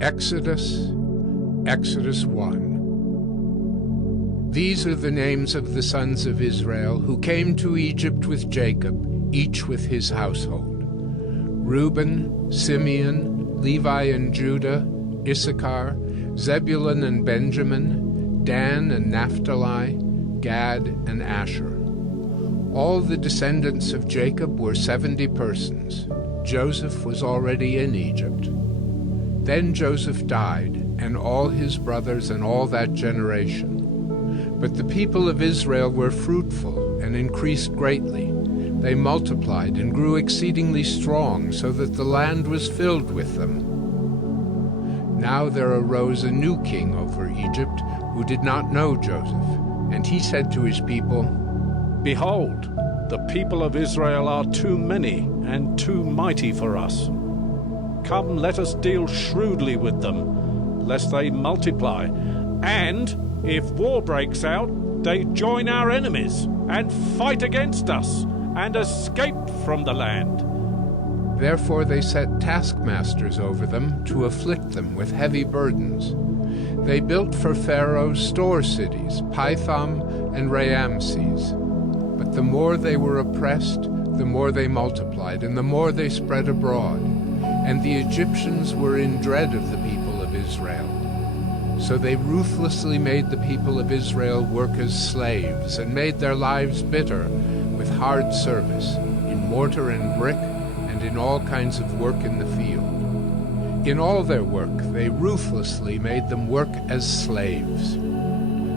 Exodus 1. These are the names of the sons of Israel who came to Egypt with Jacob, each with his household: Reuben, Simeon, Levi and Judah, Issachar, Zebulun and Benjamin, Dan and Naphtali, Gad and Asher. All the descendants of Jacob were 70 persons. Joseph was already in Egypt. Then Joseph died, and all his brothers and all that generation. But the people of Israel were fruitful and increased greatly. They multiplied and grew exceedingly strong, so that the land was filled with them. Now there arose a new king over Egypt, who did not know Joseph. And he said to his people, "Behold, the people of Israel are too many and too mighty for us. Come, let us deal shrewdly with them, lest they multiply, and, if war breaks out, they join our enemies and fight against us, and escape from the land." Therefore they set taskmasters over them to afflict them with heavy burdens. They built for Pharaoh store cities, Pithom and Raamses. But the more they were oppressed, the more they multiplied, and the more they spread abroad. And the Egyptians were in dread of the people of Israel. So they ruthlessly made the people of Israel work as slaves, and made their lives bitter with hard service, in mortar and brick, and in all kinds of work in the field. In all their work they ruthlessly made them work as slaves.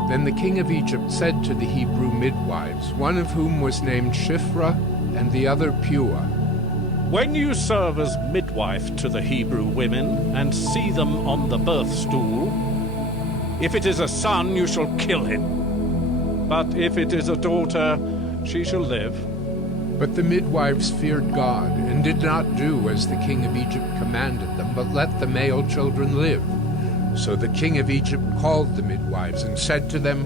Then the king of Egypt said to the Hebrew midwives, one of whom was named Shiphrah and the other Puah, "When you serve as midwife to the Hebrew women and see them on the birth stool, if it is a son, you shall kill him. But if it is a daughter, she shall live." But the midwives feared God, and did not do as the king of Egypt commanded them, but let the male children live. So the king of Egypt called the midwives and said to them,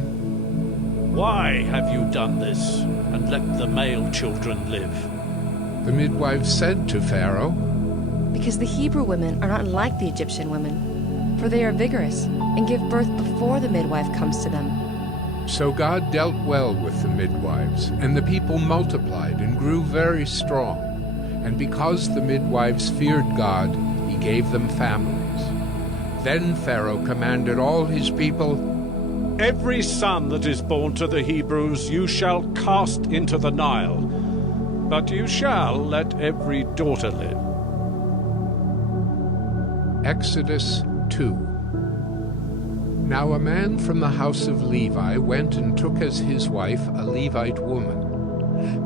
"Why have you done this, and let the male children live?" The midwives said to Pharaoh, "Because the Hebrew women are not like the Egyptian women, for they are vigorous and give birth before the midwife comes to them." So God dealt well with the midwives, and the people multiplied and grew very strong. And because the midwives feared God, he gave them families. Then Pharaoh commanded all his people, "Every son that is born to the Hebrews you shall cast into the Nile, but you shall let every daughter live." Exodus 2. Now a man from the house of Levi went and took as his wife a Levite woman.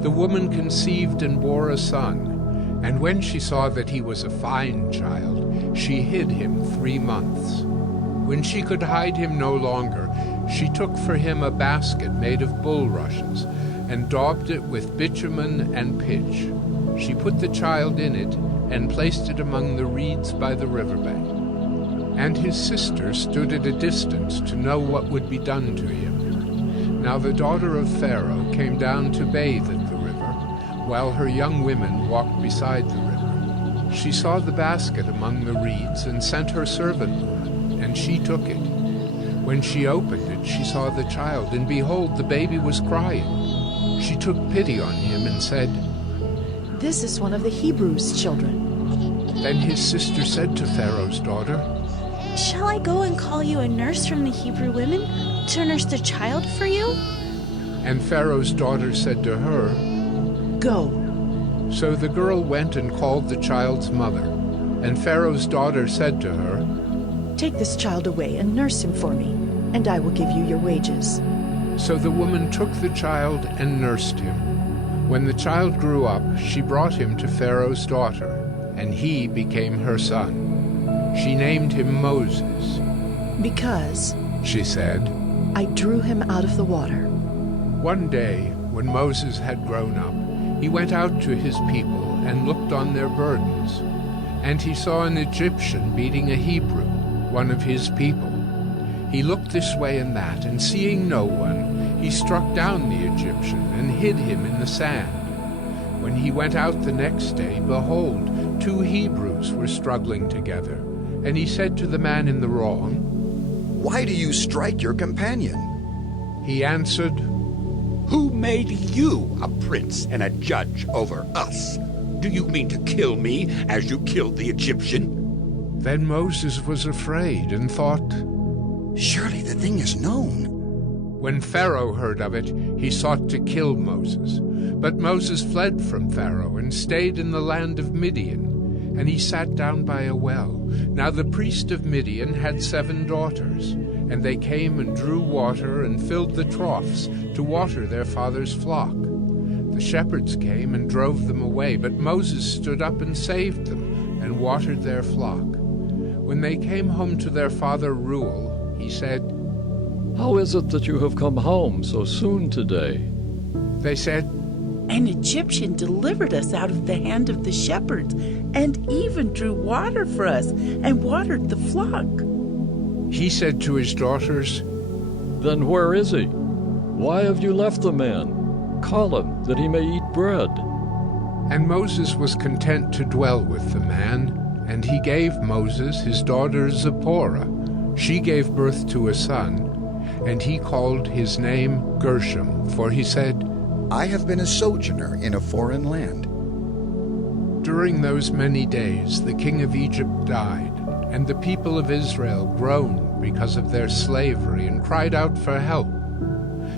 The woman conceived and bore a son, and when she saw that he was a fine child, she hid him 3 months. When she could hide him no longer, she took for him a basket made of bulrushes, and daubed it with bitumen and pitch. She put the child in it, and placed it among the reeds by the riverbank. And his sister stood at a distance to know what would be done to him. Now the daughter of Pharaoh came down to bathe at the river, while her young women walked beside the river. She saw the basket among the reeds, and sent her servant woman, and she took it. When she opened it, she saw the child, and behold, the baby was crying. She took pity on him and said, "This is one of the Hebrews' children." Then his sister said to Pharaoh's daughter, "Shall I go and call you a nurse from the Hebrew women to nurse the child for you?" And Pharaoh's daughter said to her, "Go." So the girl went and called the child's mother. And Pharaoh's daughter said to her, "Take this child away and nurse him for me, and I will give you your wages." So the woman took the child and nursed him. When the child grew up, she brought him to Pharaoh's daughter, and he became her son. She named him Moses. "Because," she said, "I drew him out of the water." One day, when Moses had grown up, he went out to his people and looked on their burdens. And he saw an Egyptian beating a Hebrew, one of his people. He looked this way and that, and seeing no one, he struck down the Egyptian and hid him in the sand. When he went out the next day, behold, 2 Hebrews were struggling together, And he said to the man in the wrong, "Why do you strike your companion?" He answered, Who made you a prince and a judge over us? Do you mean to kill me as you killed the Egyptian? Then Moses was afraid and thought, Surely the thing is known. When Pharaoh heard of it, he sought to kill Moses. But Moses fled from Pharaoh and stayed in the land of Midian, and he sat down by a well. Now the priest of Midian had 7 daughters, and they came and drew water and filled the troughs to water their father's flock. The shepherds came and drove them away, but Moses stood up and saved them and watered their flock. When they came home to their father Reuel, he said, How is it that you have come home so soon today? They said, An Egyptian delivered us out of the hand of the shepherds, and even drew water for us, and watered the flock. He said to his daughters, Then where is he? Why have you left the man? Call him, that he may eat bread. And Moses was content to dwell with the man, and he gave Moses his daughter Zipporah. She gave birth to a son, and he called his name Gershom, for he said, I have been a sojourner in a foreign land. During those many days the king of Egypt died, and the people of Israel groaned because of their slavery and cried out for help.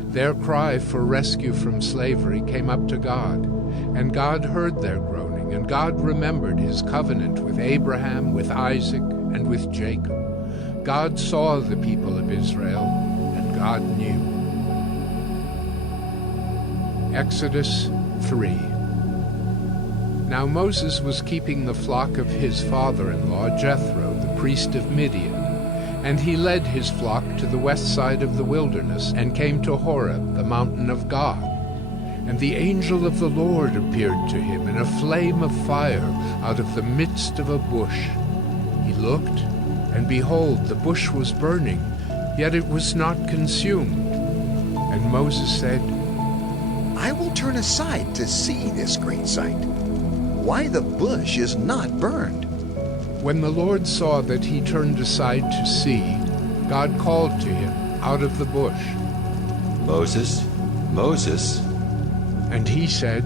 Their cry for rescue from slavery came up to God, and God heard their groaning, and God remembered his covenant with Abraham, with Isaac, and with Jacob. God saw the people of Israel, and God knew. Exodus 3. Now Moses was keeping the flock of his father-in-law Jethro, the priest of Midian, and he led his flock to the west side of the wilderness and came to Horeb, the mountain of God. And the angel of the Lord appeared to him in a flame of fire out of the midst of a bush. He looked, and behold, the bush was burning, yet it was not consumed. And Moses said, I will turn aside to see this great sight, why the bush is not burned. When the Lord saw that he turned aside to see, God called to him out of the bush. Moses, Moses. And he said,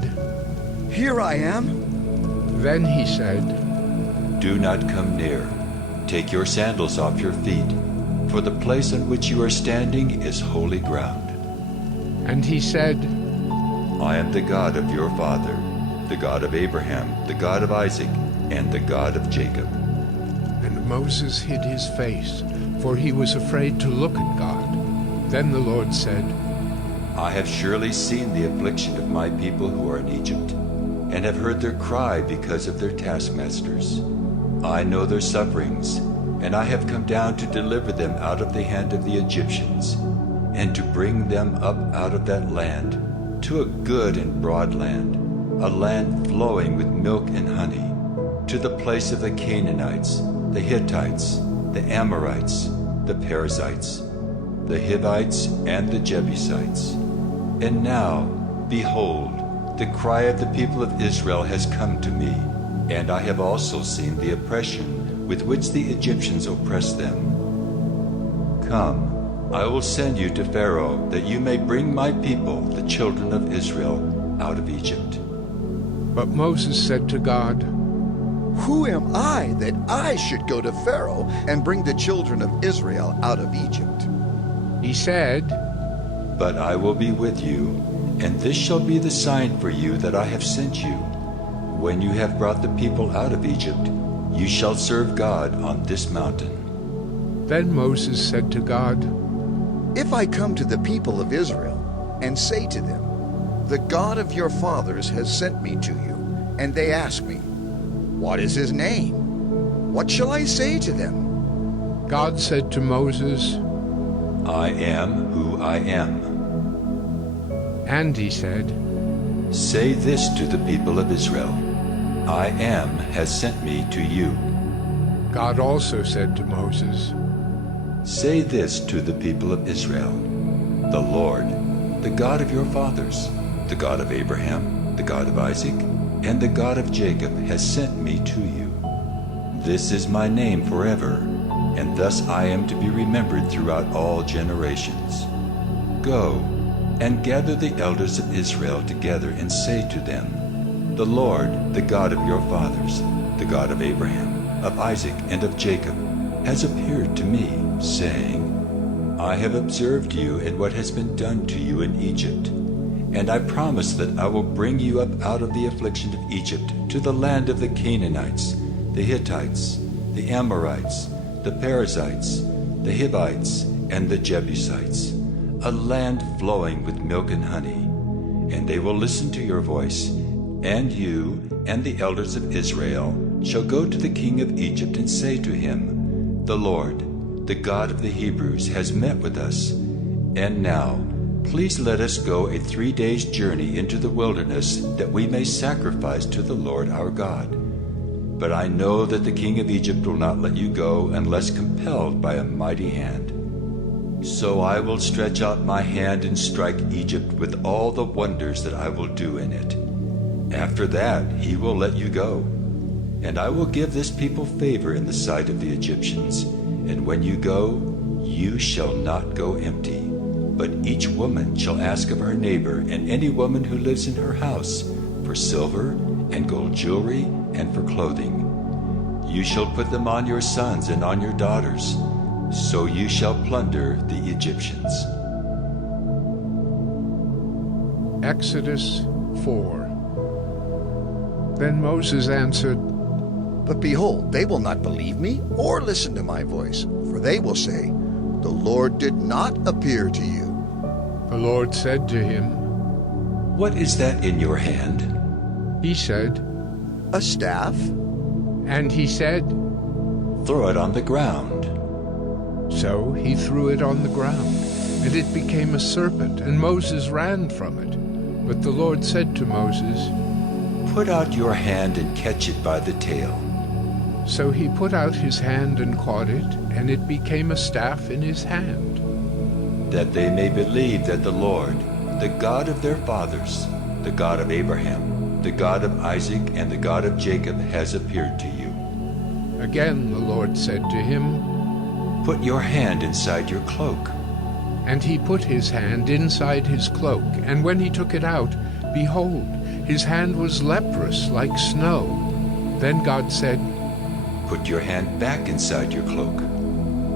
Here I am. Then he said, Do not come near. Take your sandals off your feet, for the place on which you are standing is holy ground. And he said, I am the God of your father, the God of Abraham, the God of Isaac, and the God of Jacob. And Moses hid his face, for he was afraid to look at God. Then the Lord said, I have surely seen the affliction of my people who are in Egypt, and have heard their cry because of their taskmasters. I know their sufferings, and I have come down to deliver them out of the hand of the Egyptians, and to bring them up out of that land to a good and broad land, a land flowing with milk and honey, to the place of the Canaanites, the Hittites, the Amorites, the Perizzites, the Hivites, and the Jebusites. And now, behold, the cry of the people of Israel has come to me, and I have also seen the oppression with which the Egyptians oppress them. Come, I will send you to Pharaoh, that you may bring my people, the children of Israel, out of Egypt. But Moses said to God, Who am I that I should go to Pharaoh and bring the children of Israel out of Egypt? He said, But I will be with you, and this shall be the sign for you that I have sent you. When you have brought the people out of Egypt, you shall serve God on this mountain. Then Moses said to God, If I come to the people of Israel and say to them, The God of your fathers has sent me to you, and they ask me, What is his name? What shall I say to them? God said to Moses, I am who I am. And he said, Say this to the people of Israel, I am has sent me to you. God also said to Moses, Say this to the people of Israel, The Lord, the God of your fathers, the God of Abraham, the God of Isaac, and the God of Jacob has sent me to you. This is my name forever, and thus I am to be remembered throughout all generations. Go and gather the elders of Israel together and say to them, The Lord, the God of your fathers, the God of Abraham, of Isaac, and of Jacob, has appeared to me, saying, I have observed you and what has been done to you in Egypt, and I promise that I will bring you up out of the affliction of Egypt to the land of the Canaanites, the Hittites, the Amorites, the Perizzites, the Hivites, and the Jebusites, a land flowing with milk and honey. And they will listen to your voice, and you and the elders of Israel shall go to the king of Egypt and say to him, The Lord, the God of the Hebrews, has met with us. And now, please let us go a 3 days' journey into the wilderness, that we may sacrifice to the Lord our God. But I know that the king of Egypt will not let you go unless compelled by a mighty hand. So I will stretch out my hand and strike Egypt with all the wonders that I will do in it. After that he will let you go. And I will give this people favor in the sight of the Egyptians. And when you go, you shall not go empty. But each woman shall ask of her neighbor and any woman who lives in her house for silver and gold jewelry and for clothing. You shall put them on your sons and on your daughters, so you shall plunder the Egyptians. Exodus 4. Then Moses answered, But behold, they will not believe me or listen to my voice, for they will say, The Lord did not appear to you. The Lord said to him, What is that in your hand? He said, A staff? And he said, Throw it on the ground. So he threw it on the ground, and it became a serpent, and Moses ran from it. But the Lord said to Moses, Put out your hand and catch it by the tail. So he put out his hand and caught it, and it became a staff in his hand. That they may believe that the Lord, the God of their fathers, the God of Abraham, the God of Isaac, and the God of Jacob, has appeared to you. Again the Lord said to him, Put your hand inside your cloak. And he put his hand inside his cloak, and when he took it out, behold, his hand was leprous like snow. Then God said, Put your hand back inside your cloak.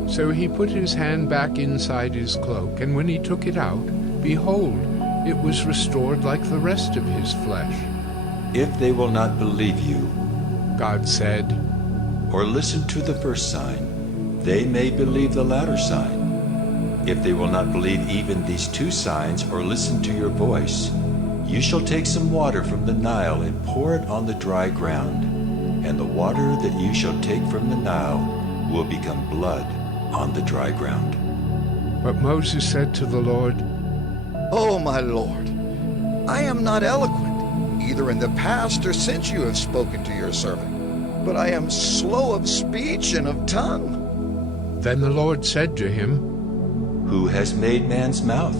So he put his hand back inside his cloak, and when he took it out, behold, it was restored like the rest of his flesh. If they will not believe you, God said, or listen to the first sign, they may believe the latter sign. If they will not believe even these 2 signs or listen to your voice, you shall take some water from the Nile and pour it on the dry ground, and the water that you shall take from the Nile will become blood on the dry ground. But Moses said to the Lord, Oh, my Lord, I am not eloquent, either in the past or since you have spoken to your servant, but I am slow of speech and of tongue. Then the Lord said to him, Who has made man's mouth?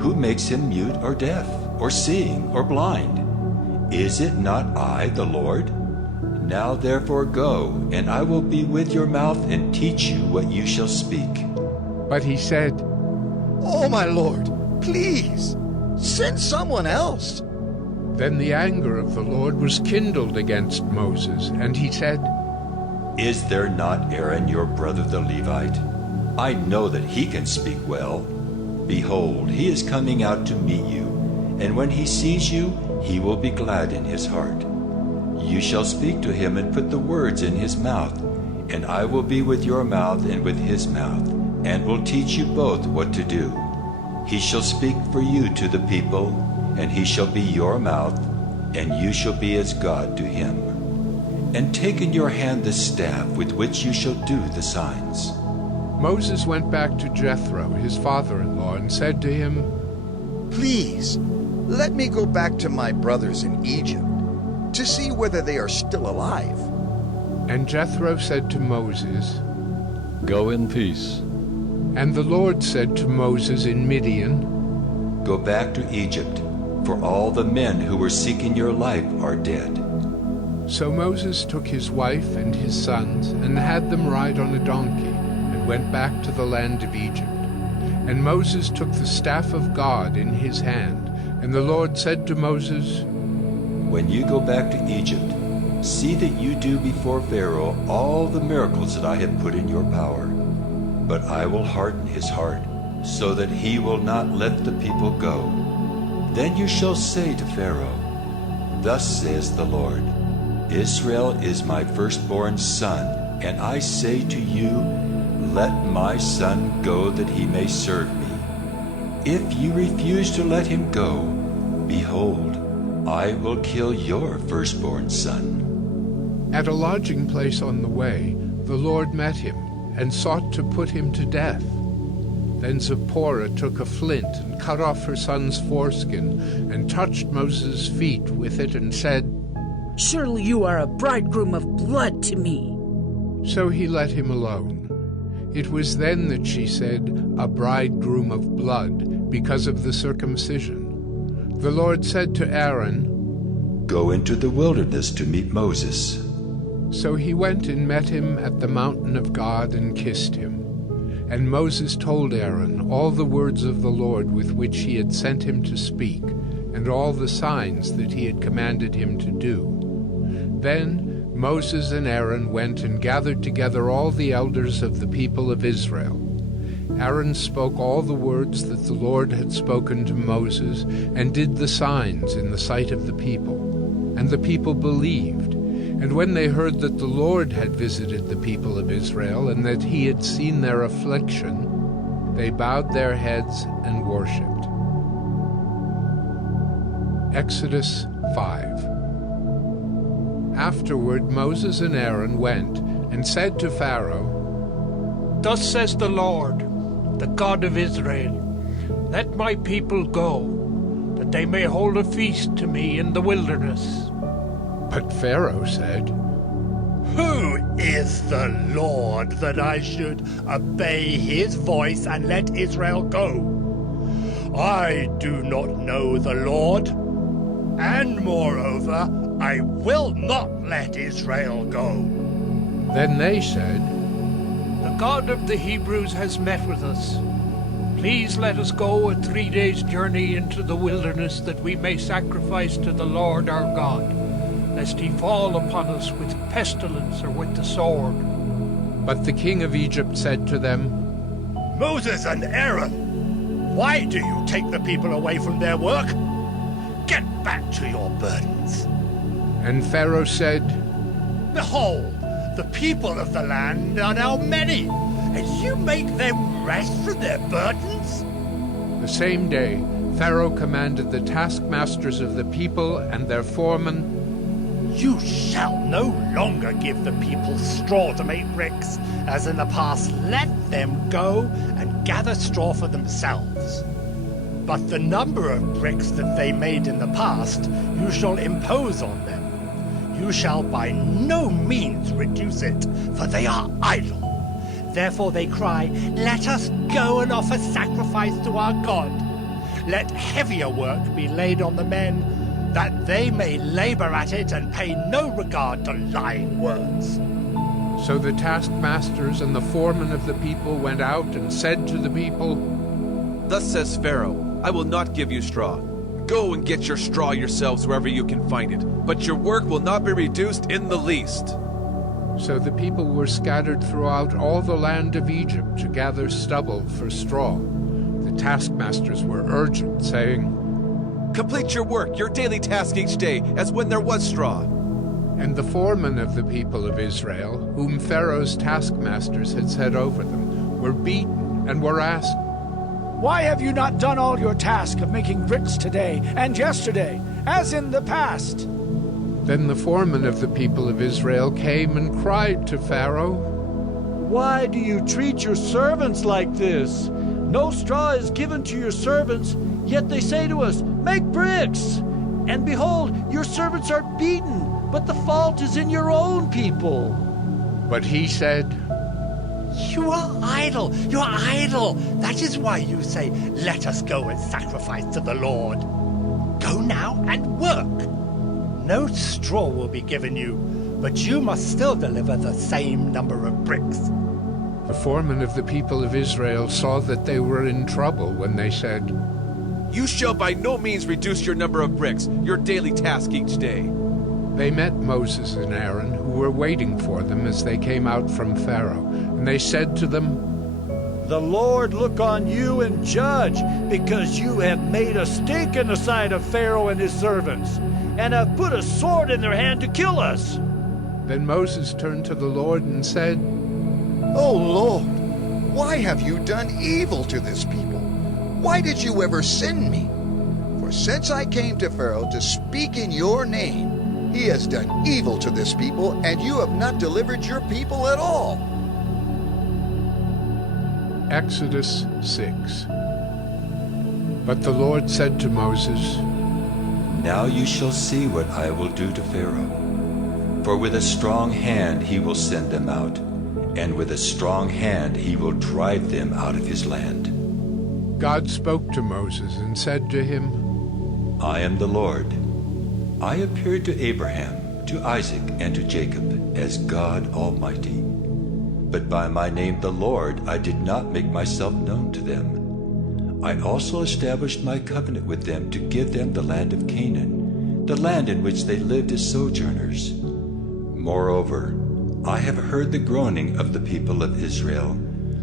Who makes him mute or deaf, or seeing or blind? Is it not I, the Lord? Now therefore go, and I will be with your mouth and teach you what you shall speak. But he said, Oh, my Lord, please, send someone else. Then the anger of the Lord was kindled against Moses, and he said, Is there not Aaron your brother the Levite? I know that he can speak well. Behold, he is coming out to meet you, and when he sees you, he will be glad in his heart. You shall speak to him and put the words in his mouth, and I will be with your mouth and with his mouth, and will teach you both what to do. He shall speak for you to the people, and he shall be your mouth, and you shall be as God to him. And take in your hand the staff with which you shall do the signs. Moses went back to Jethro, his father-in-law, and said to him, Please, let me go back to my brothers in Egypt, to see whether they are still alive. And Jethro said to Moses, Go in peace. And the Lord said to Moses in Midian, Go back to Egypt, for all the men who were seeking your life are dead. So Moses took his wife and his sons and had them ride on a donkey and went back to the land of Egypt. And Moses took the staff of God in his hand, and the Lord said to Moses, When you go back to Egypt, see that you do before Pharaoh all the miracles that I have put in your power. But I will harden his heart, so that he will not let the people go. Then you shall say to Pharaoh, Thus says the Lord, Israel is my firstborn son, and I say to you, Let my son go that he may serve me. If you refuse to let him go, behold, I will kill your firstborn son. At a lodging place on the way, the Lord met him and sought to put him to death. Then Zipporah took a flint and cut off her son's foreskin and touched Moses' feet with it and said, Surely you are a bridegroom of blood to me. So he let him alone. It was then that she said, a bridegroom of blood, because of the circumcision. The Lord said to Aaron, Go into the wilderness to meet Moses. So he went and met him at the mountain of God and kissed him. And Moses told Aaron all the words of the Lord with which he had sent him to speak, and all the signs that he had commanded him to do. Then Moses and Aaron went and gathered together all the elders of the people of Israel. Aaron spoke all the words that the Lord had spoken to Moses, and did the signs in the sight of the people. And the people believed. And when they heard that the Lord had visited the people of Israel, and that he had seen their affliction, they bowed their heads and worshipped. Exodus 5. Afterward Moses and Aaron went and said to Pharaoh, Thus says the Lord, the God of Israel, Let my people go, that they may hold a feast to me in the wilderness. But Pharaoh said, Who is the Lord that I should obey his voice and let Israel go? I do not know the Lord, and moreover, I will not let Israel go. Then they said, The God of the Hebrews has met with us. Please let us go a 3 days' journey into the wilderness, that we may sacrifice to the Lord our God, lest he fall upon us with pestilence or with the sword. But the king of Egypt said to them, Moses and Aaron, why do you take the people away from their work? Get back to your burdens. And Pharaoh said, Behold, the people of the land are now many, and you make them rest from their burdens? The same day Pharaoh commanded the taskmasters of the people and their foremen, You shall no longer give the people straw to make bricks, as in the past. Let them go and gather straw for themselves. But the number of bricks that they made in the past you shall impose on them. You shall by no means reduce it, for they are idle. Therefore they cry, Let us go and offer sacrifice to our God. Let heavier work be laid on the men, that they may labor at it and pay no regard to lying words. So the taskmasters and the foremen of the people went out and said to the people, Thus says Pharaoh, I will not give you straw. Go and get your straw yourselves wherever you can find it, but your work will not be reduced in the least. So the people were scattered throughout all the land of Egypt to gather stubble for straw. The taskmasters were urgent, saying, Complete your work, your daily task each day, as when there was straw. And the foremen of the people of Israel, whom Pharaoh's taskmasters had set over them, were beaten and were asked, Why have you not done all your task of making bricks today and yesterday, as in the past? Then the foreman of the people of Israel came and cried to Pharaoh, Why do you treat your servants like this? No straw is given to your servants, yet they say to us, Make bricks! And behold, your servants are beaten, but the fault is in your own people. But he said, You are idle, you are idle. That is why you say, Let us go and sacrifice to the Lord. Go now and work. No straw will be given you, but you must still deliver the same number of bricks. The foreman of the people of Israel saw that they were in trouble when they said, You shall by no means reduce your number of bricks, your daily task each day. They met Moses and Aaron, who were waiting for them as they came out from Pharaoh, and they said to them, The Lord look on you and judge, because you have made a stink in the sight of Pharaoh and his servants, and have put a sword in their hand to kill us. Then Moses turned to the Lord and said, O Lord, why have you done evil to this people? Why did you ever send me? For since I came to Pharaoh to speak in your name, he has done evil to this people, and you have not delivered your people at all. Exodus 6. But the Lord said to Moses, Now you shall see what I will do to Pharaoh. For with a strong hand he will send them out, and with a strong hand he will drive them out of his land. God spoke to Moses and said to him, I am the Lord. I appeared to Abraham, to Isaac, and to Jacob as God Almighty. But by my name the Lord I did not make myself known to them. I also established my covenant with them to give them the land of Canaan, the land in which they lived as sojourners. Moreover, I have heard the groaning of the people of Israel,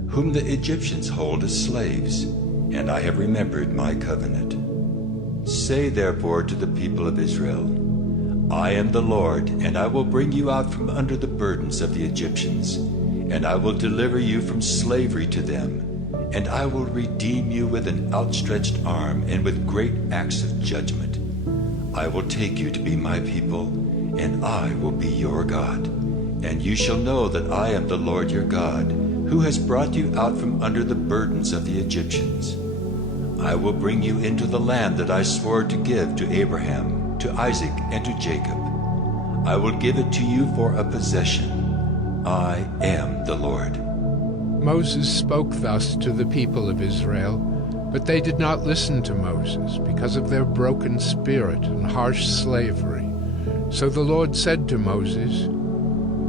whom the Egyptians hold as slaves, and I have remembered my covenant. Say therefore to the people of Israel, I am the Lord, and I will bring you out from under the burdens of the Egyptians, and I will deliver you from slavery to them, and I will redeem you with an outstretched arm and with great acts of judgment. I will take you to be my people, and I will be your God. And you shall know that I am the Lord your God, who has brought you out from under the burdens of the Egyptians. I will bring you into the land that I swore to give to Abraham, to Isaac, and to Jacob. I will give it to you for a possession. I am the Lord. Moses spoke thus to the people of Israel, but they did not listen to Moses because of their broken spirit and harsh slavery. So the Lord said to Moses,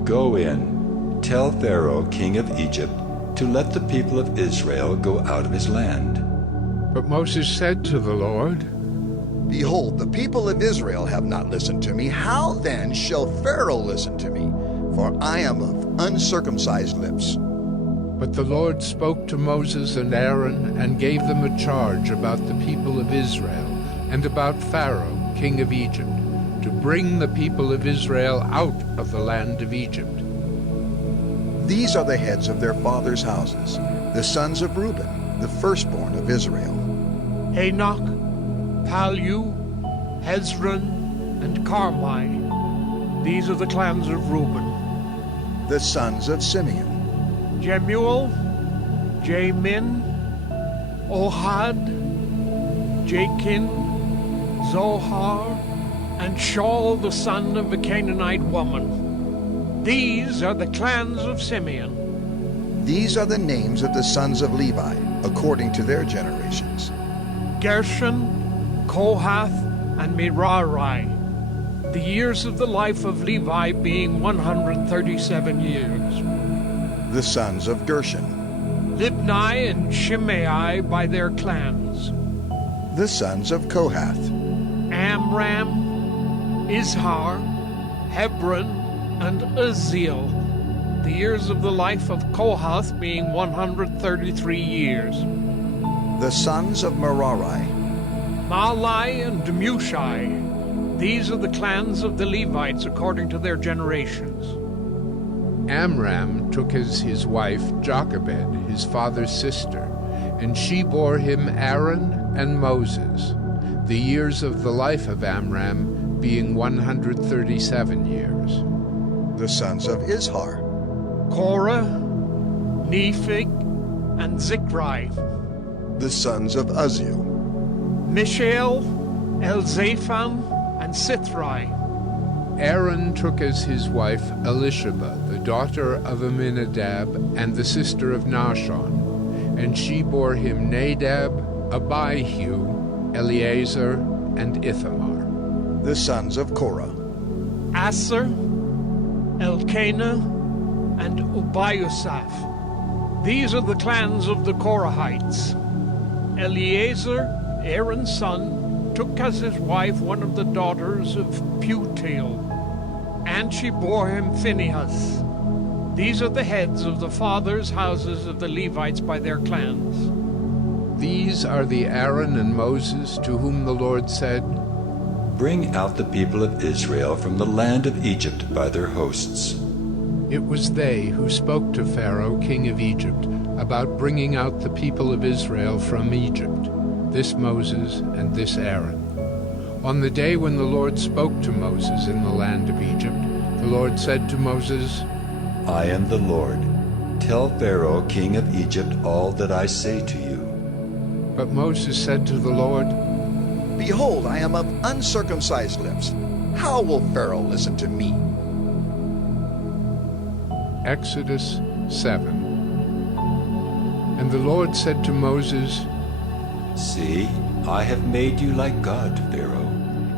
Go in, tell Pharaoh, king of Egypt, to let the people of Israel go out of his land. But Moses said to the Lord, Behold, the people of Israel have not listened to me. How then shall Pharaoh listen to me? For I am of uncircumcised lips. But the Lord spoke to Moses and Aaron and gave them a charge about the people of Israel and about Pharaoh, king of Egypt, to bring the people of Israel out of the land of Egypt. These are the heads of their fathers' houses, the sons of Reuben, the firstborn of Israel. Enoch, Palu, Hezron, and Carmi. These are the clans of Reuben. The sons of Simeon. Jemuel, Jamin, Ohad, Jachin, Zohar, and Shaul the son of a Canaanite woman. These are the clans of Simeon. These are the names of the sons of Levi, according to their generations. Gershon, Kohath, and Merari. The years of the life of Levi being 137 years. The sons of Gershon. Libni and Shimei by their clans. The sons of Kohath. Amram, Izhar, Hebron, and Uzziel. The years of the life of Kohath being 133 years. The sons of Merari. Malai and Mushai. These are the clans of the Levites according to their generations. Amram took as his wife Jochebed, his father's sister, and she bore him Aaron and Moses, the years of the life of Amram being 137 years. The sons of Izhar. Korah, Nephig, and Zikri. The sons of Uzziel. Mishael, Elzaphan, and Sithri. Aaron took as his wife Elisheba, the daughter of Aminadab and the sister of Nahshon, and she bore him Nadab, Abihu, Eleazar, and Ithamar. The sons of Korah. Aser, Elkanah, and Ubiasaph. These are the clans of the Korahites. Eleazar, Aaron's son, took as his wife one of the daughters of Putiel, and she bore him Phinehas. These are the heads of the fathers' houses of the Levites by their clans. These are the Aaron and Moses to whom the Lord said, Bring out the people of Israel from the land of Egypt by their hosts. It was they who spoke to Pharaoh, king of Egypt, about bringing out the people of Israel from Egypt, this Moses and this Aaron. On the day when the Lord spoke to Moses in the land of Egypt, the Lord said to Moses, I am the Lord. Tell Pharaoh, king of Egypt, all that I say to you. But Moses said to the Lord, Behold, I am of uncircumcised lips. How will Pharaoh listen to me? Exodus 7. And the Lord said to Moses, See, I have made you like God to Pharaoh,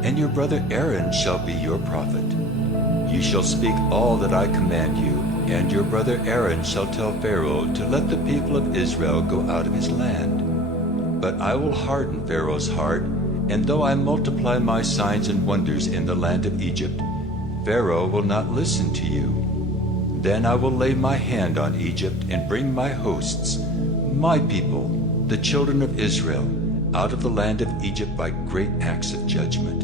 and your brother Aaron shall be your prophet. You shall speak all that I command you, and your brother Aaron shall tell Pharaoh to let the people of Israel go out of his land. But I will harden Pharaoh's heart, and though I multiply my signs and wonders in the land of Egypt, Pharaoh will not listen to you. Then I will lay my hand on Egypt and bring my hosts, my people, the children of Israel, out of the land of Egypt by great acts of judgment.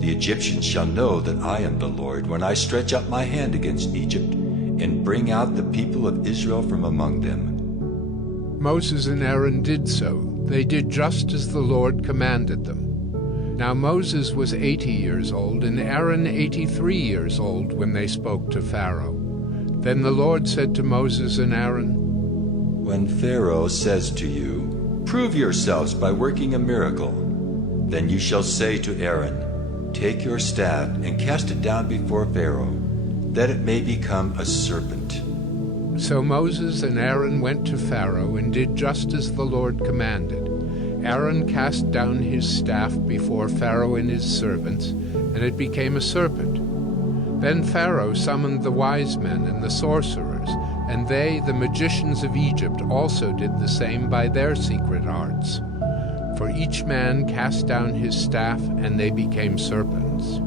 The Egyptians shall know that I am the Lord when I stretch out my hand against Egypt and bring out the people of Israel from among them. Moses and Aaron did so. They did just as the Lord commanded them. Now Moses was 80 years old, and Aaron 83 years old when they spoke to Pharaoh. Then the Lord said to Moses and Aaron, When Pharaoh says to you, Prove yourselves by working a miracle, then you shall say to Aaron, Take your staff and cast it down before Pharaoh, that it may become a serpent. So Moses and Aaron went to Pharaoh and did just as the Lord commanded. Aaron cast down his staff before Pharaoh and his servants, and it became a serpent. Then Pharaoh summoned the wise men and the sorcerers, and they, the magicians of Egypt, also did the same by their secret arts. For each man cast down his staff, and they became serpents.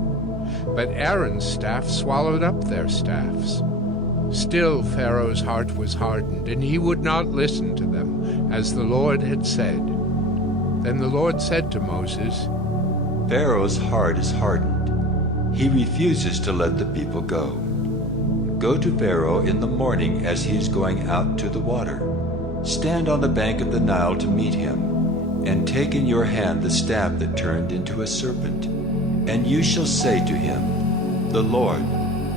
But Aaron's staff swallowed up their staffs. Still Pharaoh's heart was hardened, and he would not listen to them, as the Lord had said. Then the Lord said to Moses, Pharaoh's heart is hardened. He refuses to let the people go. Go to Pharaoh in the morning as he is going out to the water. Stand on the bank of the Nile to meet him, and take in your hand the staff that turned into a serpent. And you shall say to him, The Lord,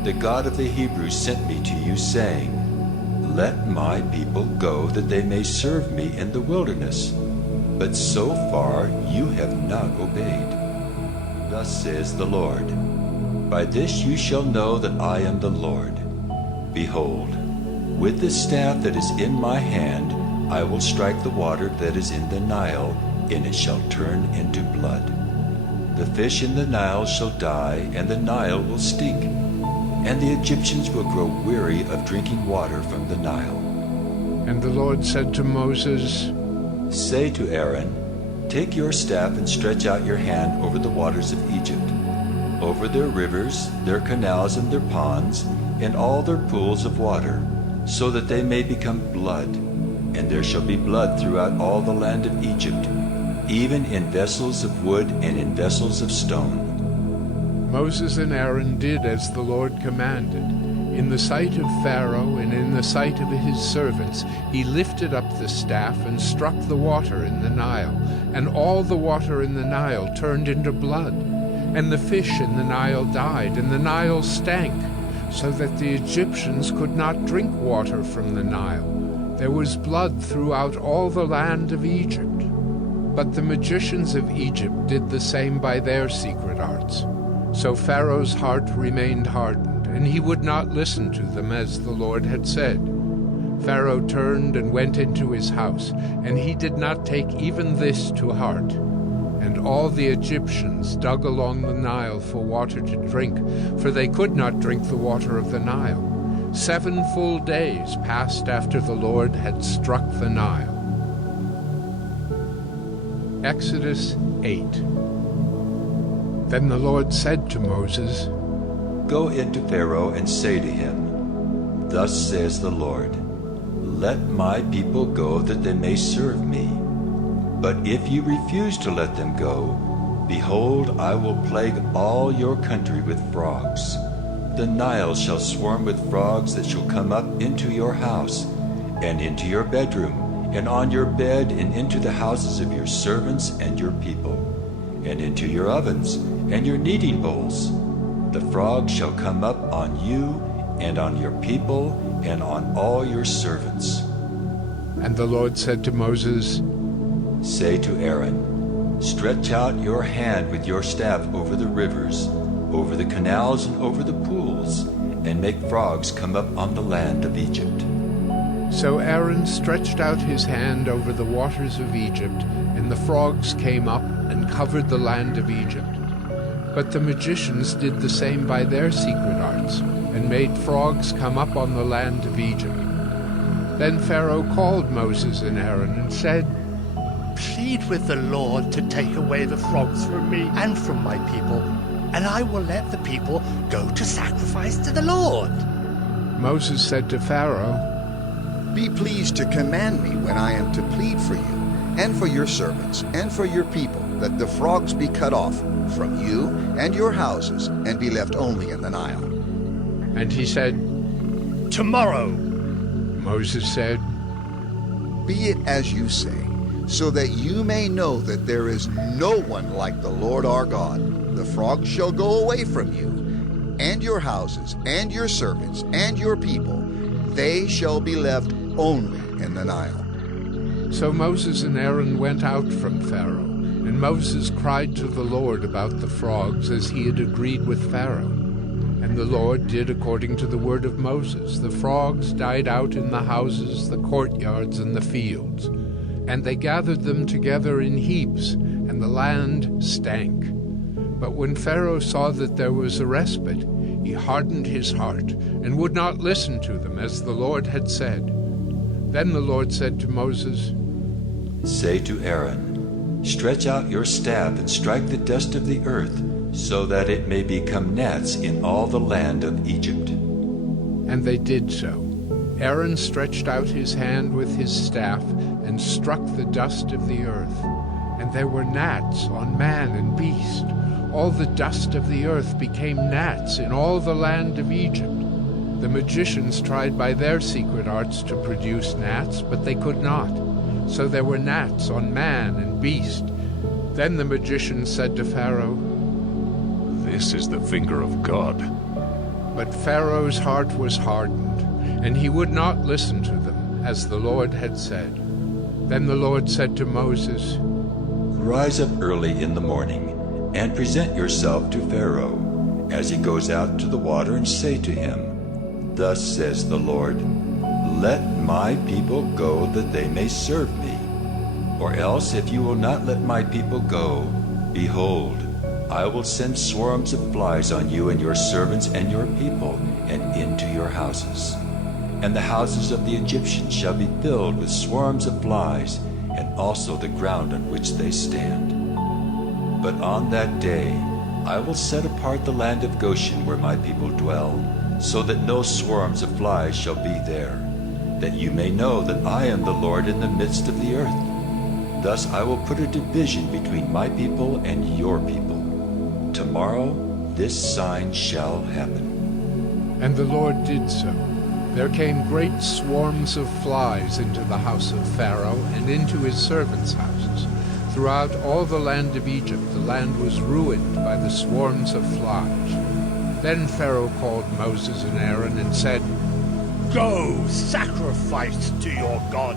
the God of the Hebrews, sent me to you, saying, Let my people go, that they may serve me in the wilderness. But so far you have not obeyed. Thus says the Lord, By this you shall know that I am the Lord. Behold, with the staff that is in my hand, I will strike the water that is in the Nile, and it shall turn into blood. The fish in the Nile shall die, and the Nile will stink, and the Egyptians will grow weary of drinking water from the Nile. And the Lord said to Moses, Say to Aaron, Take your staff and stretch out your hand over the waters of Egypt, over their rivers, their canals, and their ponds, and all their pools of water, so that they may become blood. And there shall be blood throughout all the land of Egypt, even in vessels of wood and in vessels of stone. Moses and Aaron did as the Lord commanded. In the sight of Pharaoh and in the sight of his servants, he lifted up the staff and struck the water in the Nile, and all the water in the Nile turned into blood. And the fish in the Nile died, and the Nile stank, so that the Egyptians could not drink water from the Nile. There was blood throughout all the land of Egypt. But the magicians of Egypt did the same by their secret arts. So Pharaoh's heart remained hardened, and he would not listen to them as the Lord had said. Pharaoh turned and went into his house, and he did not take even this to heart. And all the Egyptians dug along the Nile for water to drink, for they could not drink the water of the Nile. 7 full days passed after the Lord had struck the Nile. Exodus 8. Then the Lord said to Moses, Go into Pharaoh and say to him, Thus says the Lord, Let my people go that they may serve me. But if you refuse to let them go, behold, I will plague all your country with frogs. The Nile shall swarm with frogs that shall come up into your house, and into your bedroom, and on your bed, and into the houses of your servants and your people, and into your ovens, and your kneading bowls. The frogs shall come up on you, and on your people, and on all your servants. And the Lord said to Moses, Say to Aaron, Stretch out your hand with your staff over the rivers, over the canals and over the pools, and make frogs come up on the land of Egypt. So Aaron stretched out his hand over the waters of Egypt, and the frogs came up and covered the land of Egypt. But the magicians did the same by their secret arts, and made frogs come up on the land of Egypt. Then Pharaoh called Moses and Aaron and said, Plead with the Lord to take away the frogs from me and from my people, and I will let the people go to sacrifice to the Lord. Moses said to Pharaoh, Be pleased to command me when I am to plead for you, and for your servants, and for your people, that the frogs be cut off from you and your houses, and be left only in the Nile. And he said, Tomorrow. Moses said, Be it as you say, so that you may know that there is no one like the Lord our God. The frogs shall go away from you, and your houses, and your servants, and your people. They shall be left only in the Nile. So Moses and Aaron went out from Pharaoh, and Moses cried to the Lord about the frogs as he had agreed with Pharaoh. And the Lord did according to the word of Moses. The frogs died out in the houses, the courtyards, and the fields. And they gathered them together in heaps, and the land stank. But when Pharaoh saw that there was a respite, he hardened his heart, and would not listen to them, as the Lord had said. Then the Lord said to Moses, Say to Aaron, Stretch out your staff and strike the dust of the earth, so that it may become gnats in all the land of Egypt. And they did so. Aaron stretched out his hand with his staff and struck the dust of the earth. And there were gnats on man and beast. All the dust of the earth became gnats in all the land of Egypt. The magicians tried by their secret arts to produce gnats, but they could not. So there were gnats on man and beast. Then the magicians said to Pharaoh, This is the finger of God. But Pharaoh's heart was hardened, and he would not listen to them, as the Lord had said. Then the Lord said to Moses, Rise up early in the morning, and present yourself to Pharaoh, as he goes out to the water, and say to him, Thus says the Lord, Let my people go that they may serve me. Or else, if you will not let my people go, behold, I will send swarms of flies on you and your servants and your people, and into your houses. And the houses of the Egyptians shall be filled with swarms of flies, and also the ground on which they stand. But on that day I will set apart the land of Goshen where my people dwell, so that no swarms of flies shall be there, that you may know that I am the Lord in the midst of the earth. Thus I will put a division between my people and your people. Tomorrow this sign shall happen. And the Lord did so. There came great swarms of flies into the house of Pharaoh and into his servants' houses. Throughout all the land of Egypt, the land was ruined by the swarms of flies. Then Pharaoh called Moses and Aaron and said, Go, sacrifice to your God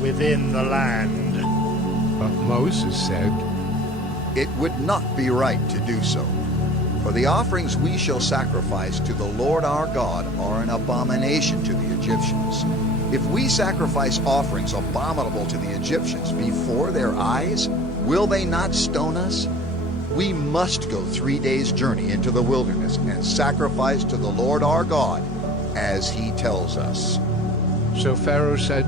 within the land. But Moses said, It would not be right to do so. For the offerings we shall sacrifice to the Lord our God are an abomination to the Egyptians. If we sacrifice offerings abominable to the Egyptians before their eyes, will they not stone us? We must go 3 days' journey into the wilderness and sacrifice to the Lord our God, as he tells us." So Pharaoh said,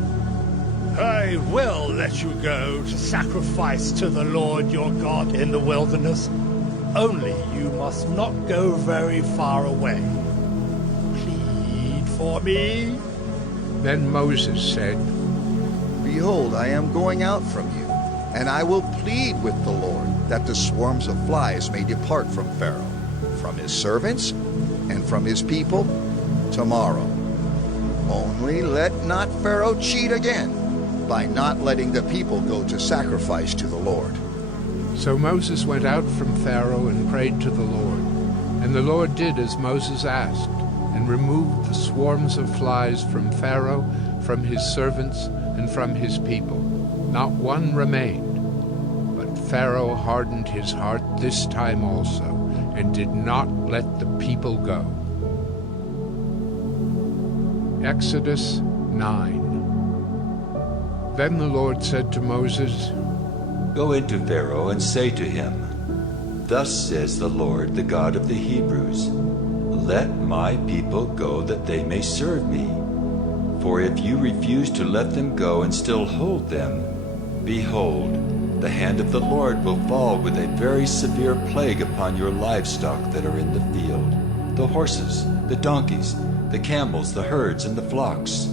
"I will let you go to sacrifice to the Lord your God in the wilderness. Only you must not go very far away. Plead for me." Then Moses said, "Behold, I am going out from you, and I will plead with the Lord that the swarms of flies may depart from Pharaoh, from his servants, and from his people tomorrow. Only let not Pharaoh cheat again by not letting the people go to sacrifice to the Lord." So Moses went out from Pharaoh and prayed to the Lord. And the Lord did as Moses asked, and removed the swarms of flies from Pharaoh, from his servants, and from his people. Not one remained. But Pharaoh hardened his heart this time also, and did not let the people go. Exodus 9. Then the Lord said to Moses, "Go into Pharaoh and say to him, 'Thus says the Lord, the God of the Hebrews, let my people go that they may serve me. For if you refuse to let them go and still hold them, behold, the hand of the Lord will fall with a very severe plague upon your livestock that are in the field, the horses, the donkeys, the camels, the herds, and the flocks.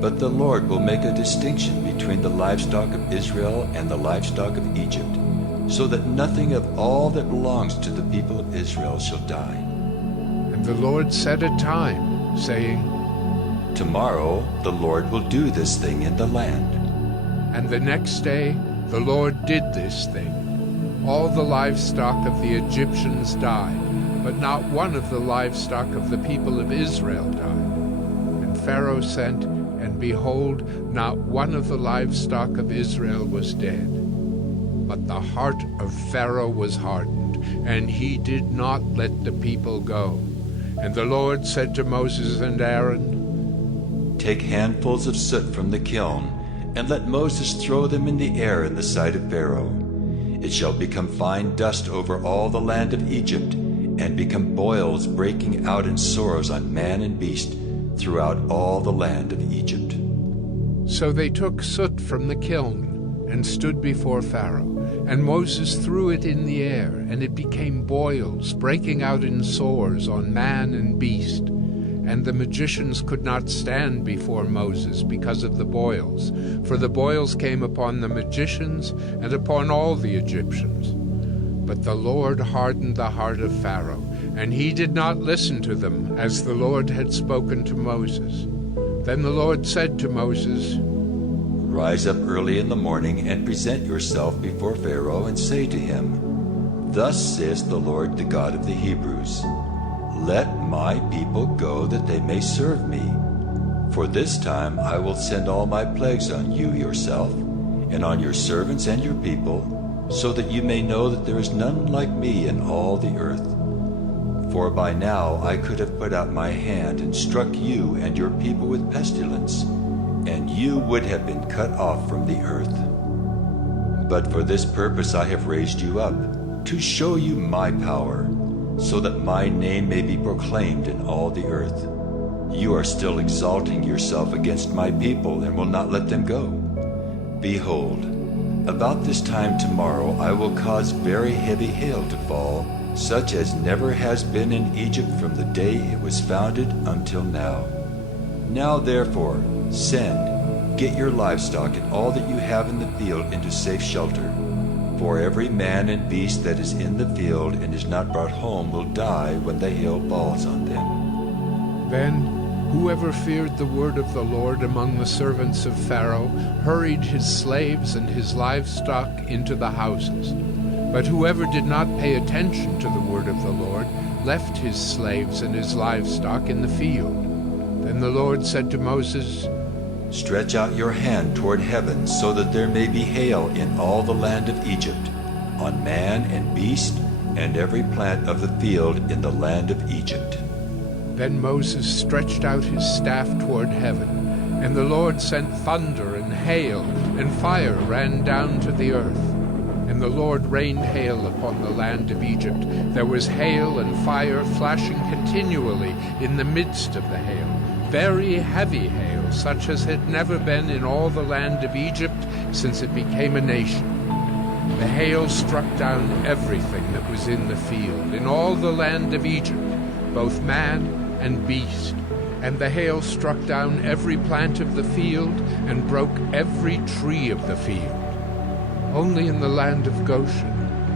But the Lord will make a distinction between the livestock of Israel and the livestock of Egypt, so that nothing of all that belongs to the people of Israel shall die.'" And the Lord set a time, saying, "Tomorrow the Lord will do this thing in the land." And the next day the Lord did this thing. All the livestock of the Egyptians died, but not one of the livestock of the people of Israel died. And Pharaoh sent, and behold, not one of the livestock of Israel was dead. But the heart of Pharaoh was hardened, and he did not let the people go. And the Lord said to Moses and Aaron, "Take handfuls of soot from the kiln, and let Moses throw them in the air in the sight of Pharaoh. It shall become fine dust over all the land of Egypt, and become boils breaking out in sores on man and beast throughout all the land of Egypt." So they took soot from the kiln and stood before Pharaoh. And Moses threw it in the air, and it became boils, breaking out in sores on man and beast. And the magicians could not stand before Moses because of the boils, for the boils came upon the magicians and upon all the Egyptians. But the Lord hardened the heart of Pharaoh, and he did not listen to them, as the Lord had spoken to Moses. Then the Lord said to Moses, "Rise up early in the morning and present yourself before Pharaoh and say to him, 'Thus says the Lord, the God of the Hebrews, let my people go that they may serve me. For this time I will send all my plagues on you yourself, and on your servants and your people, so that you may know that there is none like me in all the earth. For by now I could have put out my hand and struck you and your people with pestilence, and you would have been cut off from the earth. But for this purpose I have raised you up, to show you my power, so that my name may be proclaimed in all the earth. You are still exalting yourself against my people and will not let them go. Behold, about this time tomorrow I will cause very heavy hail to fall, such as never has been in Egypt from the day it was founded until now. Now therefore, send, get your livestock and all that you have in the field into safe shelter. For every man and beast that is in the field and is not brought home will die when the hail falls on them." Then whoever feared the word of the Lord among the servants of Pharaoh hurried his slaves and his livestock into the houses. But whoever did not pay attention to the word of the Lord left his slaves and his livestock in the field. Then the Lord said to Moses, "Stretch out your hand toward heaven, so that there may be hail in all the land of Egypt, on man and beast, and every plant of the field in the land of Egypt." Then Moses stretched out his staff toward heaven, And the Lord sent thunder and hail, and fire ran down to the earth. And the Lord rained hail upon the land of Egypt. There was hail and fire flashing continually in the midst of the hail, very heavy hail, such as had never been in all the land of Egypt since it became a nation. The hail struck down everything that was in the field, in all the land of Egypt, both man and beast. And the hail struck down every plant of the field, and broke every tree of the field. Only in the land of Goshen,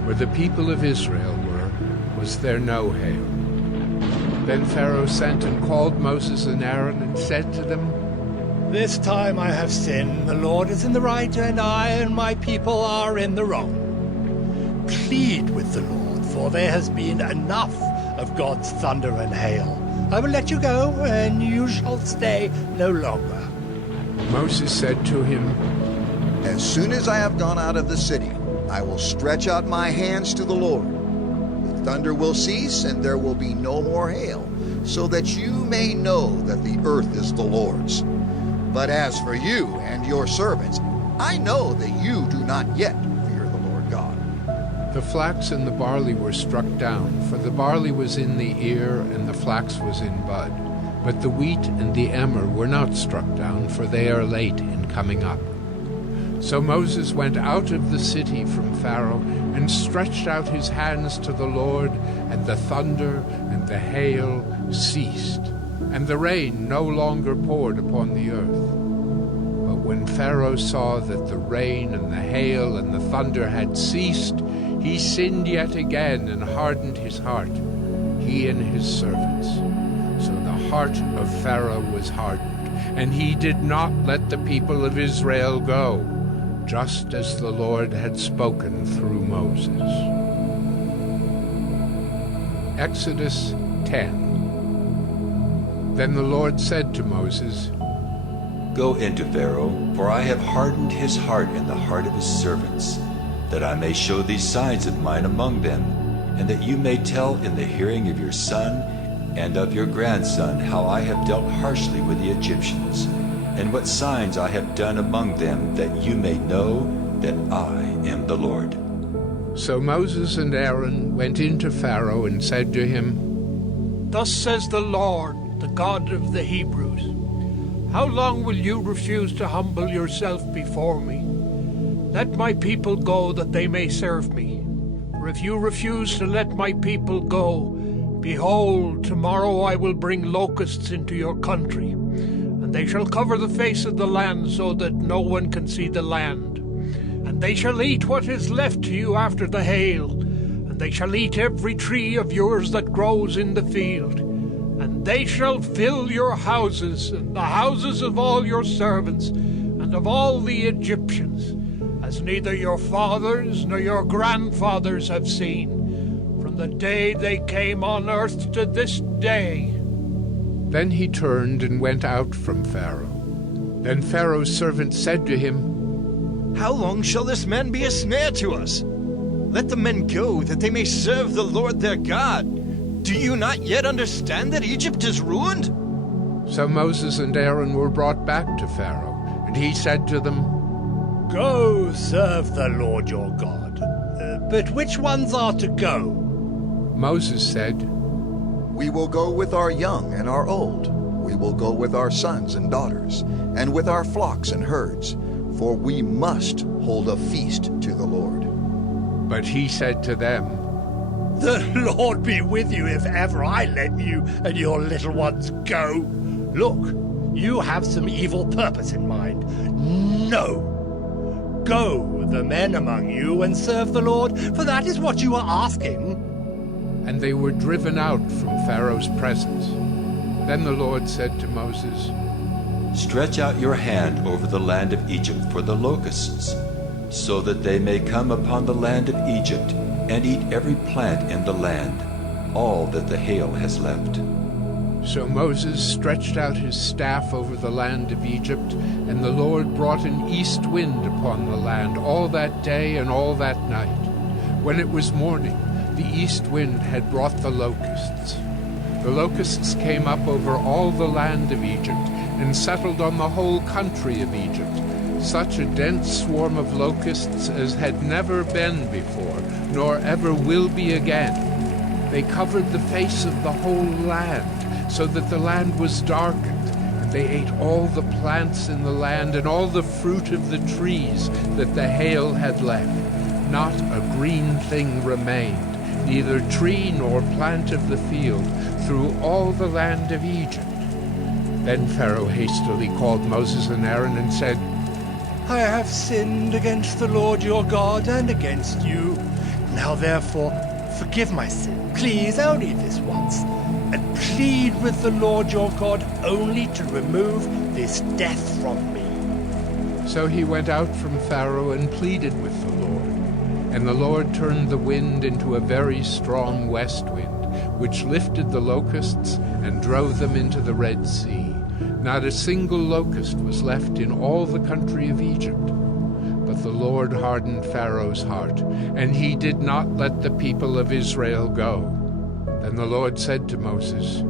where the people of Israel were, was there no hail. Then Pharaoh sent and called Moses and Aaron, and said to them, This time I have sinned. The Lord is in the right, and I and my people are in the wrong. Plead with the Lord, for there has been enough of God's thunder and hail. I will let you go, and you shall stay no longer. Moses said to him, As soon as I have gone out of the city, I will stretch out my hands to the Lord. The thunder will cease, and there will be no more hail, so that you may know that the earth is the Lord's. But as for you and your servants, I know that you do not yet fear the Lord God. The flax and the barley were struck down, for the barley was in the ear, and the flax was in bud. But the wheat and the emmer were not struck down, for they are late in coming up. So Moses went out of the city from Pharaoh, and stretched out his hands to the Lord, and the thunder and the hail ceased, and the rain no longer poured upon the earth. But when Pharaoh saw that the rain and the hail and the thunder had ceased, he sinned yet again and hardened his heart, he and his servants. So the heart of Pharaoh was hardened, and he did not let the people of Israel go, just as the Lord had spoken through Moses. Exodus 10. Then the Lord said to Moses, Go into Pharaoh, for I have hardened his heart and the heart of his servants, that I may show these signs of mine among them, and that you may tell in the hearing of your son and of your grandson how I have dealt harshly with the Egyptians, and what signs I have done among them, that you may know that I am the Lord. So Moses and Aaron went into Pharaoh and said to him, Thus says the Lord, the God of the Hebrews, How long will you refuse to humble yourself before me? Let my people go, that they may serve me. For if you refuse to let my people go, behold, tomorrow I will bring locusts into your country, and they shall cover the face of the land, so that no one can see the land. And they shall eat what is left to you after the hail, and they shall eat every tree of yours that grows in the field. And they shall fill your houses, and the houses of all your servants, and of all the Egyptians, as neither your fathers nor your grandfathers have seen, from the day they came on earth to this day. Then he turned and went out from Pharaoh. Then Pharaoh's servant said to him, How long shall this man be a snare to us? Let the men go, that they may serve the Lord their God. Do you not yet understand that Egypt is ruined? So Moses and Aaron were brought back to Pharaoh, and he said to them, Go serve the Lord your God. But which ones are to go? Moses said, We will go with our young and our old. We will go with our sons and daughters, and with our flocks and herds, for we must hold a feast to the Lord. But he said to them, The Lord be with you if ever I let you and your little ones go. Look, you have some evil purpose in mind. No. Go, the men among you, and serve the Lord, for that is what you are asking. And they were driven out from Pharaoh's presence. Then the Lord said to Moses, Stretch out your hand over the land of Egypt for the locusts, so that they may come upon the land of Egypt and eat every plant in the land, all that the hail has left. So Moses stretched out his staff over the land of Egypt, and the Lord brought an east wind upon the land all that day and all that night. When it was morning, the east wind had brought the locusts. The locusts came up over all the land of Egypt, and settled on the whole country of Egypt, such a dense swarm of locusts as had never been before, nor ever will be again. They covered the face of the whole land, so that the land was darkened. They ate all the plants in the land and all the fruit of the trees that the hail had left. Not a green thing remained, neither tree nor plant of the field, through all the land of Egypt. Then Pharaoh hastily called Moses and Aaron and said, I have sinned against the Lord your God and against you. Now therefore, forgive my sin, please, only this once, and plead with the Lord your God only to remove this death from me. So he went out from Pharaoh and pleaded with the Lord. And the Lord turned the wind into a very strong west wind, which lifted the locusts and drove them into the Red Sea. Not a single locust was left in all the country of Egypt. But the Lord hardened Pharaoh's heart, and he did not let the people of Israel go. Then the Lord said to Moses,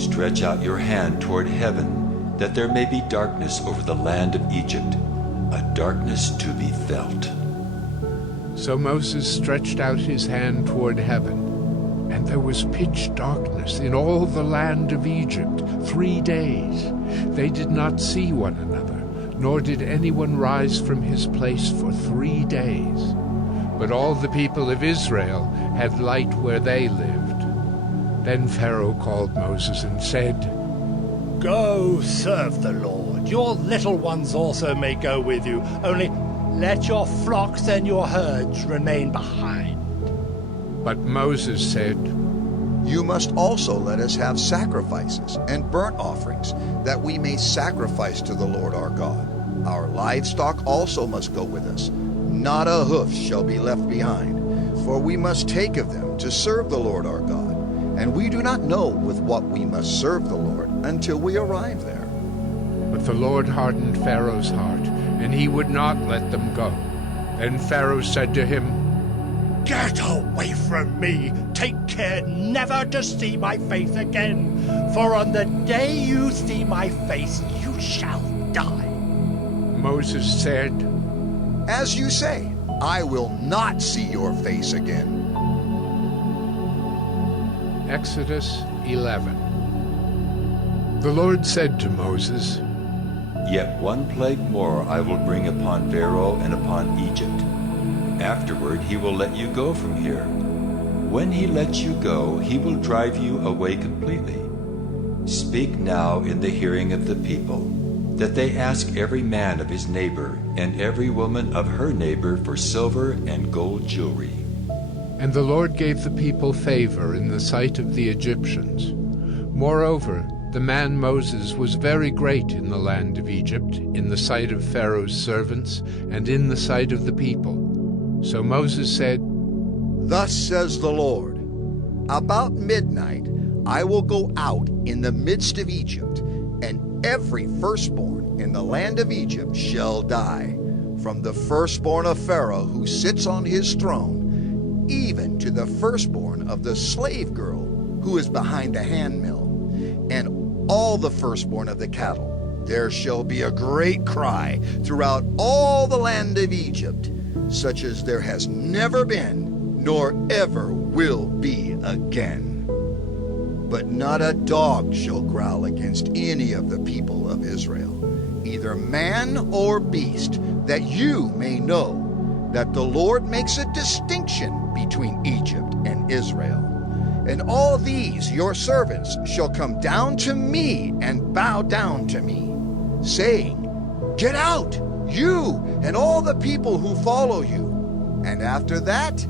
Stretch out your hand toward heaven, that there may be darkness over the land of Egypt, a darkness to be felt. So Moses stretched out his hand toward heaven, and there was pitch darkness in all the land of Egypt 3 days. They did not see one another, nor did anyone rise from his place for 3 days. But all the people of Israel had light where they lived. Then Pharaoh called Moses and said, Go serve the Lord. Your little ones also may go with you, only let your flocks and your herds remain behind. But Moses said, You must also let us have sacrifices and burnt offerings, that we may sacrifice to the Lord our God. Our livestock also must go with us. Not a hoof shall be left behind, for we must take of them to serve the Lord our God. And we do not know with what we must serve the Lord until we arrive there. But the Lord hardened Pharaoh's heart, and he would not let them go. Then Pharaoh said to him, Get away from me! Take care never to see my face again, for on the day you see my face, you shall die. Moses said, As you say, I will not see your face again. Exodus 11. The Lord said to Moses, Yet one plague more I will bring upon Pharaoh and upon Egypt. Afterward he will let you go from here. When he lets you go, he will drive you away completely. Speak now in the hearing of the people, that they ask every man of his neighbor, and every woman of her neighbor for silver and gold jewelry. And the Lord gave the people favor in the sight of the Egyptians. Moreover, the man Moses was very great in the land of Egypt, in the sight of Pharaoh's servants, and in the sight of the people. So Moses said, Thus says the Lord, About midnight I will go out in the midst of Egypt, and every firstborn in the land of Egypt shall die, from the firstborn of Pharaoh who sits on his throne, even to the firstborn of the slave girl who is behind the handmill, and all the firstborn of the cattle. There shall be a great cry throughout all the land of Egypt, such as there has never been, nor ever will be again. But not a dog shall growl against any of the people of Israel, either man or beast, that you may know that the Lord makes a distinction between Egypt and Israel. And all these your servants shall come down to me and bow down to me, saying, Get out, you and all the people who follow you. And after that,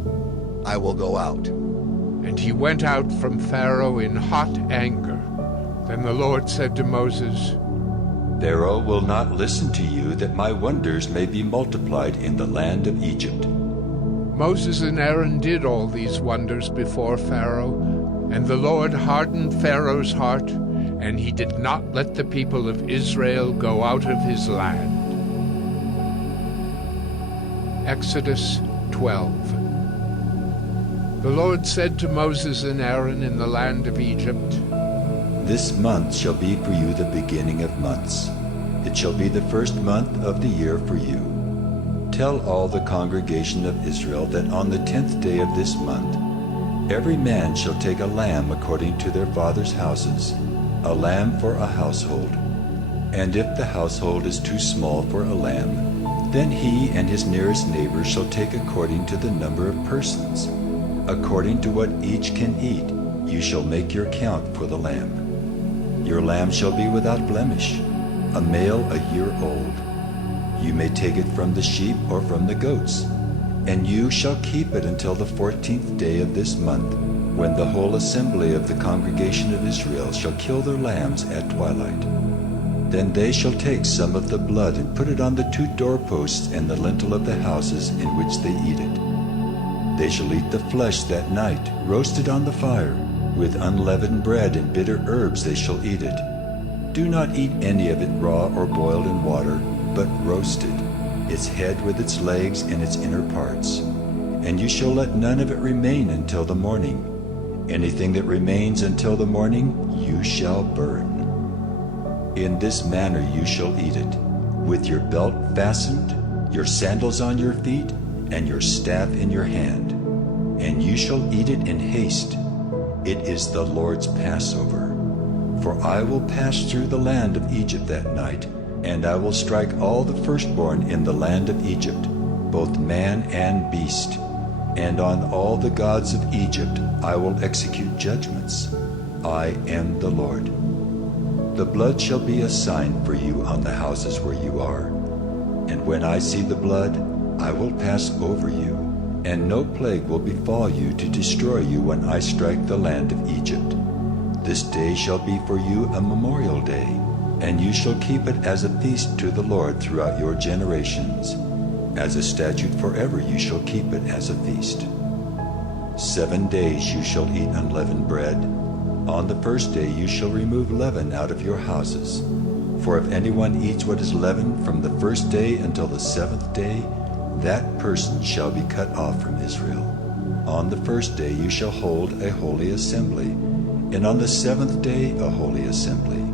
I will go out. And he went out from Pharaoh in hot anger. Then the Lord said to Moses, Pharaoh will not listen to you, that my wonders may be multiplied in the land of Egypt. Moses and Aaron did all these wonders before Pharaoh, and the Lord hardened Pharaoh's heart, and he did not let the people of Israel go out of his land. Exodus 12. The Lord said to Moses and Aaron in the land of Egypt, This month shall be for you the beginning of months. It shall be the first month of the year for you. Tell all the congregation of Israel that on the 10th day of this month, every man shall take a lamb according to their fathers' houses, a lamb for a household. And if the household is too small for a lamb, then he and his nearest neighbor shall take according to the number of persons. According to what each can eat, you shall make your count for the lamb. Your lamb shall be without blemish, a male a year old. You may take it from the sheep or from the goats, and you shall keep it until the 14th day of this month, when the whole assembly of the congregation of Israel shall kill their lambs at twilight. Then they shall take some of the blood and put it on the 2 doorposts and the lintel of the houses in which they eat it. They shall eat the flesh that night, roasted on the fire. With unleavened bread and bitter herbs they shall eat it. Do not eat any of it raw or boiled in water, but roasted, its head with its legs and its inner parts. And you shall let none of it remain until the morning. Anything that remains until the morning you shall burn. In this manner you shall eat it, with your belt fastened, your sandals on your feet, and your staff in your hand. And you shall eat it in haste. It is the Lord's Passover. For I will pass through the land of Egypt that night, and I will strike all the firstborn in the land of Egypt, both man and beast. And on all the gods of Egypt I will execute judgments. I am the Lord. The blood shall be a sign for you on the houses where you are. And when I see the blood, I will pass over you, and no plague will befall you to destroy you when I strike the land of Egypt. This day shall be for you a memorial day, and you shall keep it as a feast to the Lord throughout your generations. As a statute forever you shall keep it as a feast. 7 days you shall eat unleavened bread. On the first day you shall remove leaven out of your houses. For if anyone eats what is leavened from the first day until the 7th day, that person shall be cut off from Israel. On the first day you shall hold a holy assembly, and on the 7th day a holy assembly.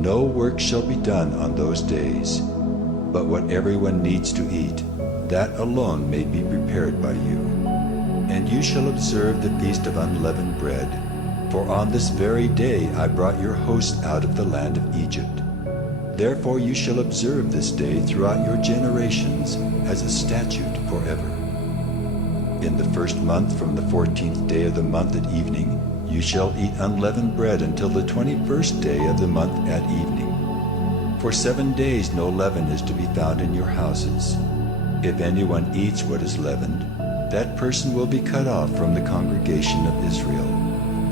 No work shall be done on those days, but what everyone needs to eat, that alone may be prepared by you. And you shall observe the feast of unleavened bread, for on this very day I brought your hosts out of the land of Egypt. Therefore you shall observe this day throughout your generations as a statute forever. In the first month from the 14th day of the month at evening, you shall eat unleavened bread until the 21st day of the month at evening. For 7 days no leaven is to be found in your houses. If anyone eats what is leavened, that person will be cut off from the congregation of Israel,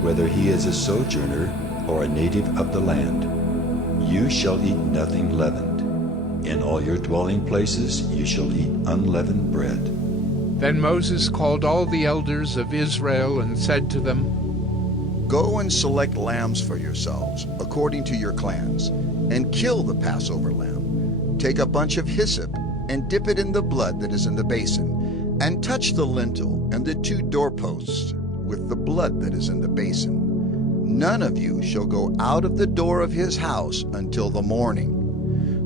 whether he is a sojourner or a native of the land. You shall eat nothing leavened. In all your dwelling places you shall eat unleavened bread. Then Moses called all the elders of Israel and said to them, Go and select lambs for yourselves, according to your clans, and kill the Passover lamb. Take a bunch of hyssop and dip it in the blood that is in the basin, and touch the lintel and the 2 doorposts with the blood that is in the basin. None of you shall go out of the door of his house until the morning.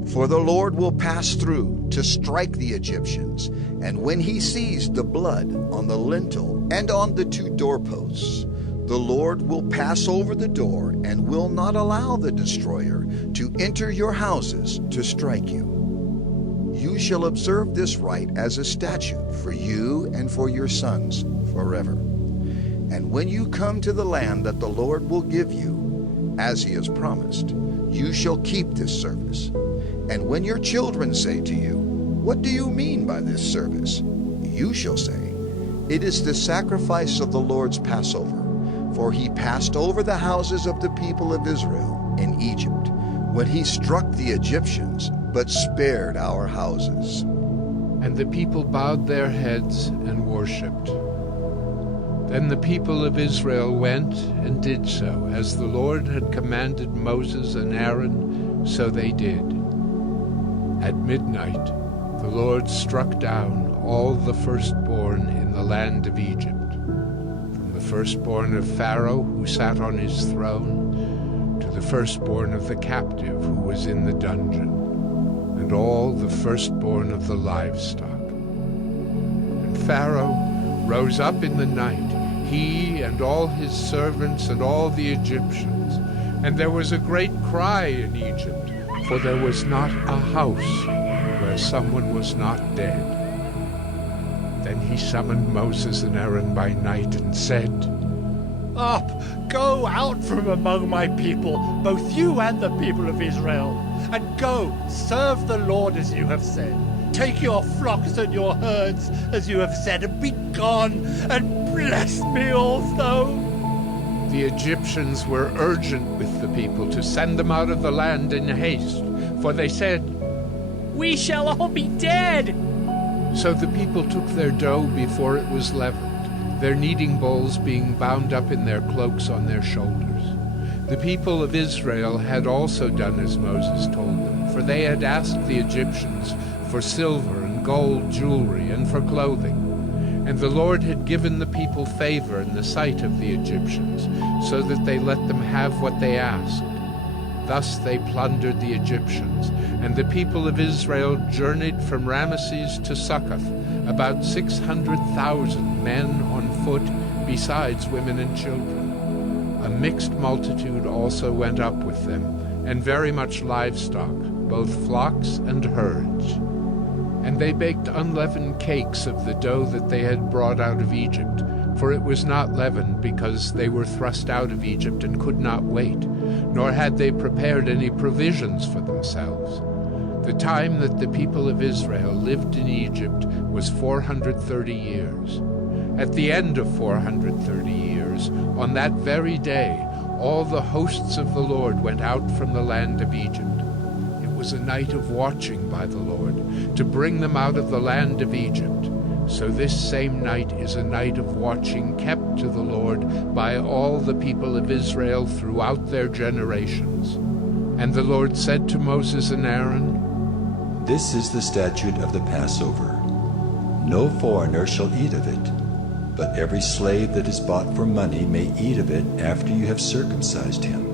For the Lord will pass through to strike the Egyptians, and when he sees the blood on the lintel and on the 2 doorposts, the Lord will pass over the door and will not allow the destroyer to enter your houses to strike you. You shall observe this rite as a statute for you and for your sons forever. And when you come to the land that the Lord will give you, as he has promised, you shall keep this service. And when your children say to you, What do you mean by this service? You shall say, It is the sacrifice of the Lord's Passover, for he passed over the houses of the people of Israel in Egypt, when he struck the Egyptians, but spared our houses. And the people bowed their heads and worshipped. Then the people of Israel went and did so, as the Lord had commanded Moses and Aaron, so they did. At midnight, the Lord struck down all the firstborn in the land of Egypt, from the firstborn of Pharaoh who sat on his throne, the firstborn of the captive who was in the dungeon, and all the firstborn of the livestock. And Pharaoh rose up in the night, he and all his servants and all the Egyptians, and there was a great cry in Egypt, for there was not a house where someone was not dead. Then he summoned Moses and Aaron by night and said, Up, go out from among my people, both you and the people of Israel, and go, serve the Lord as you have said. Take your flocks and your herds as you have said, and be gone, and bless me also. The Egyptians were urgent with the people to send them out of the land in haste, for they said, We shall all be dead. So the people took their dough before it was leavened, their kneading bowls being bound up in their cloaks on their shoulders. The people of Israel had also done as Moses told them, for they had asked the Egyptians for silver and gold jewelry and for clothing. And the Lord had given the people favor in the sight of the Egyptians, so that they let them have what they asked. Thus they plundered the Egyptians, and the people of Israel journeyed from Ramesses to Succoth, about 600,000 men on foot, besides women and children. A mixed multitude also went up with them, and very much livestock, both flocks and herds. And they baked unleavened cakes of the dough that they had brought out of Egypt, for it was not leavened, because they were thrust out of Egypt and could not wait, nor had they prepared any provisions for themselves. The time that the people of Israel lived in Egypt was 430 years. At the end of 430 years, on that very day, all the hosts of the Lord went out from the land of Egypt. It was a night of watching by the Lord, to bring them out of the land of Egypt. So this same night is a night of watching kept to the Lord by all the people of Israel throughout their generations. And the Lord said to Moses and Aaron, This is the statute of the Passover. No foreigner shall eat of it, but every slave that is bought for money may eat of it after you have circumcised him.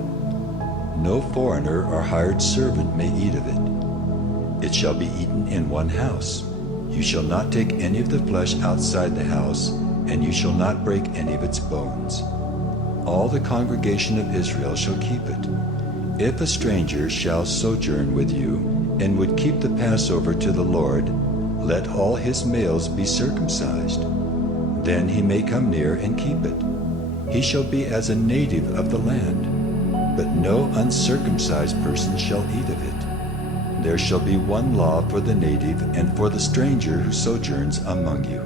No foreigner or hired servant may eat of it. It shall be eaten in one house. You shall not take any of the flesh outside the house, and you shall not break any of its bones. All the congregation of Israel shall keep it. If a stranger shall sojourn with you, and would keep the Passover to the Lord, let all his males be circumcised. Then he may come near and keep it. He shall be as a native of the land, but no uncircumcised person shall eat of it. There shall be one law for the native and for the stranger who sojourns among you.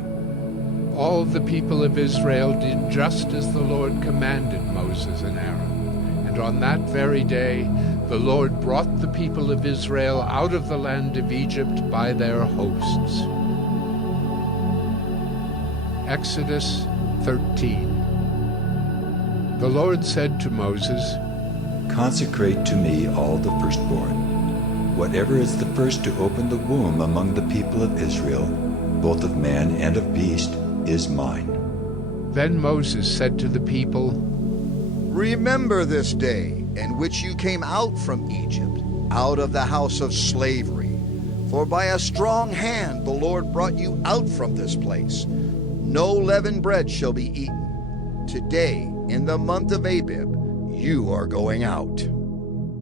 All the people of Israel did just as the Lord commanded Moses and Aaron. And on that very day, the Lord brought the people of Israel out of the land of Egypt by their hosts. Exodus 13. The Lord said to Moses, Consecrate to me all the firstborn. Whatever is the first to open the womb among the people of Israel, both of man and of beast, is mine. Then Moses said to the people, Remember this day in which you came out from Egypt, out of the house of slavery. For by a strong hand the Lord brought you out from this place. No leavened bread shall be eaten. Today, in the month of Abib, you are going out.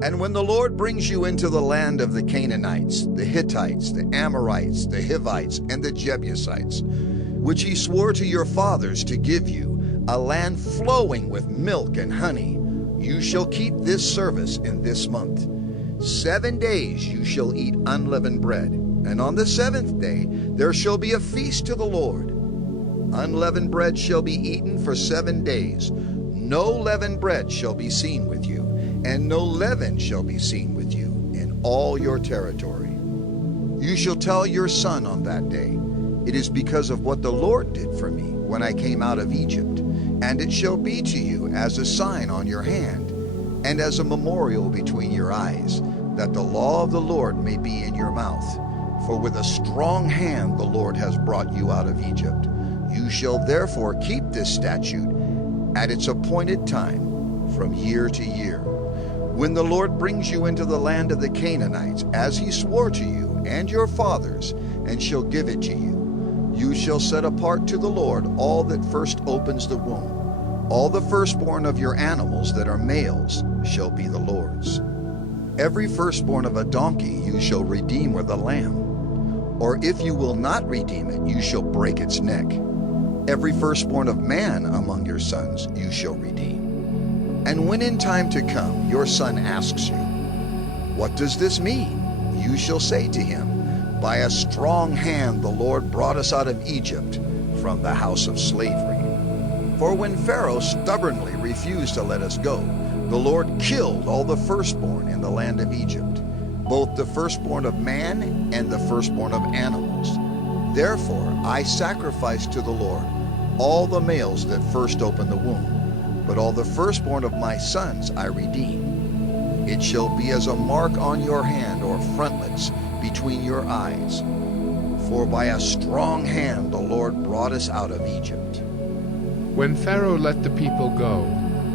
And when the Lord brings you into the land of the Canaanites, the Hittites, the Amorites, the Hivites, and the Jebusites, which he swore to your fathers to give you, a land flowing with milk and honey, you shall keep this service in this month. 7 days you shall eat unleavened bread, and on the 7th day there shall be a feast to the Lord. Unleavened bread shall be eaten for 7 days. No leavened bread shall be seen with you, and no leaven shall be seen with you in all your territory. You shall tell your son on that day, It is because of what the Lord did for me when I came out of Egypt, and it shall be to you as a sign on your hand, and as a memorial between your eyes, that the law of the Lord may be in your mouth. For with a strong hand the Lord has brought you out of Egypt. You shall therefore keep this statute at its appointed time from year to year. When the Lord brings you into the land of the Canaanites, as he swore to you and your fathers, and shall give it to you, you shall set apart to the Lord all that first opens the womb. All the firstborn of your animals that are males shall be the Lord's. Every firstborn of a donkey you shall redeem with a lamb. Or if you will not redeem it, you shall break its neck. Every firstborn of man among your sons you shall redeem. And when in time to come your son asks you, "What does this mean?" you shall say to him, "By a strong hand the Lord brought us out of Egypt from the house of slavery." For when Pharaoh stubbornly refused to let us go, the Lord killed all the firstborn in the land of Egypt, both the firstborn of man and the firstborn of animals. Therefore I sacrificed to the Lord all the males that first opened the womb, but all the firstborn of my sons I redeem. It shall be as a mark on your hand or frontlets between your eyes. For by a strong hand the Lord brought us out of Egypt. When Pharaoh let the people go,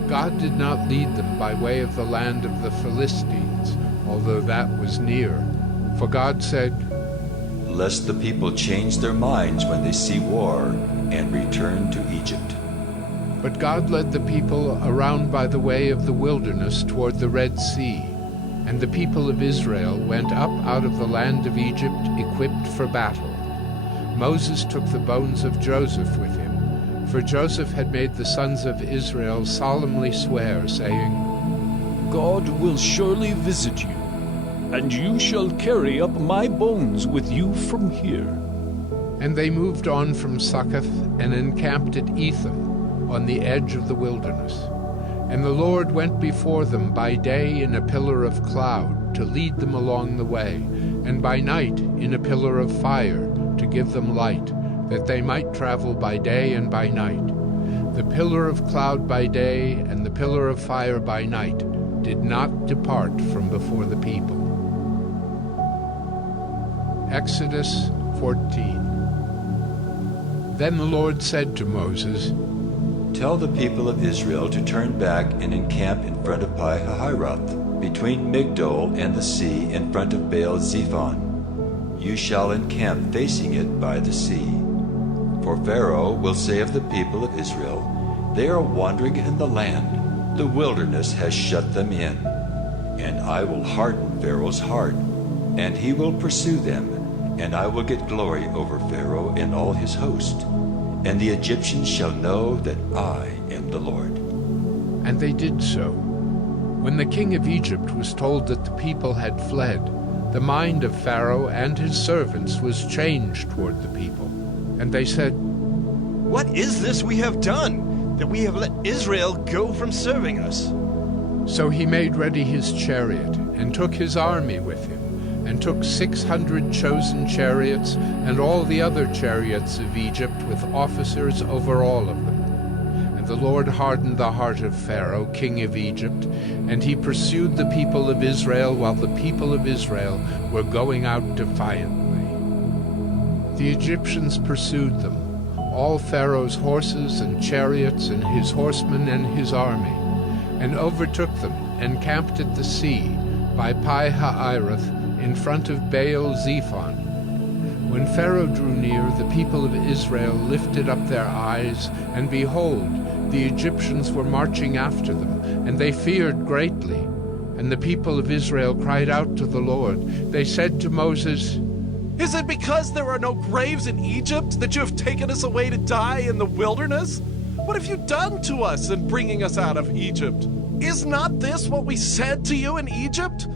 God did not lead them by way of the land of the Philistines, although that was near. For God said, "Lest the people change their minds when they see war and return to Egypt." But God led the people around by the way of the wilderness toward the Red Sea, and the people of Israel went up out of the land of Egypt equipped for battle. Moses took the bones of Joseph with him, for Joseph had made the sons of Israel solemnly swear, saying, "God will surely visit you, and you shall carry up my bones with you from here." And they moved on from Succoth and encamped at Etham, on the edge of the wilderness. And the Lord went before them by day in a pillar of cloud to lead them along the way, and by night in a pillar of fire to give them light, that they might travel by day and by night. The pillar of cloud by day and the pillar of fire by night did not depart from before the people. Exodus 14. Then the Lord said to Moses, "Tell the people of Israel to turn back and encamp in front of Pi-hahiroth, between Migdol and the sea, in front of Baal-zephon. You shall encamp facing it by the sea. For Pharaoh will say of the people of Israel, 'They are wandering in the land. The wilderness has shut them in.' And I will harden Pharaoh's heart, and he will pursue them, and I will get glory over Pharaoh and all his host. And the Egyptians shall know that I am the Lord." And they did so. When the king of Egypt was told that the people had fled, the mind of Pharaoh and his servants was changed toward the people. And they said, "What is this we have done, that we have let Israel go from serving us?" So he made ready his chariot, and took his army with him, and took 600 chosen chariots, and all the other chariots of Egypt, with officers over all of them. And the Lord hardened the heart of Pharaoh, king of Egypt, and he pursued the people of Israel while the people of Israel were going out defiantly. The Egyptians pursued them, all Pharaoh's horses and chariots and his horsemen and his army, and overtook them, and camped at the sea by Pi-hahiroth, in front of Baal-zephon. When Pharaoh drew near, the people of Israel lifted up their eyes, and behold, the Egyptians were marching after them, and they feared greatly. And the people of Israel cried out to the Lord. They said to Moses, "Is it because there are no graves in Egypt that you have taken us away to die in the wilderness? What have you done to us in bringing us out of Egypt? Is not this what we said to you in Egypt?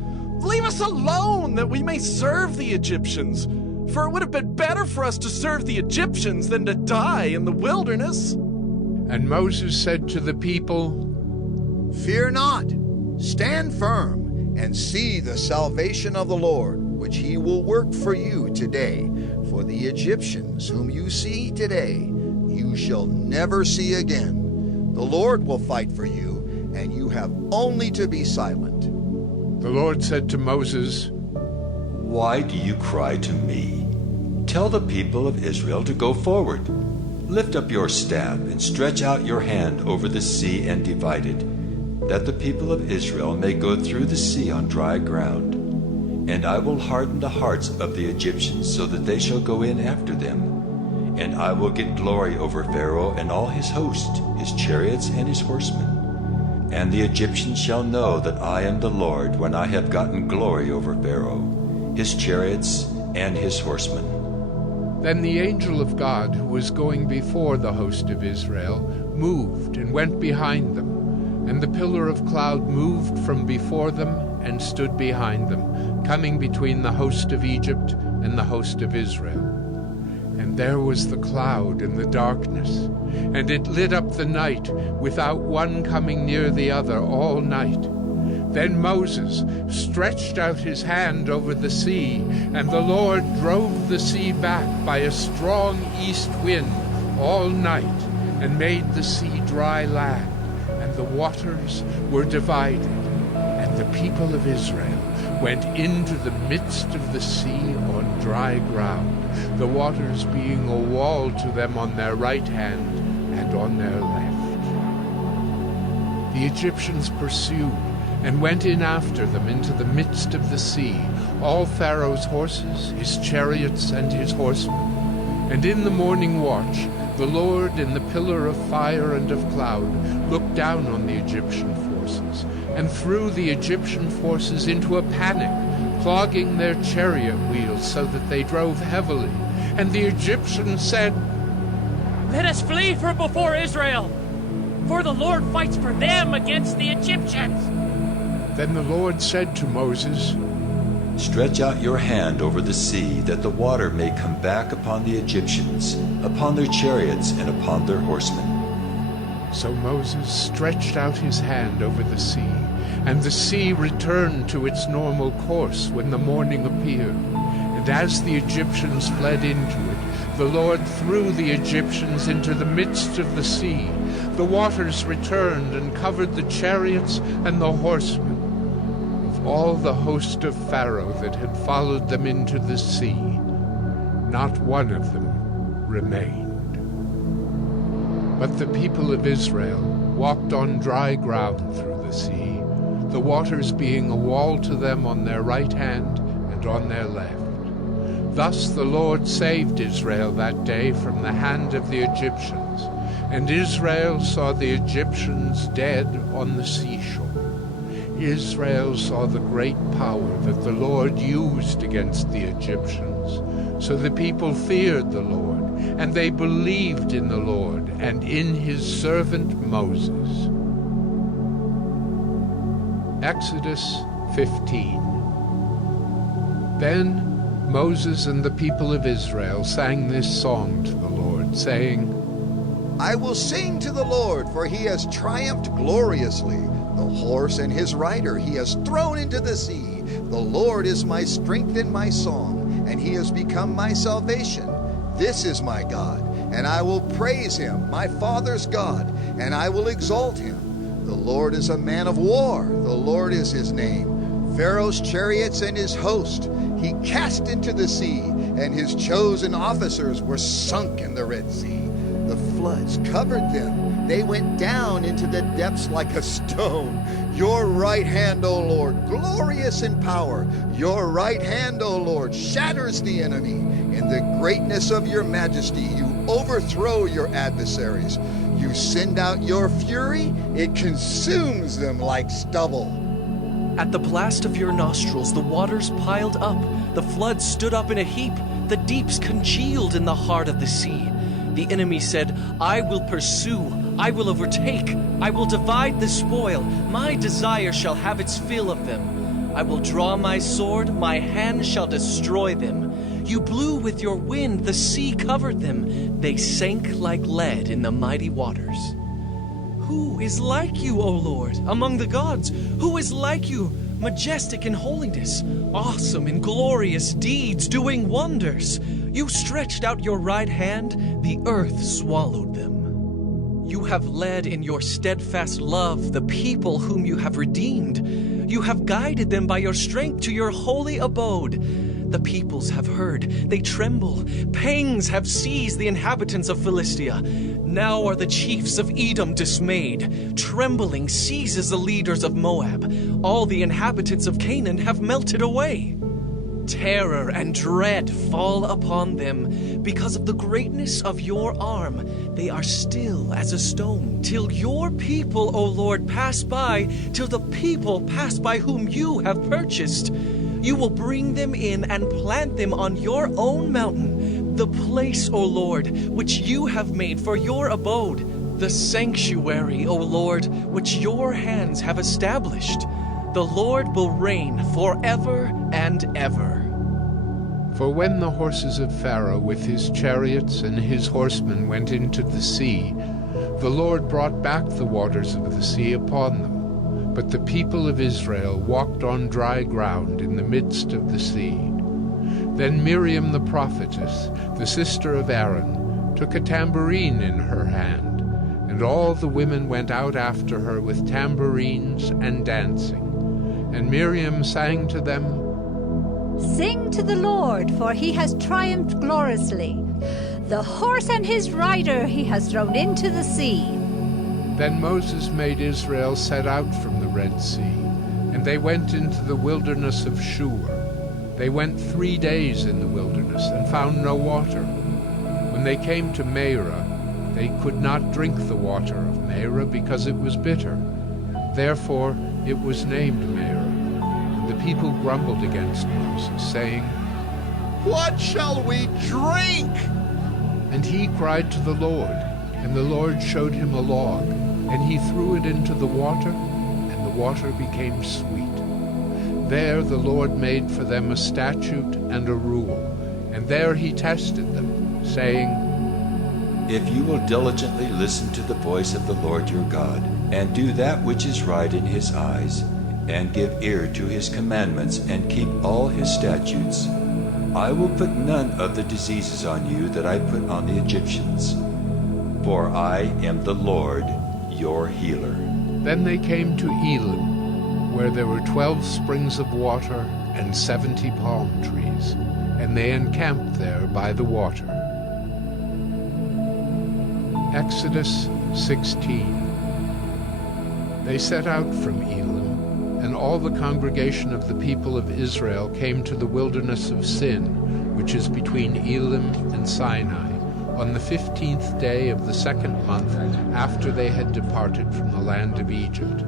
Leave us alone that we may serve the Egyptians, for it would have been better for us to serve the Egyptians than to die in the wilderness." And Moses said to the people, "Fear not, stand firm, and see the salvation of the Lord, which he will work for you today. For the Egyptians whom you see today, you shall never see again. The Lord will fight for you, and you have only to be silent." The Lord said to Moses, "Why do you cry to me? Tell the people of Israel to go forward. Lift up your staff and stretch out your hand over the sea and divide it. that the people of Israel may go through the sea on dry ground. And I will harden the hearts of the Egyptians so that they shall go in after them. And I will get glory over Pharaoh and all his host, his chariots and his horsemen. And the Egyptians shall know that I am the Lord when I have gotten glory over Pharaoh, his chariots and his horsemen. Then the angel of God, who was going before the host of Israel, moved and went behind them. And the pillar of cloud moved from before them and stood behind them, coming between the host of Egypt and the host of Israel. And there was the cloud in the darkness, and it lit up the night, without one coming near the other all night. Then Moses stretched out his hand over the sea, and the Lord drove the sea back by a strong east wind all night, and made the sea dry land, and the waters were divided. And the people of Israel went into the midst of the sea on dry ground, the waters being a wall to them on their right hand and on their left. The Egyptians pursued and went in after them into the midst of the sea, all Pharaoh's horses, his chariots, and his horsemen. And in the morning watch, the Lord in the pillar of fire and of cloud looked down on the Egyptian forces, and threw the Egyptian forces into a panic, clogging their chariot wheels so that they drove heavily. And the Egyptians said, "Let us flee from before Israel, for the Lord fights for them against the Egyptians." Then the Lord said to Moses, Stretch out your hand over the sea, that the water may come back upon the Egyptians, upon their chariots and upon their horsemen. So Moses stretched out his hand over the sea, and the sea returned to its normal course when the morning appeared. And as the Egyptians fled into it, the Lord threw the Egyptians into the midst of the sea. The waters returned and covered the chariots and the horsemen. Of all the host of Pharaoh that had followed them into the sea, not one of them remained. But the people of Israel walked on dry ground through the sea, the waters being a wall to them on their right hand and on their left. Thus the Lord saved Israel that day from the hand of the Egyptians, and Israel saw the Egyptians dead on the seashore. Israel saw the great power that the Lord used against the Egyptians. So the people feared the Lord, and they believed in the Lord and in his servant Moses. Exodus 15. Then Moses and the people of Israel sang this song to the Lord, saying, I will sing to the Lord, for he has triumphed gloriously. The horse and his rider he has thrown into the sea. The Lord is my strength and my song, and he has become my salvation. This is my God, and I will praise him, my father's God, and I will exalt him. The Lord is a man of war. The Lord is his name. Pharaoh's chariots and his host he cast into the sea, and his chosen officers were sunk in the Red Sea. The floods covered them. They went down into the depths like a stone. Your right hand, O Lord, glorious in power. Your right hand, O Lord, shatters the enemy. In the greatness of your majesty, you overthrow your adversaries. You send out your fury, it consumes them like stubble. At the blast of your nostrils, the waters piled up. The floods stood up in a heap. The deeps congealed in the heart of the sea. The enemy said, I will pursue, I will overtake, I will divide the spoil. My desire shall have its fill of them. I will draw my sword, my hand shall destroy them. You blew with your wind, the sea covered them. They sank like lead in the mighty waters. Who is like you, O Lord, among the gods? Who is like you, majestic in holiness, awesome in glorious deeds, doing wonders? You stretched out your right hand, the earth swallowed them. You have led in your steadfast love the people whom you have redeemed. You have guided them by your strength to your holy abode. The peoples have heard, they tremble. Pangs have seized the inhabitants of Philistia. Now are the chiefs of Edom dismayed. Trembling seizes the leaders of Moab. All the inhabitants of Canaan have melted away. Terror and dread fall upon them. Because of the greatness of your arm, they are still as a stone. Till your people, O Lord, pass by, till the people pass by whom you have purchased. You will bring them in and plant them on your own mountain, the place, O Lord, which you have made for your abode, the sanctuary, O Lord, which your hands have established. The Lord will reign forever and ever. For when the horses of Pharaoh with his chariots and his horsemen went into the sea, the Lord brought back the waters of the sea upon them. But the people of Israel walked on dry ground in the midst of the sea. Then Miriam the prophetess, the sister of Aaron, took a tambourine in her hand, and all the women went out after her with tambourines and dancing. And Miriam sang to them, "Sing to the Lord, for he has triumphed gloriously. The horse and his rider he has thrown into the sea." Then Moses made Israel set out from the Red Sea, and they went into the wilderness of Shur. They went 3 days in the wilderness and found no water. When they came to Marah, they could not drink the water of Marah because it was bitter. Therefore it was named Marah. And the people grumbled against Moses, saying, "What shall we drink?" And he cried to the Lord, and the Lord showed him a log, and he threw it into the water, and the water became sweet. There the Lord made for them a statute and a rule, and there he tested them, saying, If you will diligently listen to the voice of the Lord your God, and do that which is right in his eyes, and give ear to his commandments, and keep all his statutes, I will put none of the diseases on you that I put on the Egyptians, for I am the Lord your healer. Then they came to Elim, where there were 12 springs of water and 70 palm trees, and they encamped there by the water. Exodus 16. They set out from Elim, and all the congregation of the people of Israel came to the wilderness of Sin, which is between Elim and Sinai, on the 15th day of the 2nd month after they had departed from the land of Egypt.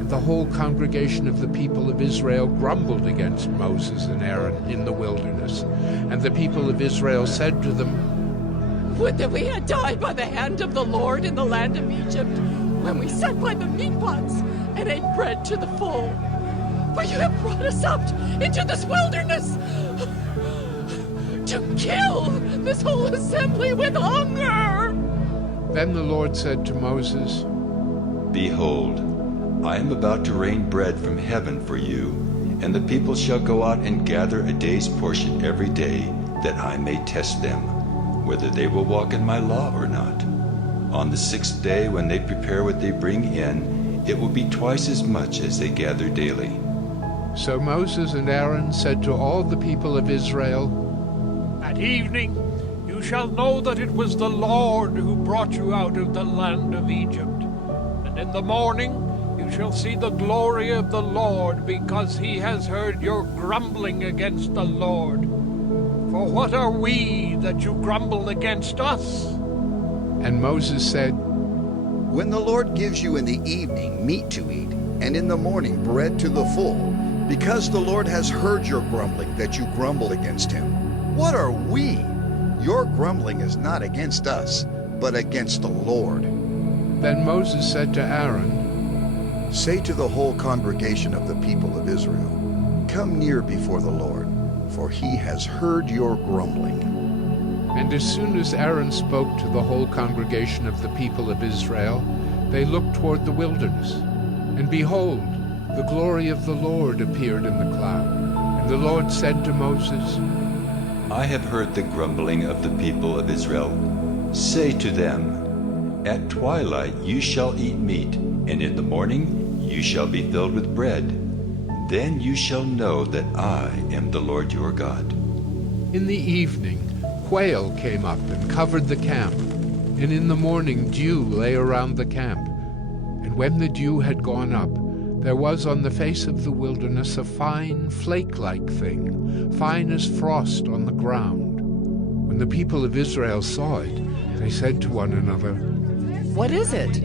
And the whole congregation of the people of Israel grumbled against Moses and Aaron in the wilderness. And the people of Israel said to them, "Would that we had died by the hand of the Lord in the land of Egypt, when we sat by the meat pots and ate bread to the full. For you have brought us out into this wilderness to kill this whole assembly with hunger." Then the Lord said to Moses, Behold, I am about to rain bread from heaven for you, and the people shall go out and gather a day's portion every day, that I may test them, whether they will walk in my law or not. On the 6th day, when they prepare what they bring in, it will be twice as much as they gather daily. So Moses and Aaron said to all the people of Israel, At evening you shall know that it was the Lord who brought you out of the land of Egypt. And in the morning you shall see the glory of the Lord, because he has heard your grumbling against the Lord. For what are we that you grumble against us? And Moses said, When the Lord gives you in the evening meat to eat, and in the morning bread to the full, because the Lord has heard your grumbling that you grumble against him, what are we? Your grumbling is not against us, but against the Lord. Then Moses said to Aaron, Say to the whole congregation of the people of Israel, Come near before the Lord, for he has heard your grumbling. And as soon as Aaron spoke to the whole congregation of the people of Israel, they looked toward the wilderness. And behold, the glory of the Lord appeared in the cloud. And the Lord said to Moses, I have heard the grumbling of the people of Israel. Say to them, At twilight you shall eat meat, and in the morning you shall be filled with bread. Then you shall know that I am the Lord your God. In the evening, quail came up and covered the camp, and in the morning dew lay around the camp. And when the dew had gone up, there was on the face of the wilderness a fine flake-like thing, fine as frost on the ground. When the people of Israel saw it, they said to one another, "What is it?"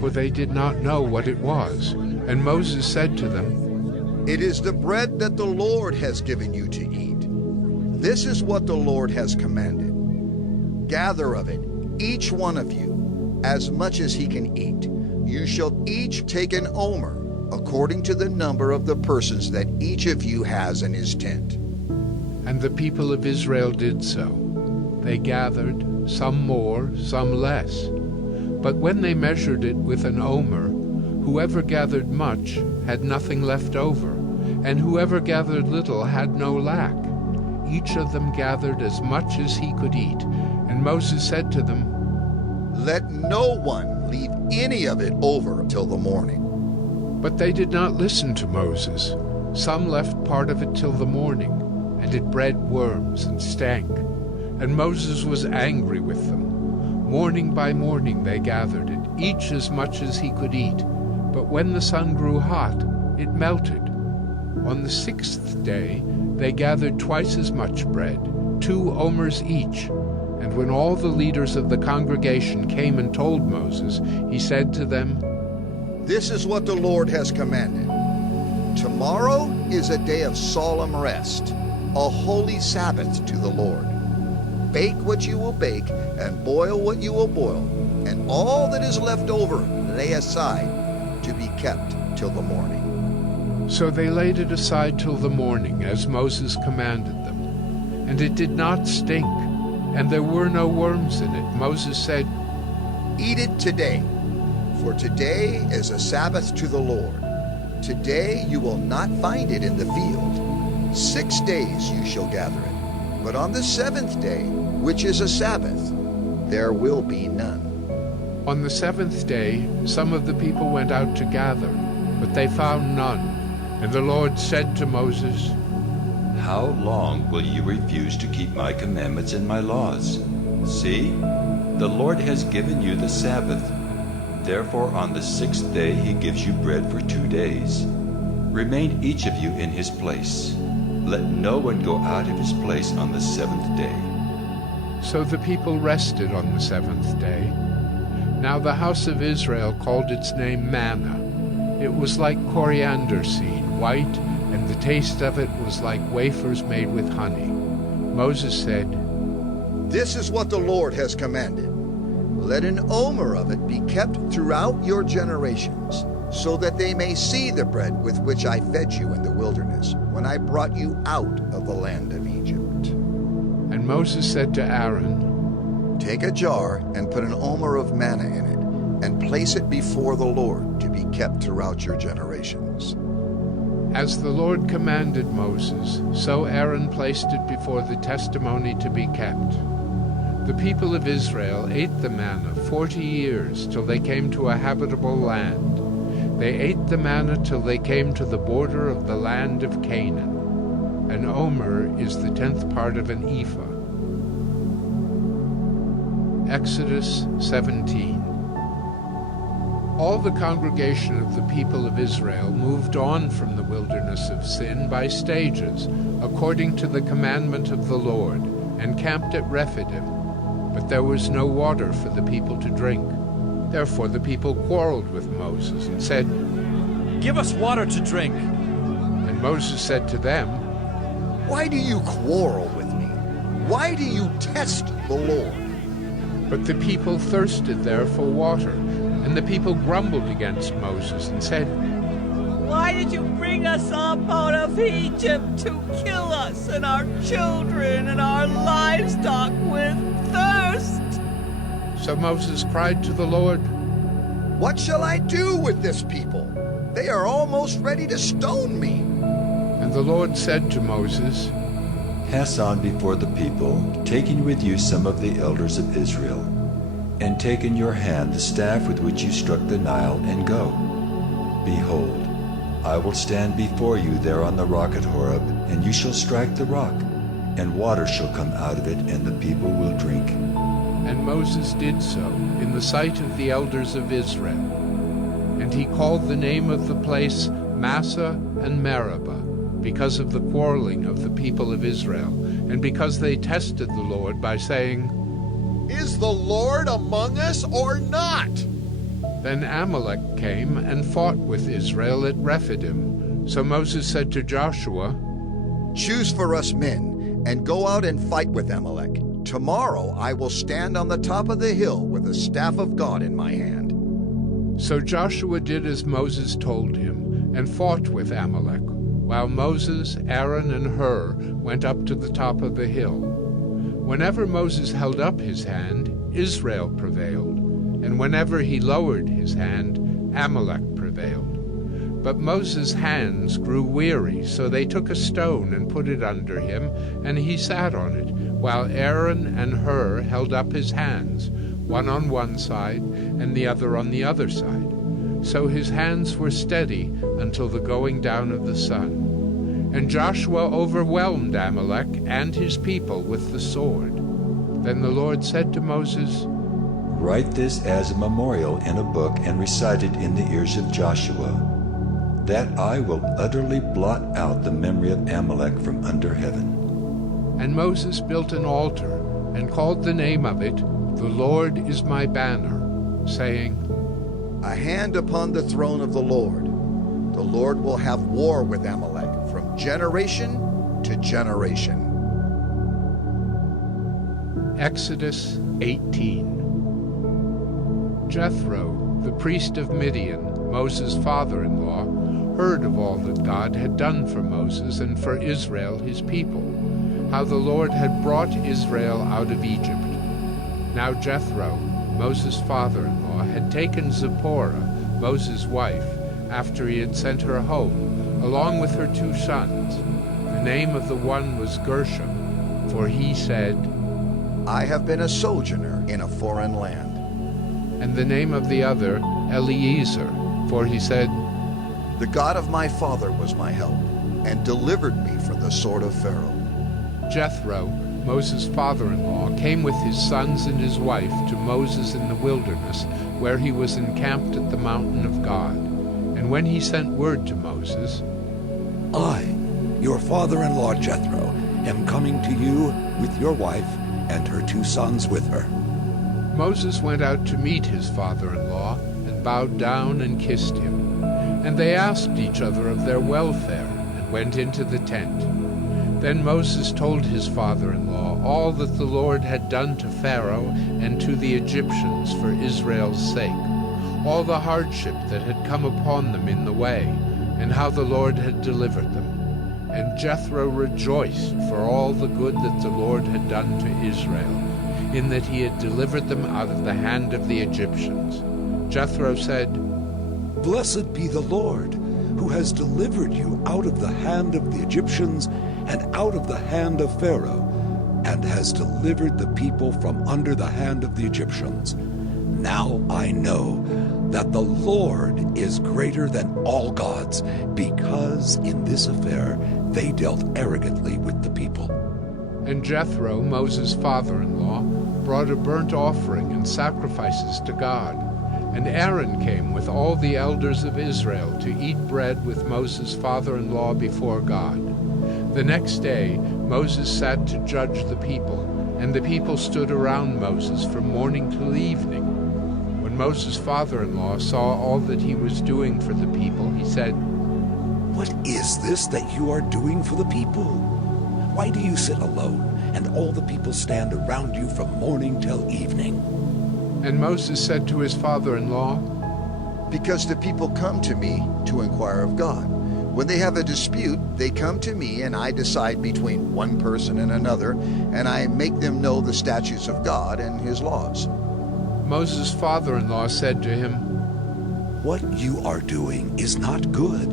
For they did not know what it was. And Moses said to them, "It is the bread that the Lord has given you to eat. This is what the Lord has commanded. Gather of it, each one of you, as much as he can eat. You shall each take an omer, according to the number of the persons that each of you has in his tent." And the people of Israel did so. They gathered, some more, some less. But when they measured it with an omer, whoever gathered much had nothing left over, and whoever gathered little had no lack. Each of them gathered as much as he could eat. And Moses said to them, "Let no one leave any of it over till the morning." But they did not listen to Moses. Some left part of it till the morning, and it bred worms and stank. And Moses was angry with them. Morning by morning they gathered it, each as much as he could eat. But when the sun grew hot, it melted. On the 6th day they gathered twice as much bread, 2 omers each. And when all the leaders of the congregation came and told Moses, he said to them, "This is what the Lord has commanded. Tomorrow is a day of solemn rest, a holy Sabbath to the Lord. Bake what you will bake, and boil what you will boil, and all that is left over lay aside to be kept till the morning." So they laid it aside till the morning, as Moses commanded them. And it did not stink, and there were no worms in it. Moses said, "Eat it today, for today is a Sabbath to the Lord. Today you will not find it in the field. 6 days you shall gather it, but on the 7th day, which is a Sabbath, there will be none." On the 7th day some of the people went out to gather, but they found none. And the Lord said to Moses, How long will you refuse to keep my commandments and my laws? See, the Lord has given you the Sabbath. Therefore on the 6th day he gives you bread for 2 days. Remain each of you in his place. Let no one go out of his place on the 7th day. So the people rested on the 7th day. Now the house of Israel called its name Manna. It was like coriander seed, white, and the taste of it was like wafers made with honey. Moses said, "This is what the Lord has commanded. Let an omer of it be kept throughout your generations, so that they may see the bread with which I fed you in the wilderness, when I brought you out of the land of Egypt." And Moses said to Aaron, "Take a jar and put an omer of manna in it, and place it before the Lord to be kept throughout your generations." As the Lord commanded Moses, so Aaron placed it before the testimony to be kept. The people of Israel ate the manna 40 years till they came to a habitable land. They ate the manna till they came to the border of the land of Canaan. An omer is the 10th part of an ephah. Exodus 17. All the congregation of the people of Israel moved on from the wilderness of Sin by stages, according to the commandment of the Lord, and camped at Rephidim. But there was no water for the people to drink. Therefore the people quarreled with Moses and said, "Give us water to drink." And Moses said to them, "Why do you quarrel with me? Why do you test the Lord?" But the people thirsted there for water, and the people grumbled against Moses and said, "Why did you bring us up out of Egypt to kill us and our children and our livestock with thirst?" So Moses cried to the Lord, "What shall I do with this people? They are almost ready to stone me." And the Lord said to Moses, Pass on before the people, taking with you some of the elders of Israel, and take in your hand the staff with which you struck the Nile, and go. Behold, I will stand before you there on the rock at Horeb, and you shall strike the rock, and water shall come out of it, and the people will drink. And Moses did so in the sight of the elders of Israel. And he called the name of the place Massah and Meribah, because of the quarreling of the people of Israel, and because they tested the Lord by saying, "Is the Lord among us or not?" Then Amalek came and fought with Israel at Rephidim. So Moses said to Joshua, "Choose for us men, and go out and fight with Amalek. Tomorrow I will stand on the top of the hill with the staff of God in my hand." So Joshua did as Moses told him, and fought with Amalek, while Moses, Aaron, and Hur went up to the top of the hill. Whenever Moses held up his hand, Israel prevailed, and whenever he lowered his hand, Amalek prevailed. But Moses' hands grew weary, so they took a stone and put it under him, and he sat on it, while Aaron and Hur held up his hands, one on one side and the other on the other side. So his hands were steady until the going down of the sun. And Joshua overwhelmed Amalek and his people with the sword. Then the Lord said to Moses, Write this as a memorial in a book and recite it in the ears of Joshua, that I will utterly blot out the memory of Amalek from under heaven. And Moses built an altar and called the name of it, The Lord is my banner, saying, A hand upon the throne of the Lord. The Lord will have war with Amalek from generation to generation. Exodus 18. Jethro, the priest of Midian, Moses' father-in-law, heard of all that God had done for Moses and for Israel his people, how the Lord had brought Israel out of Egypt. Now Jethro, Moses' father-in-law, had taken Zipporah, Moses' wife, after he had sent her home, along with her 2 sons. The name of the one was Gershom, for he said, I have been a sojourner in a foreign land. And the name of the other, Eliezer, for he said, The God of my father was my help, and delivered me from the sword of Pharaoh. Jethro, Moses' father-in-law, came with his sons and his wife to Moses in the wilderness, where he was encamped at the mountain of God. And when he sent word to Moses, I, your father-in-law Jethro, am coming to you with your wife and her 2 sons with her. Moses went out to meet his father-in-law, and bowed down and kissed him. And they asked each other of their welfare, and went into the tent. Then Moses told his father-in-law all that the Lord had done to Pharaoh and to the Egyptians for Israel's sake, all the hardship that had come upon them in the way, and how the Lord had delivered them. And Jethro rejoiced for all the good that the Lord had done to Israel, in that he had delivered them out of the hand of the Egyptians. Jethro said, Blessed be the Lord, who has delivered you out of the hand of the Egyptians and out of the hand of Pharaoh, and has delivered the people from under the hand of the Egyptians. Now I know that the Lord is greater than all gods, because in this affair they dealt arrogantly with the people. And Jethro, Moses' father-in-law, brought a burnt offering and sacrifices to God. And Aaron came with all the elders of Israel to eat bread with Moses' father-in-law before God. The next day Moses sat to judge the people, and the people stood around Moses from morning till evening. When Moses' father-in-law saw all that he was doing for the people, he said, What is this that you are doing for the people? Why do you sit alone, and all the people stand around you from morning till evening? And Moses said to his father-in-law, Because the people come to me to inquire of God. When they have a dispute, they come to me, and I decide between one person and another, and I make them know the statutes of God and his laws. Moses' father-in-law said to him, What you are doing is not good.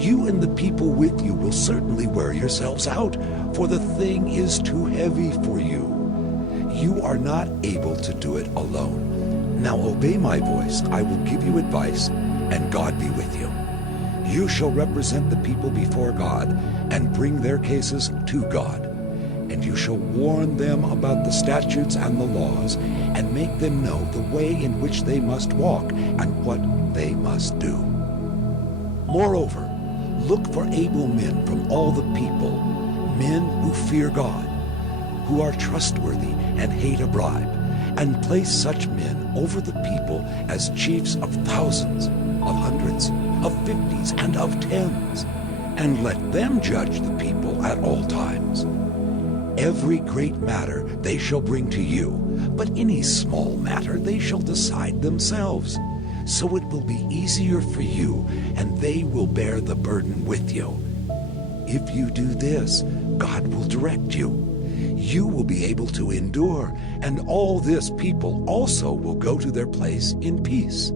You and the people with you will certainly wear yourselves out, for the thing is too heavy for you. You are not able to do it alone. Now obey my voice. I will give you advice, and God be with you. You shall represent the people before God and bring their cases to God. And you shall warn them about the statutes and the laws, and make them know the way in which they must walk and what they must do. Moreover, look for able men from all the people, men who fear God, who are trustworthy and hate a bribe, and place such men over the people as chiefs of thousands, of hundreds, of fifties, and of tens, and let them judge the people at all times. Every great matter they shall bring to you, but any small matter they shall decide themselves. So it will be easier for you, and they will bear the burden with you. If you do this, God will direct you. You will be able to endure, and all this people also will go to their place in peace.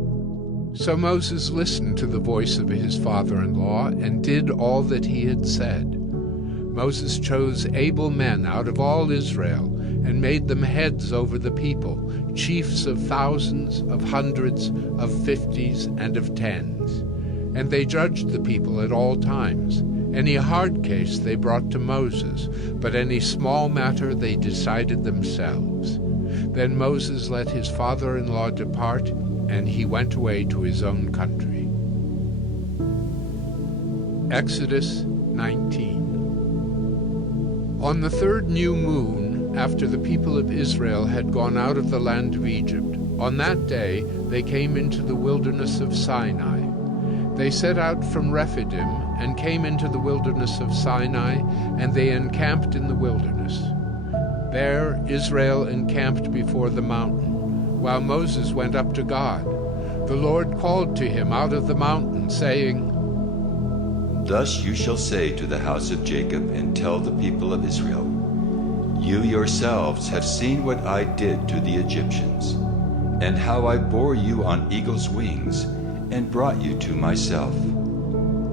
So Moses listened to the voice of his father-in-law and did all that he had said. Moses chose able men out of all Israel and made them heads over the people, chiefs of thousands, of hundreds, of fifties, and of tens. And they judged the people at all times. Any hard case they brought to Moses, but any small matter they decided themselves. Then Moses let his father-in-law depart, and he went away to his own country. Exodus 19. On the third new moon, after the people of Israel had gone out of the land of Egypt, on that day they came into the wilderness of Sinai. They set out from Rephidim and came into the wilderness of Sinai, and they encamped in the wilderness. There Israel encamped before the mountain, while Moses went up to God. The Lord called to him out of the mountain, saying, Thus you shall say to the house of Jacob, and tell the people of Israel, You yourselves have seen what I did to the Egyptians, and how I bore you on eagle's wings, and brought you to myself.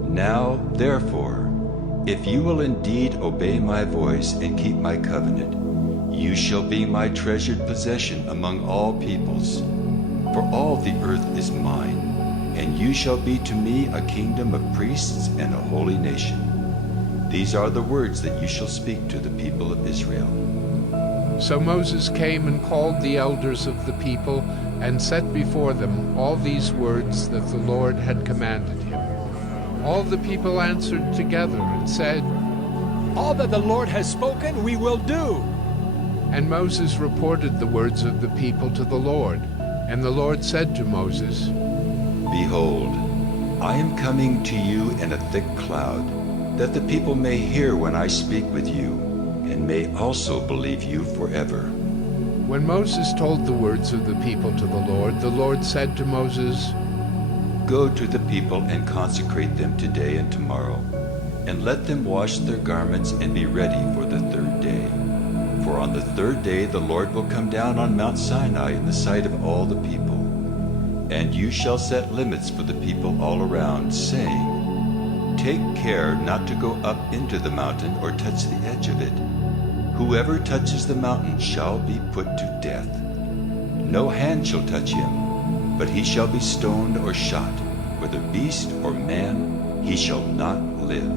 Now, therefore, if you will indeed obey my voice and keep my covenant, you shall be my treasured possession among all peoples. For all the earth is mine, and you shall be to me a kingdom of priests and a holy nation. These are the words that you shall speak to the people of Israel. So Moses came and called the elders of the people, and set before them all these words that the Lord had commanded him. All the people answered together and said, All that the Lord has spoken we will do. And Moses reported the words of the people to the Lord. And the Lord said to Moses, Behold, I am coming to you in a thick cloud, that the people may hear when I speak with you, and may also believe you forever. When Moses told the words of the people to the Lord said to Moses, Go to the people and consecrate them today and tomorrow, and let them wash their garments and be ready for the third day. For on the third day the Lord will come down on Mount Sinai in the sight of all the people. And you shall set limits for the people all around, saying, Take care not to go up into the mountain or touch the edge of it. Whoever touches the mountain shall be put to death. No hand shall touch him, but he shall be stoned or shot. Whether beast or man, he shall not live.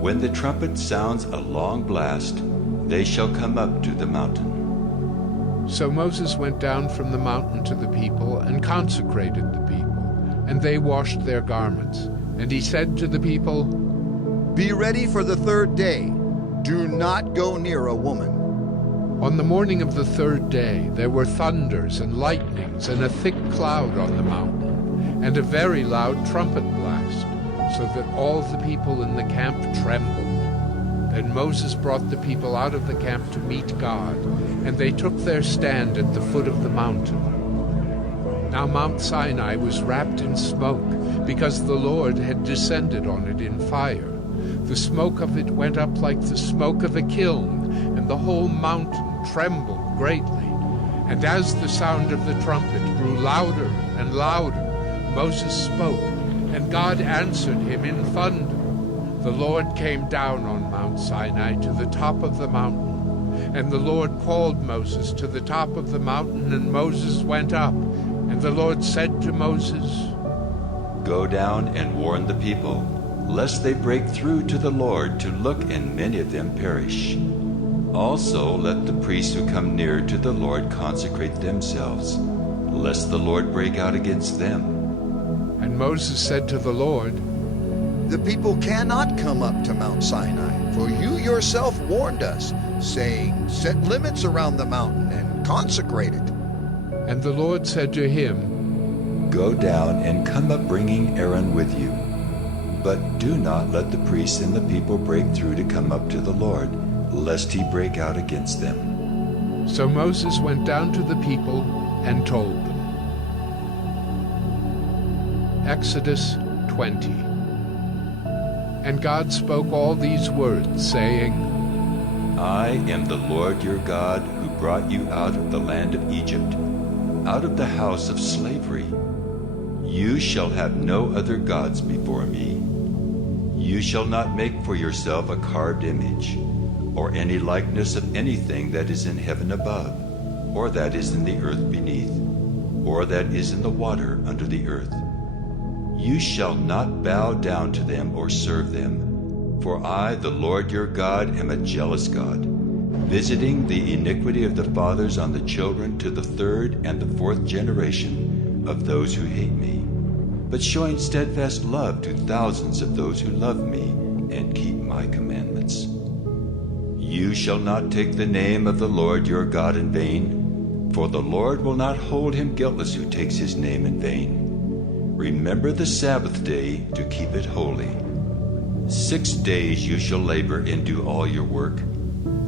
When the trumpet sounds a long blast, they shall come up to the mountain. So Moses went down from the mountain to the people and consecrated the people, and they washed their garments. And he said to the people, Be ready for the third day. Do not go near a woman. On the morning of the third day there were thunders and lightnings and a thick cloud on the mountain, and a very loud trumpet blast, so that all the people in the camp trembled. Then Moses brought the people out of the camp to meet God, and they took their stand at the foot of the mountain. Now Mount Sinai was wrapped in smoke, because the Lord had descended on it in fire. The smoke of it went up like the smoke of a kiln, and the whole mountain trembled greatly. And as the sound of the trumpet grew louder and louder, Moses spoke, and God answered him in thunder. The Lord came down on Mount Sinai to the top of the mountain, and the Lord called Moses to the top of the mountain, and Moses went up. And the Lord said to Moses, Go down and warn the people, lest they break through to the Lord to look and many of them perish. Also let the priests who come near to the Lord consecrate themselves, lest the Lord break out against them. And Moses said to the Lord, The people cannot come up to Mount Sinai, for you yourself warned us, saying, Set limits around the mountain and consecrate it. And the Lord said to him, Go down and come up bringing Aaron with you. But do not let the priests and the people break through to come up to the Lord, lest he break out against them. So Moses went down to the people and told them. Exodus 20. And God spoke all these words, saying, I am the Lord your God, who brought you out of the land of Egypt, out of the house of slavery. You shall have no other gods before me. You shall not make for yourself a carved image, or any likeness of anything that is in heaven above, or that is in the earth beneath, or that is in the water under the earth. You shall not bow down to them or serve them, for I, the Lord your God, am a jealous God, visiting the iniquity of the fathers on the children to the third and the fourth generation of those who hate me, but showing steadfast love to thousands of those who love me and keep my commandments. You shall not take the name of the Lord your God in vain, for the Lord will not hold him guiltless who takes his name in vain. Remember the Sabbath day to keep it holy. 6 days you shall labor and do all your work,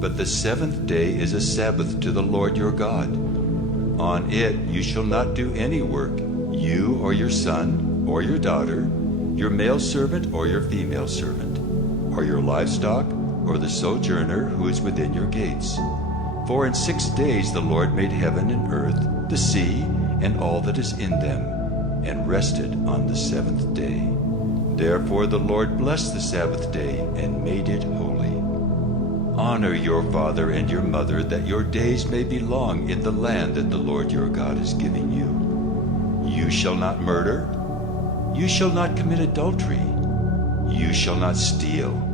but the seventh day is a Sabbath to the Lord your God. On it you shall not do any work, you or your son or your daughter, your male servant or your female servant, or your livestock, or the sojourner who is within your gates. For in 6 days the Lord made heaven and earth, the sea, and all that is in them, and rested on the seventh day. Therefore the Lord blessed the Sabbath day and made it holy. Honor your father and your mother, that your days may be long in the land that the Lord your God is giving you. You shall not murder. You shall not commit adultery. You shall not steal.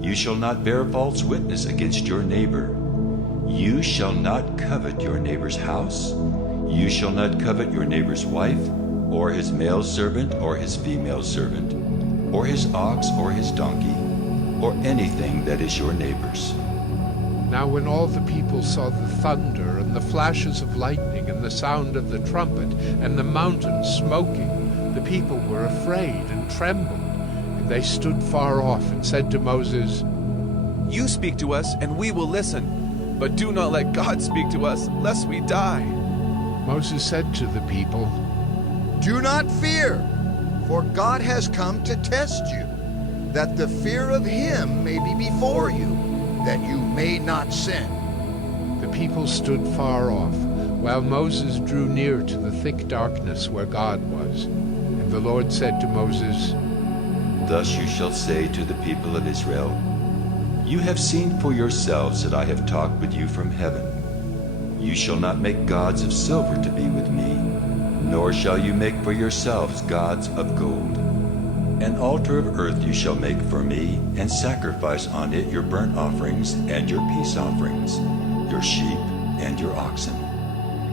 You shall not bear false witness against your neighbor. You shall not covet your neighbor's house. You shall not covet your neighbor's wife, or his male servant, or his female servant, or his ox, or his donkey, or anything that is your neighbor's. Now when all the people saw the thunder and the flashes of lightning and the sound of the trumpet and the mountain smoking, the people were afraid and trembled. And they stood far off and said to Moses, You speak to us, and we will listen, but do not let God speak to us, lest we die. Moses said to the people, Do not fear, for God has come to test you, that the fear of him may be before you, that you may not sin. The people stood far off, while Moses drew near to the thick darkness where God was. And the Lord said to Moses, Thus you shall say to the people of Israel, You have seen for yourselves that I have talked with you from heaven. You shall not make gods of silver to be with me, nor shall you make for yourselves gods of gold. An altar of earth you shall make for me, and sacrifice on it your burnt offerings and your peace offerings, your sheep and your oxen.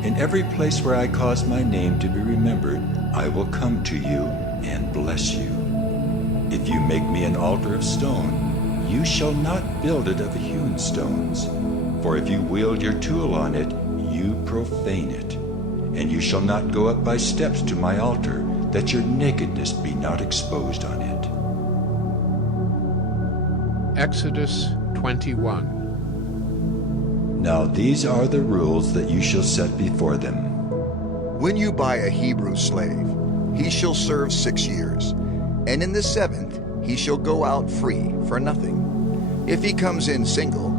In every place where I cause my name to be remembered, I will come to you and bless you. If you make me an altar of stone, you shall not build it of hewn stones. For if you wield your tool on it, you profane it. And you shall not go up by steps to my altar, that your nakedness be not exposed on it. Exodus 21. Now these are the rules that you shall set before them. When you buy a Hebrew slave, he shall serve 6 years, and in the 7th he shall go out free for nothing. If he comes in single,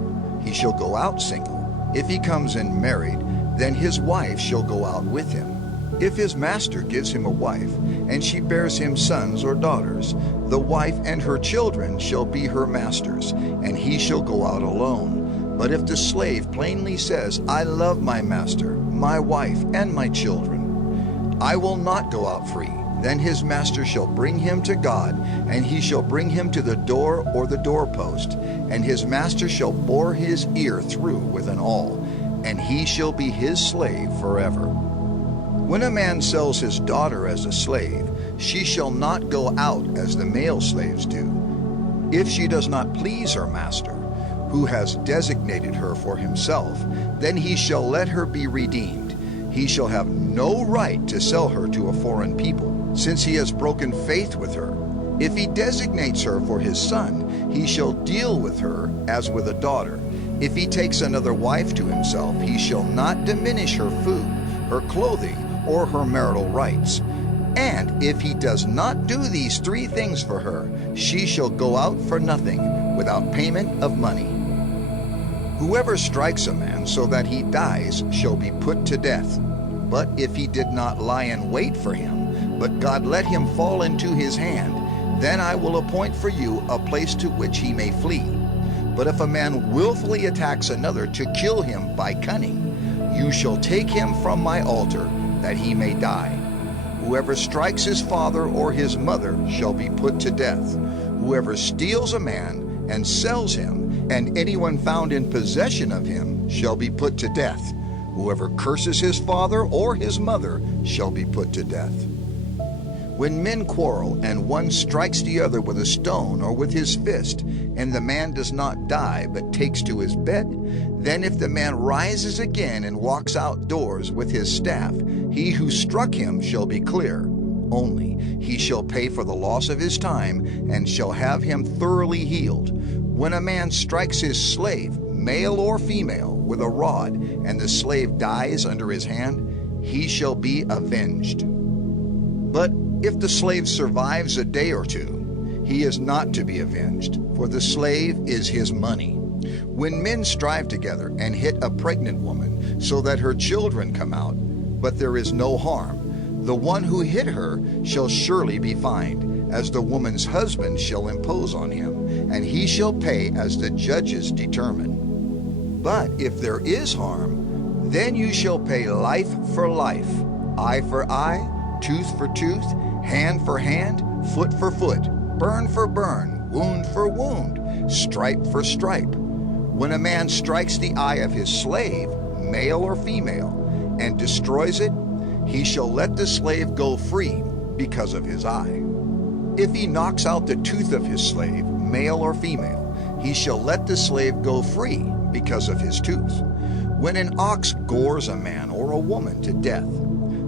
he shall go out single. If he comes in married, then his wife shall go out with him. If his master gives him a wife, and she bears him sons or daughters, the wife and her children shall be her master's, and he shall go out alone. But if the slave plainly says, I love my master, my wife, and my children, I will not go out free, Then his master shall bring him to God, and he shall bring him to the door or the doorpost, and his master shall bore his ear through with an awl, and he shall be his slave forever. When a man sells his daughter as a slave, she shall not go out as the male slaves do. If she does not please her master, who has designated her for himself, then he shall let her be redeemed. He shall have no right to sell her to a foreign people, since he has broken faith with her. If he designates her for his son, he shall deal with her as with a daughter. If he takes another wife to himself, he shall not diminish her food, her clothing, or her marital rights. And if he does not do these three things for her, she shall go out for nothing, without payment of money. Whoever strikes a man so that he dies shall be put to death. But if he did not lie in wait for him, but God let him fall into his hand, then I will appoint for you a place to which he may flee. But if a man willfully attacks another to kill him by cunning, you shall take him from my altar, that he may die. Whoever strikes his father or his mother shall be put to death. Whoever steals a man and sells him, and anyone found in possession of him, shall be put to death. Whoever curses his father or his mother shall be put to death. When men quarrel, and one strikes the other with a stone or with his fist, and the man does not die but takes to his bed, then if the man rises again and walks outdoors with his staff, he who struck him shall be clear. Only he shall pay for the loss of his time, and shall have him thoroughly healed. When a man strikes his slave, male or female, with a rod, and the slave dies under his hand, he shall be avenged. But if the slave survives a day or two, he is not to be avenged, for the slave is his money. When men strive together and hit a pregnant woman, so that her children come out, but there is no harm, the one who hit her shall surely be fined, as the woman's husband shall impose on him, and he shall pay as the judges determine. But if there is harm, then you shall pay life for life, eye for eye, tooth for tooth, hand for hand, foot for foot, burn for burn, wound for wound, stripe for stripe. When a man strikes the eye of his slave, male or female, and destroys it, he shall let the slave go free because of his eye. If he knocks out the tooth of his slave, male or female, he shall let the slave go free because of his tooth. When an ox gores a man or a woman to death,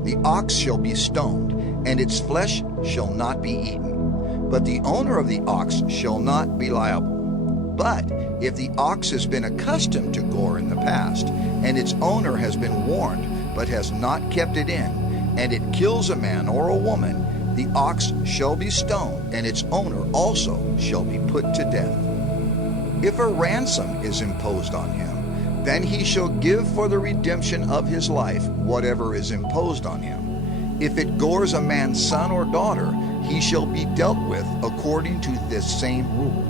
the ox shall be stoned, and its flesh shall not be eaten. But the owner of the ox shall not be liable. But if the ox has been accustomed to gore in the past, and its owner has been warned but has not kept it in, and it kills a man or a woman, the ox shall be stoned, and its owner also shall be put to death. If a ransom is imposed on him, then he shall give for the redemption of his life whatever is imposed on him. If it gores a man's son or daughter, he shall be dealt with according to this same rule.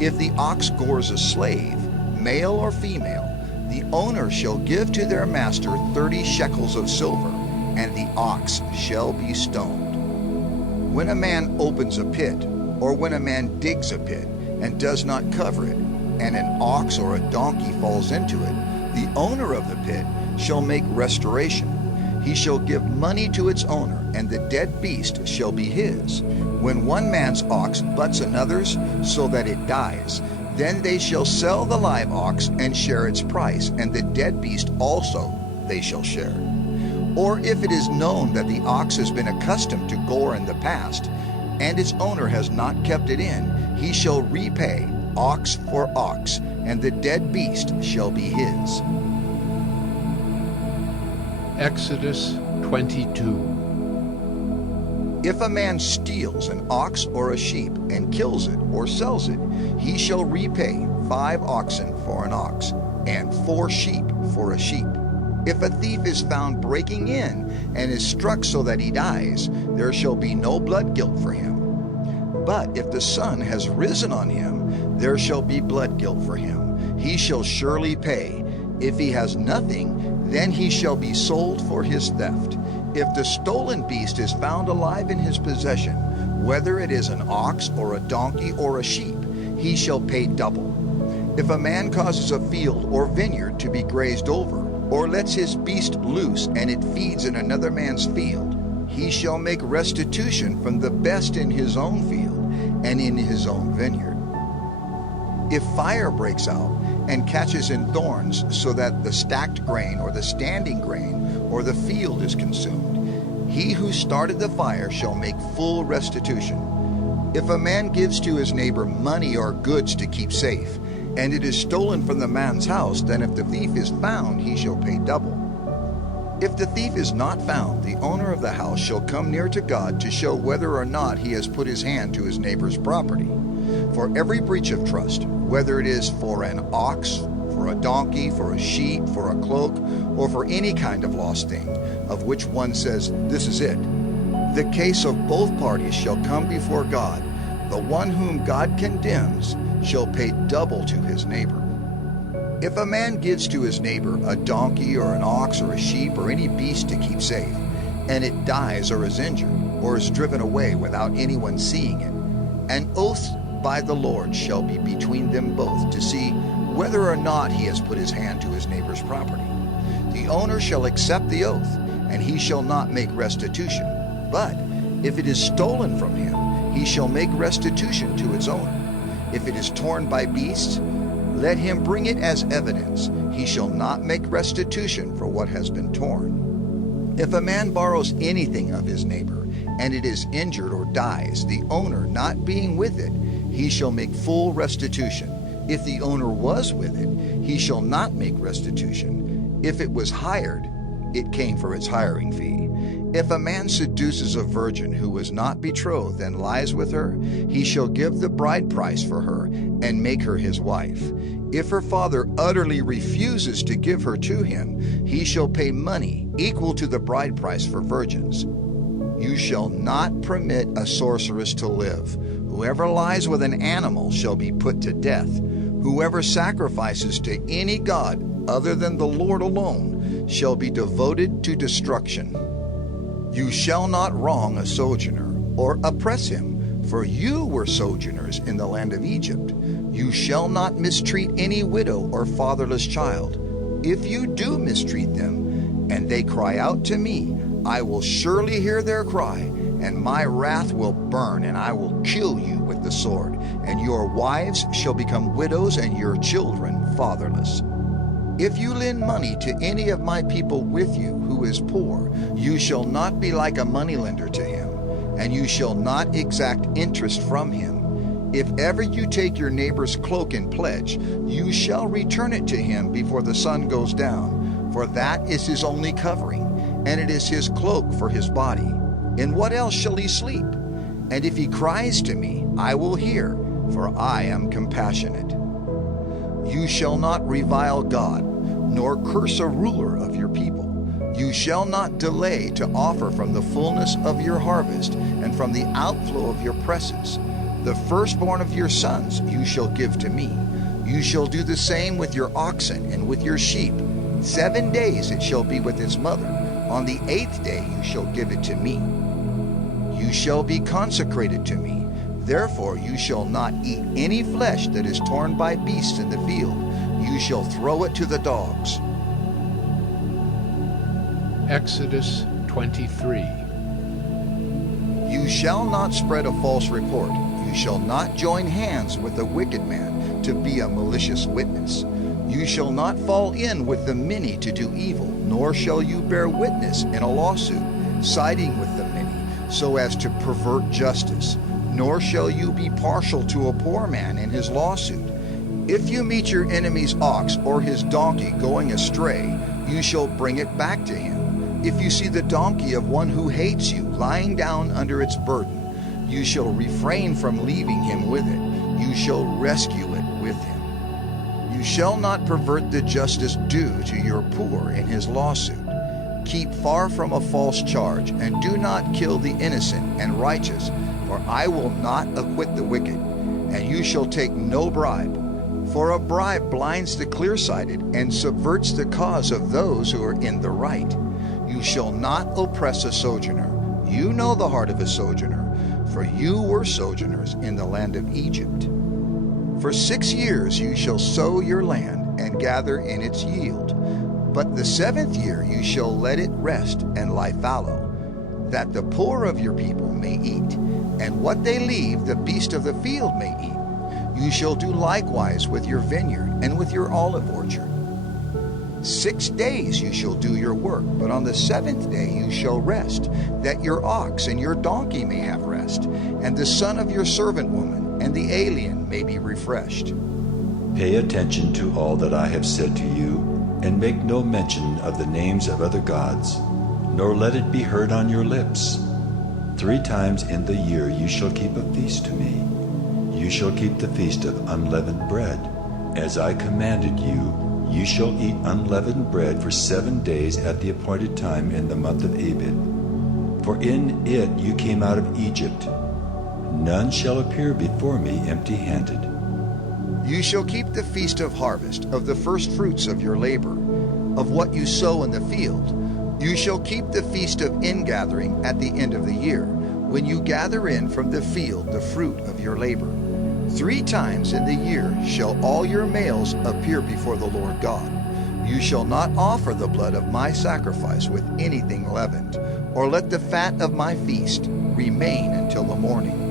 If the ox gores a slave, male or female, the owner shall give to their master 30 shekels of silver, and the ox shall be stoned. When a man opens a pit, or when a man digs a pit, and does not cover it, and an ox or a donkey falls into it, the owner of the pit shall make restoration. He shall give money to its owner, and the dead beast shall be his. When one man's ox butts another's, so that it dies, then they shall sell the live ox and share its price, and the dead beast also they shall share. Or if it is known that the ox has been accustomed to gore in the past, and its owner has not kept it in, he shall repay ox for ox, and the dead beast shall be his. Exodus 22. If a man steals an ox or a sheep and kills it or sells it, he shall repay 5 oxen for an ox, and 4 sheep for a sheep. If a thief is found breaking in and is struck so that he dies, there shall be no blood guilt for him. But if the sun has risen on him, there shall be blood guilt for him. He shall surely pay. If he has nothing, then he shall be sold for his theft. If the stolen beast is found alive in his possession, whether it is an ox or a donkey or a sheep, he shall pay double. If a man causes a field or vineyard to be grazed over, or lets his beast loose and it feeds in another man's field, he shall make restitution from the best in his own field and in his own vineyard. If fire breaks out and catches in thorns so that the stacked grain or the standing grain or the field is consumed, he who started the fire shall make full restitution. If a man gives to his neighbor money or goods to keep safe, and it is stolen from the man's house, then if the thief is found, he shall pay double. If the thief is not found, the owner of the house shall come near to God to show whether or not he has put his hand to his neighbor's property. For every breach of trust, whether it is for an ox, for a donkey, for a sheep, for a cloak, or for any kind of lost thing, of which one says, "This is it," the case of both parties shall come before God. The one whom God condemns shall pay double to his neighbor. If a man gives to his neighbor a donkey or an ox or a sheep or any beast to keep safe, and it dies or is injured or is driven away without anyone seeing it, an oath by the Lord shall be between them both to see whether or not he has put his hand to his neighbor's property. The owner shall accept the oath, and he shall not make restitution. But if it is stolen from him, he shall make restitution to its owner. If it is torn by beasts, let him bring it as evidence. He shall not make restitution for what has been torn. If a man borrows anything of his neighbor, and it is injured or dies, the owner not being with it, he shall make full restitution. If the owner was with it, he shall not make restitution. If it was hired, it came for its hiring fee. If a man seduces a virgin who was not betrothed and lies with her, he shall give the bride price for her and make her his wife. If her father utterly refuses to give her to him, he shall pay money equal to the bride price for virgins. You shall not permit a sorceress to live. Whoever lies with an animal shall be put to death. Whoever sacrifices to any god other than the Lord alone shall be devoted to destruction. You shall not wrong a sojourner or oppress him, for you were sojourners in the land of Egypt. You shall not mistreat any widow or fatherless child. If you do mistreat them, and they cry out to me, I will surely hear their cry, and my wrath will burn, and I will kill you with the sword, and your wives shall become widows, and your children fatherless. If you lend money to any of my people with you who is poor, you shall not be like a moneylender to him, and you shall not exact interest from him. If ever you take your neighbor's cloak in pledge, you shall return it to him before the sun goes down, for that is his only covering, and it is his cloak for his body. In what else shall he sleep? And if he cries to me, I will hear, for I am compassionate. You shall not revile God, nor curse a ruler of your people. You shall not delay to offer from the fullness of your harvest and from the outflow of your presses. The firstborn of your sons you shall give to me. You shall do the same with your oxen and with your sheep. 7 days it shall be with its mother. On the 8th day you shall give it to me. You shall be consecrated to me. Therefore you shall not eat any flesh that is torn by beasts in the field. You shall throw it to the dogs. Exodus 23. You shall not spread a false report. You shall not join hands with a wicked man to be a malicious witness. You shall not fall in with the many to do evil, nor shall you bear witness in a lawsuit, siding with the many, so as to pervert justice. Nor shall you be partial to a poor man in his lawsuit. If you meet your enemy's ox or his donkey going astray, you shall bring it back to him. If you see the donkey of one who hates you lying down under its burden, you shall refrain from leaving him with it. You shall rescue it with him. You shall not pervert the justice due to your poor in his lawsuit. Keep far from a false charge, and do not kill the innocent and righteous, for I will not acquit the wicked, and you shall take no bribe. For a bribe blinds the clear-sighted and subverts the cause of those who are in the right. You shall not oppress a sojourner. You know the heart of a sojourner, for you were sojourners in the land of Egypt. For 6 years you shall sow your land and gather in its yield. But the 7th year you shall let it rest and lie fallow, that the poor of your people may eat, and what they leave the beast of the field may eat. You shall do likewise with your vineyard and with your olive orchard. 6 days you shall do your work, but on the 7th day you shall rest, that your ox and your donkey may have rest, and the son of your servant woman and the alien may be refreshed. Pay attention to all that I have said to you, and make no mention of the names of other gods, nor let it be heard on your lips. 3 times in the year you shall keep a feast to me. You shall keep the feast of unleavened bread. As I commanded you, you shall eat unleavened bread for 7 days at the appointed time in the month of Abib. For in it you came out of Egypt. None shall appear before me empty-handed. You shall keep the feast of harvest, of the first fruits of your labor, of what you sow in the field. You shall keep the feast of ingathering at the end of the year, when you gather in from the field the fruit of your labor. 3 times in the year shall all your males appear before the Lord God. You shall not offer the blood of my sacrifice with anything leavened, or let the fat of my feast remain until the morning.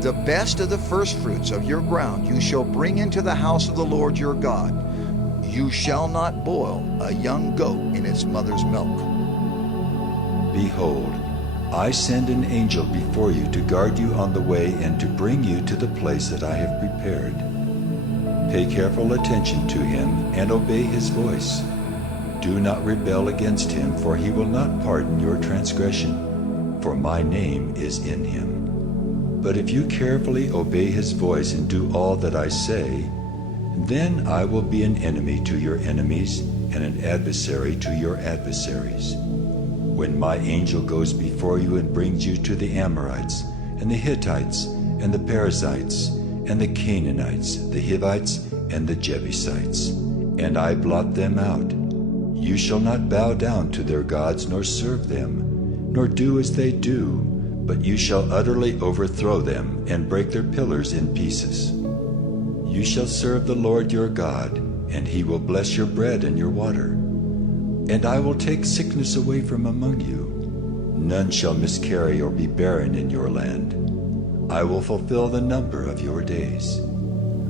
The best of the first fruits of your ground you shall bring into the house of the Lord your God. You shall not boil a young goat in its mother's milk. Behold, I send an angel before you to guard you on the way and to bring you to the place that I have prepared. Pay careful attention to him and obey his voice. Do not rebel against him, for he will not pardon your transgression, for my name is in him. But if you carefully obey his voice and do all that I say, then I will be an enemy to your enemies and an adversary to your adversaries. When my angel goes before you and brings you to the Amorites, and the Hittites, and the Perizzites, and the Canaanites, the Hivites, and the Jebusites, and I blot them out, you shall not bow down to their gods nor serve them, nor do as they do, but you shall utterly overthrow them and break their pillars in pieces. You shall serve the Lord your God, and he will bless your bread and your water. And I will take sickness away from among you. None shall miscarry or be barren in your land. I will fulfill the number of your days.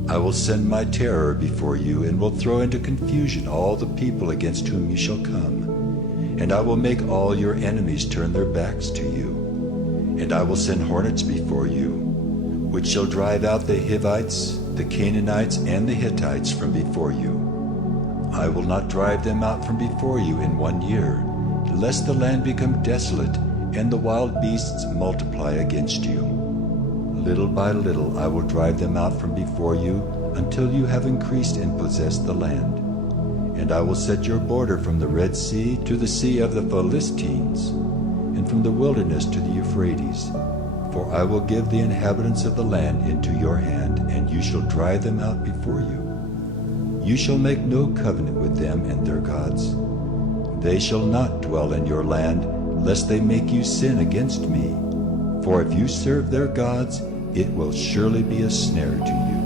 I will send my terror before you, and will throw into confusion all the people against whom you shall come. And I will make all your enemies turn their backs to you. And I will send hornets before you, which shall drive out the Hivites, the Canaanites, and the Hittites from before you. I will not drive them out from before you in 1 year, lest the land become desolate and the wild beasts multiply against you. Little by little I will drive them out from before you until you have increased and possessed the land. And I will set your border from the Red Sea to the Sea of the Philistines, and from the wilderness to the Euphrates. For I will give the inhabitants of the land into your hand, and you shall drive them out before you. You shall make no covenant with them and their gods. They shall not dwell in your land, lest they make you sin against me. For if you serve their gods, it will surely be a snare to you.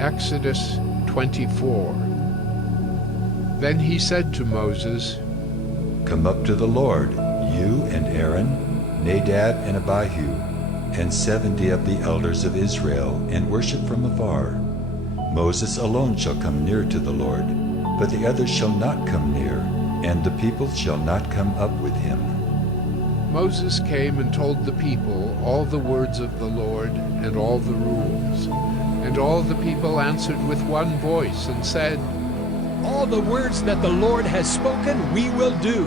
Exodus 24. Then he said to Moses, Come up to the Lord, you and Aaron, Nadab and Abihu, and 70 of the elders of Israel, and worship from afar. Moses alone shall come near to the Lord, but the others shall not come near, and the people shall not come up with him. Moses came and told the people all the words of the Lord and all the rules. And all the people answered with one voice and said, All the words that the Lord has spoken we will do.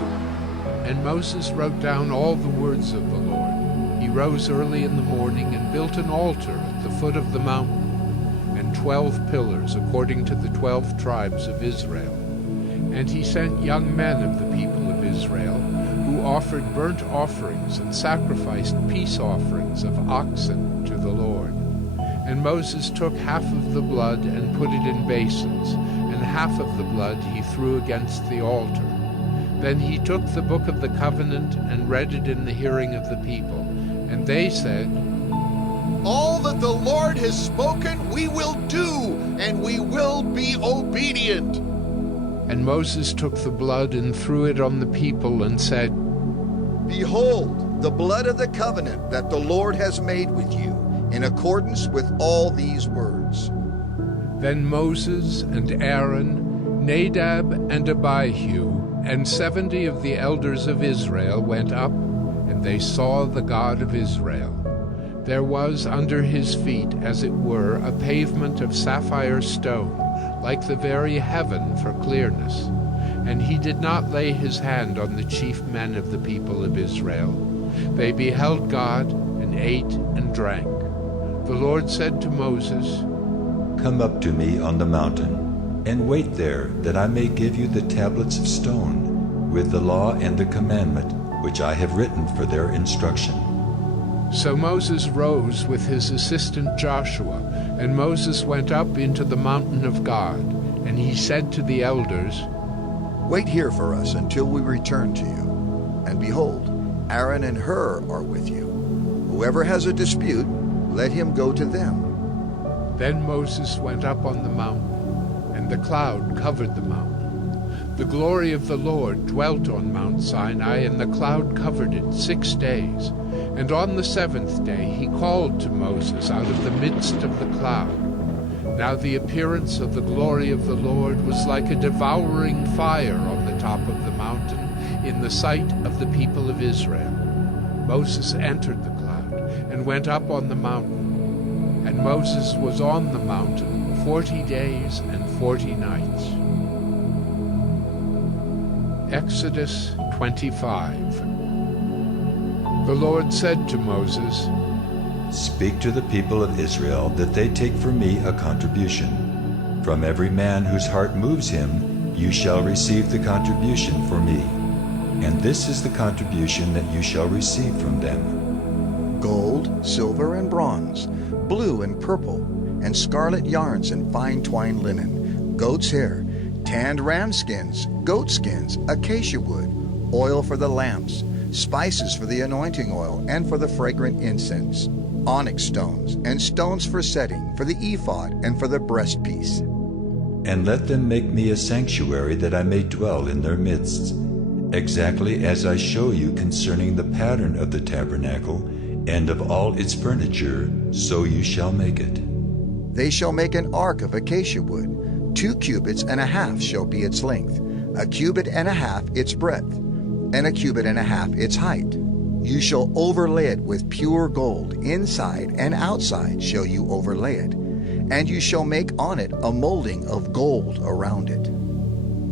And Moses wrote down all the words of the Lord. He rose early in the morning and built an altar at the foot of the mountain, and 12 pillars according to the 12 tribes of Israel. And he sent young men of the people of Israel, who offered burnt offerings and sacrificed peace offerings of oxen to the Lord. And Moses took half of the blood and put it in basins, and half of the blood he threw against the altar. Then he took the book of the covenant and read it in the hearing of the people. And they said, "All that the Lord has spoken we will do, and we will be obedient." And Moses took the blood and threw it on the people and said, "Behold, the blood of the covenant that the Lord has made with you, in accordance with all these words." Then Moses and Aaron, Nadab and Abihu, and 70 of the elders of Israel went up, and they saw the God of Israel. There was under his feet, as it were, a pavement of sapphire stone, like the very heaven for clearness. And he did not lay his hand on the chief men of the people of Israel. They beheld God, and ate and drank. The Lord said to Moses, "Come up to me on the mountain, and wait there, that I may give you the tablets of stone, with the law and the commandment, which I have written for their instruction." So Moses rose with his assistant Joshua, and Moses went up into the mountain of God. And he said to the elders, "Wait here for us until we return to you. And behold, Aaron and Hur are with you. Whoever has a dispute, let him go to them." Then Moses went up on the mountain, and the cloud covered the mountain. The glory of the Lord dwelt on Mount Sinai, and the cloud covered it 6 days. And on the 7th day he called to Moses out of the midst of the cloud. Now the appearance of the glory of the Lord was like a devouring fire on the top of the mountain, in the sight of the people of Israel. Moses entered the cloud, and went up on the mountain. And Moses was on the mountain 40 days and 40 nights. Exodus 25. The Lord said to Moses, "Speak to the people of Israel that they take for me a contribution. From every man whose heart moves him, you shall receive the contribution for me. And this is the contribution that you shall receive from them: gold, silver, and bronze, blue and purple, and scarlet yarns and fine twined linen, goat's hair, tanned ram skins, goat skins, acacia wood, oil for the lamps, spices for the anointing oil and for the fragrant incense, onyx stones, and stones for setting, for the ephod and for the breastpiece. And let them make me a sanctuary that I may dwell in their midst, exactly as I show you concerning the pattern of the tabernacle and of all its furniture, so you shall make it. They shall make an ark of acacia wood. 2 cubits and a half shall be its length, 1 cubit and a half its breadth, and 1 cubit and a half its height. You shall overlay it with pure gold, inside and outside shall you overlay it, and you shall make on it a molding of gold around it.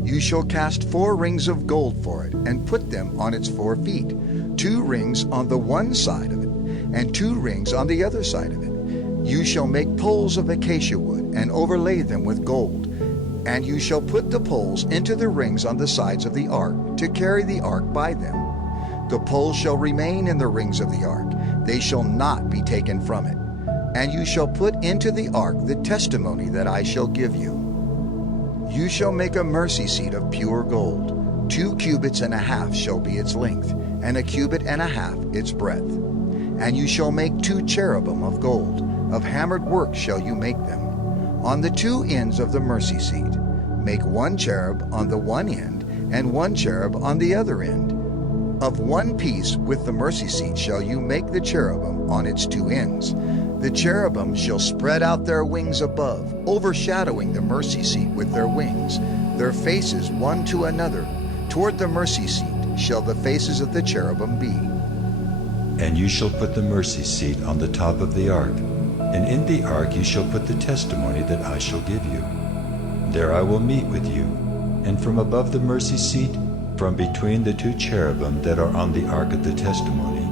You shall cast 4 rings of gold for it, and put them on its 4 feet, 2 rings on the one side of it, and 2 rings on the other side of it. You shall make poles of acacia wood, and overlay them with gold. And you shall put the poles into the rings on the sides of the ark, to carry the ark by them. The poles shall remain in the rings of the ark, they shall not be taken from it. And you shall put into the ark the testimony that I shall give you. You shall make a mercy seat of pure gold. 2 cubits and a half shall be its length, and 1 cubit and a half its breadth. And you shall make 2 cherubim of gold, of hammered work shall you make them. On the 2 ends of the mercy seat, make 1 cherub on the one end, and 1 cherub on the other end. Of one piece with the mercy seat shall you make the cherubim on its 2 ends. The cherubim shall spread out their wings above, overshadowing the mercy seat with their wings, their faces one to another. Toward the mercy seat shall the faces of the cherubim be. And you shall put the mercy seat on the top of the ark, and in the ark you shall put the testimony that I shall give you. There I will meet with you, and from above the mercy seat, from between the 2 cherubim that are on the ark of the testimony,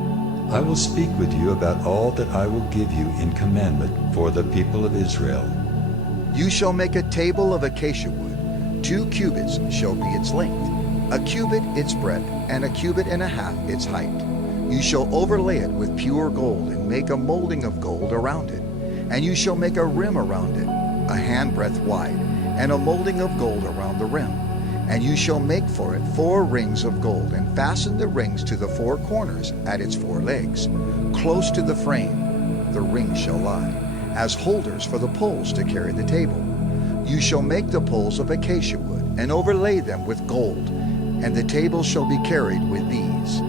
I will speak with you about all that I will give you in commandment for the people of Israel. You shall make a table of acacia wood. 2 cubits shall be its length, 1 cubit its breadth, and 1 cubit and a half its height. You shall overlay it with pure gold, and make a molding of gold around it. And you shall make a rim around it, a handbreadth wide, and a molding of gold around the rim. And you shall make for it 4 rings of gold, and fasten the rings to the 4 corners at its 4 legs. Close to the frame the rings shall lie, as holders for the poles to carry the table. You shall make the poles of acacia wood, and overlay them with gold, and the table shall be carried with these.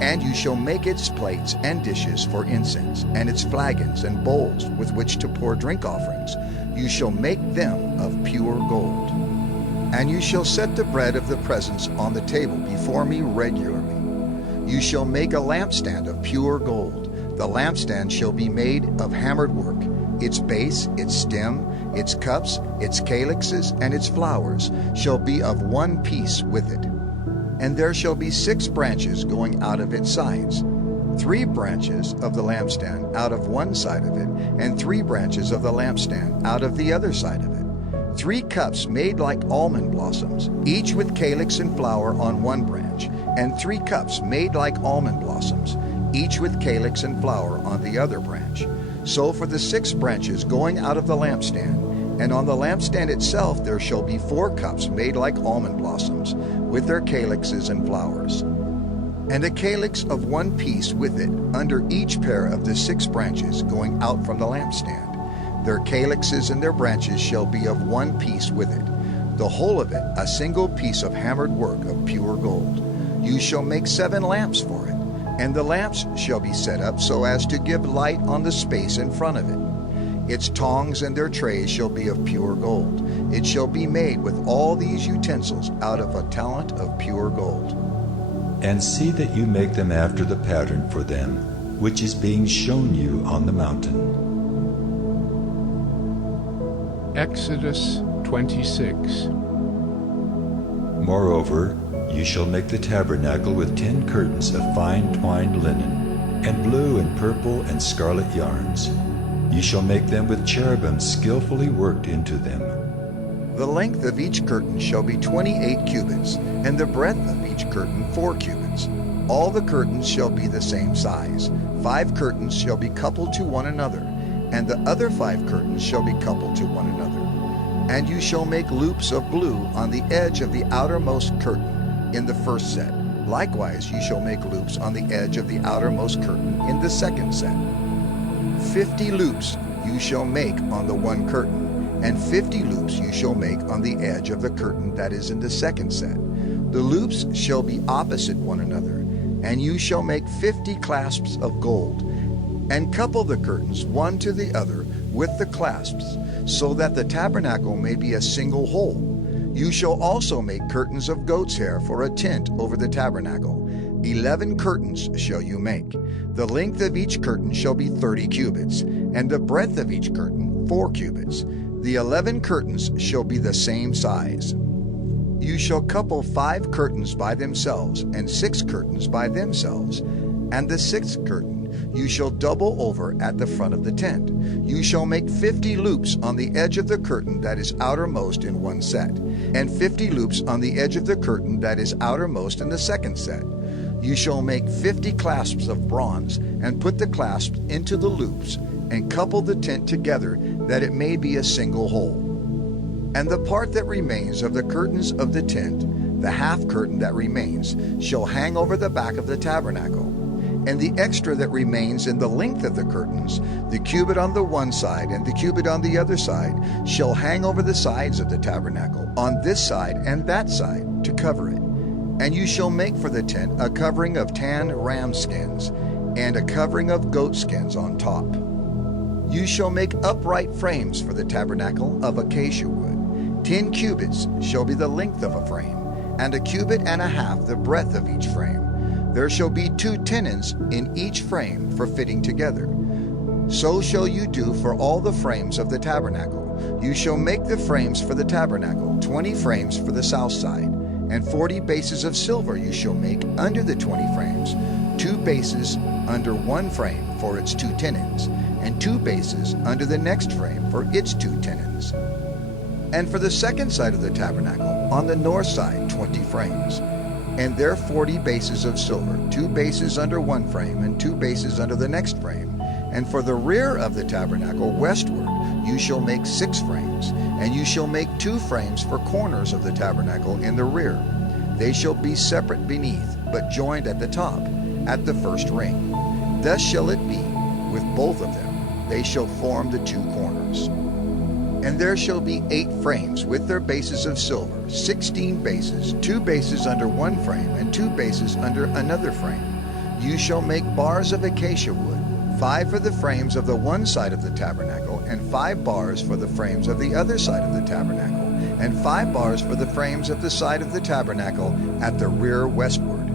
And you shall make its plates and dishes for incense, and its flagons and bowls with which to pour drink offerings. You shall make them of pure gold. And you shall set the bread of the presence on the table before me regularly. You shall make a lampstand of pure gold. The lampstand shall be made of hammered work. Its base, its stem, its cups, its calyxes, and its flowers shall be of one piece with it. And there shall be 6 branches going out of its sides, 3 branches of the lampstand out of one side of it, and 3 branches of the lampstand out of the other side of it. 3 cups made like almond blossoms, each with calyx and flower on one branch, and 3 cups made like almond blossoms, each with calyx and flower on the other branch. So for the 6 branches going out of the lampstand, and on the lampstand itself there shall be 4 cups made like almond blossoms, with their calyxes and flowers. And a calyx of one piece with it under each pair of the 6 branches going out from the lampstand. Their calyxes and their branches shall be of one piece with it, the whole of it a single piece of hammered work of pure gold. You shall make 7 lamps for it, and the lamps shall be set up so as to give light on the space in front of it. Its tongs and their trays shall be of pure gold. It shall be made with all these utensils out of a talent of pure gold. And see that you make them after the pattern for them, which is being shown you on the mountain. Exodus 26. Moreover, you shall make the tabernacle with 10 curtains of fine twined linen, and blue and purple and scarlet yarns. You shall make them with cherubim skillfully worked into them. The length of each curtain shall be 28 cubits, and the breadth of each curtain 4 cubits. All the curtains shall be the same size. 5 curtains shall be coupled to one another, and the other 5 curtains shall be coupled to one another. And you shall make loops of blue on the edge of the outermost curtain in the first set. Likewise you shall make loops on the edge of the outermost curtain in the second set. 50 loops you shall make on the one curtain, and 50 loops you shall make on the edge of the curtain that is in the second set. The loops shall be opposite one another, and you shall make 50 clasps of gold, and couple the curtains one to the other with the clasps, so that the tabernacle may be a single whole. You shall also make curtains of goat's hair for a tent over the tabernacle. 11 curtains shall you make. The length of each curtain shall be 30 cubits, and the breadth of each curtain 4 cubits. The 11 curtains shall be the same size. You shall couple 5 curtains by themselves, and 6 curtains by themselves, and the 6th curtain you shall double over at the front of the tent. You shall make 50 loops on the edge of the curtain that is outermost in one set, and 50 loops on the edge of the curtain that is outermost in the second set. You shall make 50 clasps of bronze, and put the clasps into the loops, and couple the tent together, that it may be a single whole. And the part that remains of the curtains of the tent, the half curtain that remains, shall hang over the back of the tabernacle. And the extra that remains in the length of the curtains, the cubit on the one side and the cubit on the other side, shall hang over the sides of the tabernacle, on this side and that side, to cover it. And you shall make for the tent a covering of tan ram skins, and a covering of goat skins on top. You shall make upright frames for the tabernacle of acacia wood. 10 cubits shall be the length of a frame, and a cubit and a half the breadth of each frame. There shall be 2 tenons in each frame for fitting together. So shall you do for all the frames of the tabernacle. You shall make the frames for the tabernacle, 20 frames for the south side, and 40 bases of silver you shall make under the 20 frames, 2 bases under one frame for its 2 tenons, and 2 bases under the next frame for its 2 tenons. And for the second side of the tabernacle, on the north side, 20 frames. And there 40 bases of silver, 2 bases under one frame and 2 bases under the next frame. And for the rear of the tabernacle westward, you shall make 6 frames, and you shall make 2 frames for corners of the tabernacle in the rear. They shall be separate beneath, but joined at the top, at the first ring. Thus shall it be with both of them. They shall form the 2 corners. And there shall be 8 frames with their bases of silver, 16 bases, 2 bases under one frame, and 2 bases under another frame. You shall make bars of acacia wood, 5 for the frames of the one side of the tabernacle, and 5 bars for the frames of the other side of the tabernacle, and 5 bars for the frames of the side of the tabernacle at the rear westward.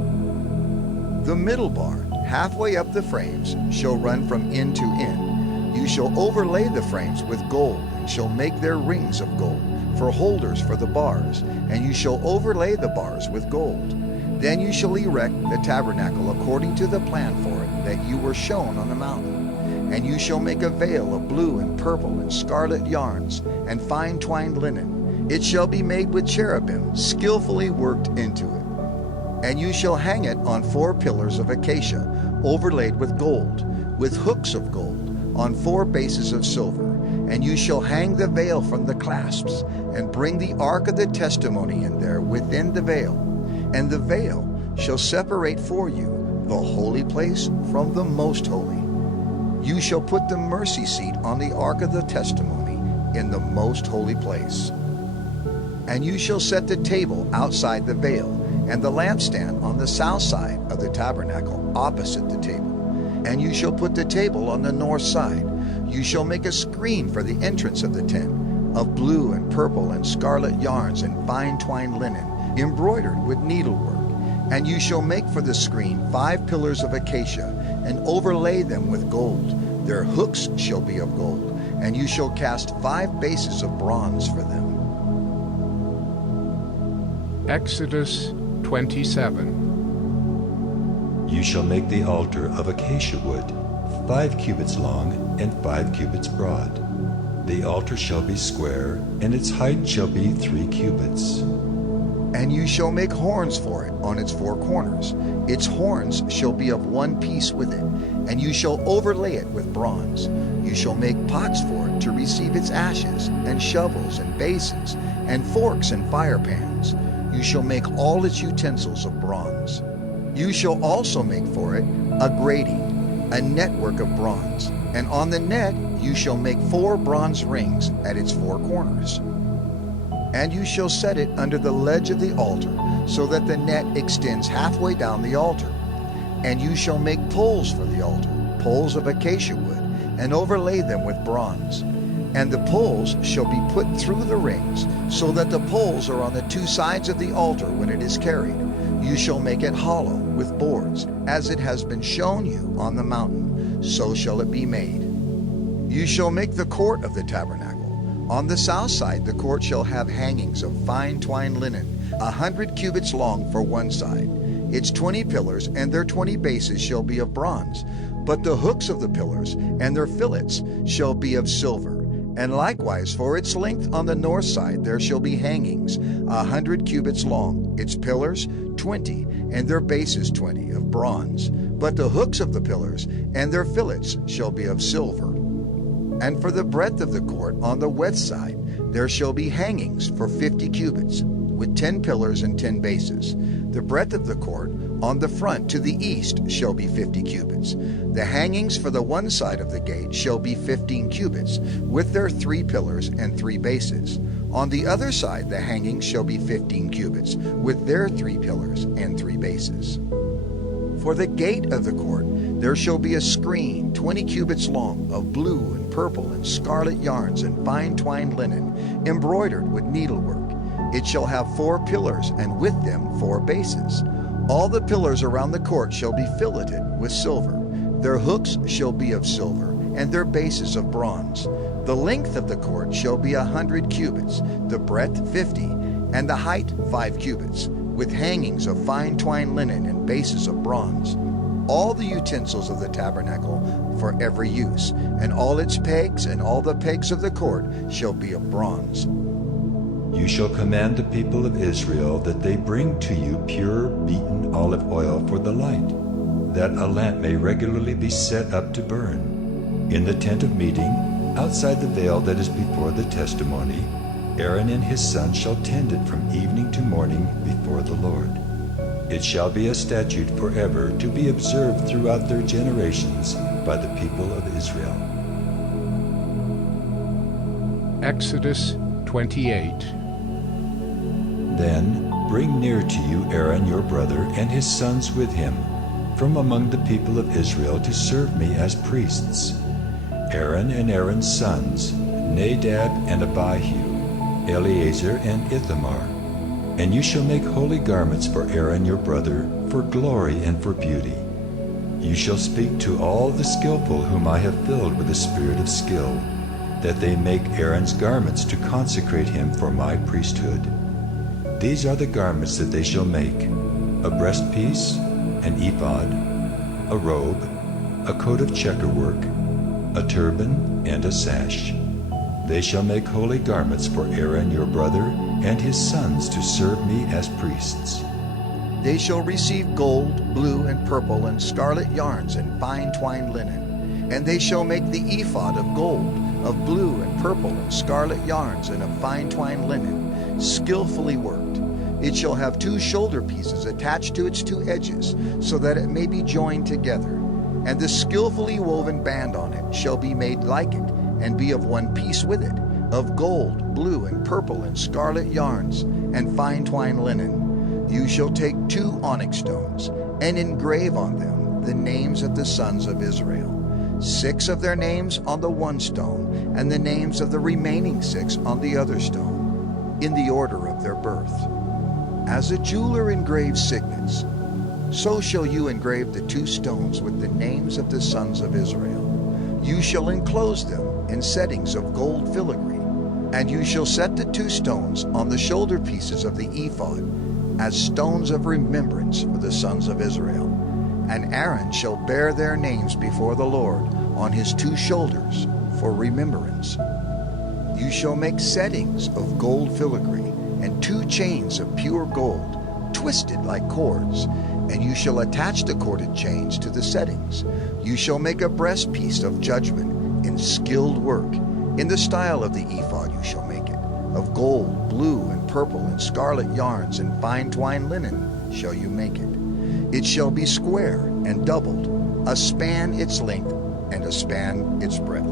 The middle bar, halfway up the frames, shall run from end to end. You shall overlay the frames with gold, and shall make their rings of gold, for holders for the bars, and you shall overlay the bars with gold. Then you shall erect the tabernacle according to the plan for it that you were shown on the mountain. And you shall make a veil of blue and purple and scarlet yarns and fine twined linen. It shall be made with cherubim, skillfully worked into it. And you shall hang it on 4 pillars of acacia, overlaid with gold, with hooks of gold, on 4 bases of silver. And you shall hang the veil from the clasps, and bring the ark of the testimony in there within the veil. And the veil shall separate for you the holy place from the most holy. You shall put the mercy seat on the ark of the testimony in the most holy place. And you shall set the table outside the veil, and the lampstand on the south side of the tabernacle opposite the table. And you shall put the table on the north side. You shall make a screen for the entrance of the tent, of blue and purple and scarlet yarns and fine twined linen, embroidered with needlework. And you shall make for the screen 5 pillars of acacia, and overlay them with gold. Their hooks shall be of gold, and you shall cast 5 bases of bronze for them. Exodus 27. You shall make the altar of acacia wood, 5 cubits long and 5 cubits broad. The altar shall be square, and its height shall be 3 cubits. And you shall make horns for it on its 4 corners. Its horns shall be of one piece with it, and you shall overlay it with bronze. You shall make pots for it to receive its ashes, and shovels and basins, and forks and fire pans. You shall make all its utensils of bronze. You shall also make for it a grating, a network of bronze, and on the net you shall make 4 bronze rings at its 4 corners. And you shall set it under the ledge of the altar, so that the net extends halfway down the altar. And you shall make poles for the altar, poles of acacia wood, and overlay them with bronze. And the poles shall be put through the rings, so that the poles are on the 2 sides of the altar when it is carried. You shall make it hollow with boards, as it has been shown you on the mountain, so shall it be made. You shall make the court of the tabernacle. On the south side the court shall have hangings of fine twined linen, 100 cubits long for one side. Its 20 pillars and their 20 bases shall be of bronze, but the hooks of the pillars and their fillets shall be of silver. And likewise for its length on the north side there shall be hangings, 100 cubits long, its pillars 20, and their bases 20, of bronze. But the hooks of the pillars and their fillets shall be of silver. And for the breadth of the court on the west side there shall be hangings for 50 cubits, with 10 pillars and 10 bases. The breadth of the court on the front to the east shall be 50 cubits. The hangings for the one side of the gate shall be 15 cubits, with their 3 pillars and 3 bases. On the other side the hangings shall be 15 cubits, with their 3 pillars and 3 bases. For the gate of the court there shall be a screen 20 cubits long, of blue and purple and scarlet yarns and fine twined linen, embroidered with needlework. It shall have 4 pillars, and with them 4 bases. All the pillars around the court shall be filleted with silver. Their hooks shall be of silver, and their bases of bronze. The length of the court shall be 100 cubits, the breadth 50, and the height 5 cubits, with hangings of fine twined linen and bases of bronze. All the utensils of the tabernacle for every use, and all its pegs and all the pegs of the court shall be of bronze. You shall command the people of Israel that they bring to you pure beaten olive oil for the light, that a lamp may regularly be set up to burn. In the tent of meeting, Outside the veil that is before the testimony, Aaron and his sons shall tend it from evening to morning before the Lord. It shall be a statute forever to be observed throughout their generations by the people of Israel. Exodus 28. Then bring near to you Aaron your brother and his sons with him, from among the people of Israel to serve me as priests. Aaron and Aaron's sons, Nadab and Abihu, Eleazar and Ithamar. And you shall make holy garments for Aaron your brother, for glory and for beauty. You shall speak to all the skillful whom I have filled with the spirit of skill, that they make Aaron's garments to consecrate him for my priesthood. These are the garments that they shall make: a breastpiece, an ephod, a robe, a coat of checkerwork, a turban, and a sash. They shall make holy garments for Aaron your brother and his sons to serve me as priests. They shall receive gold, blue, and purple, and scarlet yarns, and fine twined linen. And they shall make the ephod of gold, of blue and purple, and scarlet yarns, and of fine twined linen, skillfully worked. It shall have 2 shoulder pieces attached to its 2 edges, so that it may be joined together. And the skillfully woven band on it shall be made like it, and be of one piece with it, of gold, blue, and purple, and scarlet yarns, and fine twined linen. You shall take 2 onyx stones, and engrave on them the names of the sons of Israel, 6 of their names on the one stone, and the names of the remaining 6 on the other stone, in the order of their birth. As a jeweler engraves signets, so shall you engrave the 2 stones with the names of the sons of Israel. You shall enclose them in settings of gold filigree, and you shall set the 2 stones on the shoulder pieces of the ephod as stones of remembrance for the sons of Israel. And Aaron shall bear their names before the Lord on his 2 shoulders for remembrance. You shall make settings of gold filigree and 2 chains of pure gold, twisted like cords, and you shall attach the corded chains to the settings. You shall make a breastpiece of judgment in skilled work. In the style of the ephod you shall make it. Of gold, blue, and purple, and scarlet yarns, and fine twined linen shall you make it. It shall be square and doubled, a span its length, and a span its breadth.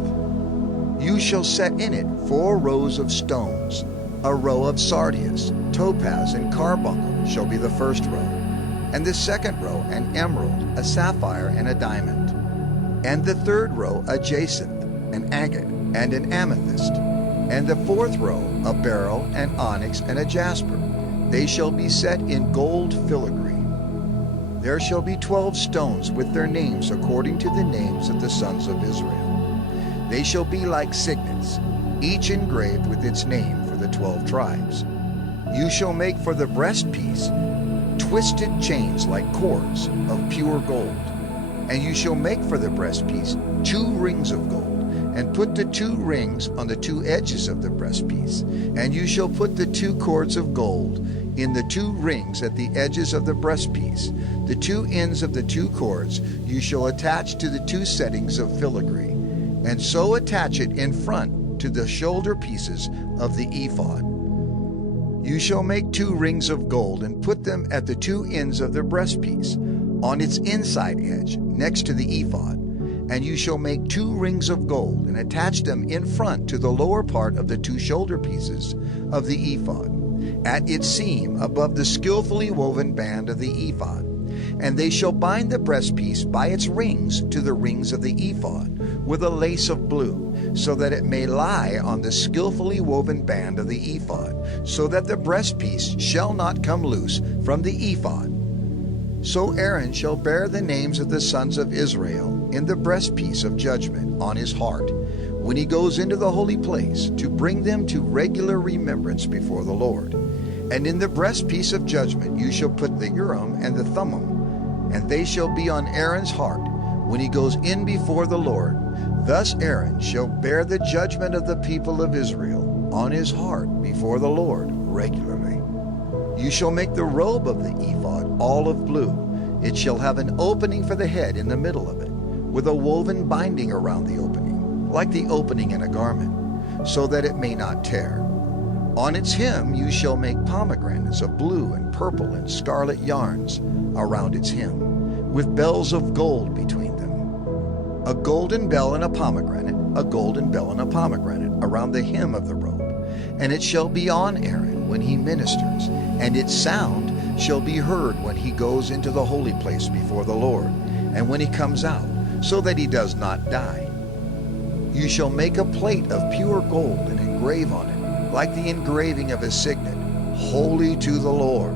You shall set in it 4 rows of stones. A row of sardius, topaz, and carbuncle shall be the first row, and the second row an emerald, a sapphire, and a diamond, and the third row a jacinth, an agate, and an amethyst, and the 4th row a beryl, an onyx, and a jasper. They shall be set in gold filigree. There shall be 12 stones with their names according to the names of the sons of Israel. They shall be like signets, each engraved with its name for the 12 tribes. You shall make for the breastpiece twisted chains like cords of pure gold. And you shall make for the breastpiece 2 rings of gold, and put the 2 rings on the 2 edges of the breastpiece. And you shall put the 2 cords of gold in the 2 rings at the edges of the breastpiece. The 2 ends of the 2 cords you shall attach to the 2 settings of filigree, and so attach it in front to the shoulder pieces of the ephod. You shall make 2 rings of gold, and put them at the 2 ends of the breastpiece, on its inside edge, next to the ephod. And you shall make 2 rings of gold, and attach them in front to the lower part of the 2 shoulder pieces of the ephod, at its seam above the skillfully woven band of the ephod. And they shall bind the breastpiece by its rings to the rings of the ephod, with a lace of blue, so that it may lie on the skillfully woven band of the ephod, so that the breastpiece shall not come loose from the ephod. So Aaron shall bear the names of the sons of Israel in the breastpiece of judgment on his heart, when he goes into the holy place, to bring them to regular remembrance before the Lord. And in the breastpiece of judgment you shall put the Urim and the Thummim, and they shall be on Aaron's heart when he goes in before the Lord. Thus Aaron shall bear the judgment of the people of Israel on his heart before the Lord regularly. You shall make the robe of the ephod all of blue. It shall have an opening for the head in the middle of it, with a woven binding around the opening. like the opening in a garment, so that it may not tear. On its hem you shall make pomegranates of blue and purple and scarlet yarns around its hem, with bells of gold between them. A golden bell and a pomegranate, a golden bell and a pomegranate around the hem of the robe. And it shall be on Aaron when he ministers, and its sound shall be heard when he goes into the holy place before the Lord, and when he comes out, so that he does not die. You shall make a plate of pure gold and engrave on it, like the engraving of a signet, holy to the Lord.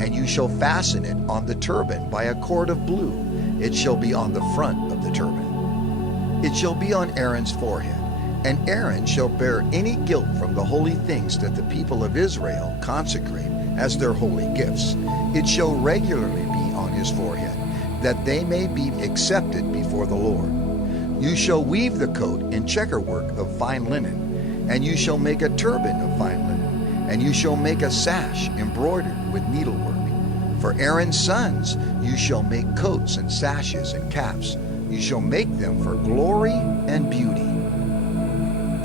And you shall fasten it on the turban by a cord of blue. It shall be on the front of the turban. It shall be on Aaron's forehead, and Aaron shall bear any guilt from the holy things that the people of Israel consecrate as their holy gifts. It shall regularly be on his forehead, that they may be accepted before the Lord. You shall weave the coat in checkerwork of fine linen, and you shall make a turban of fine linen, and you shall make a sash embroidered with needlework. For Aaron's sons you shall make coats and sashes and caps. You shall make them for glory and beauty.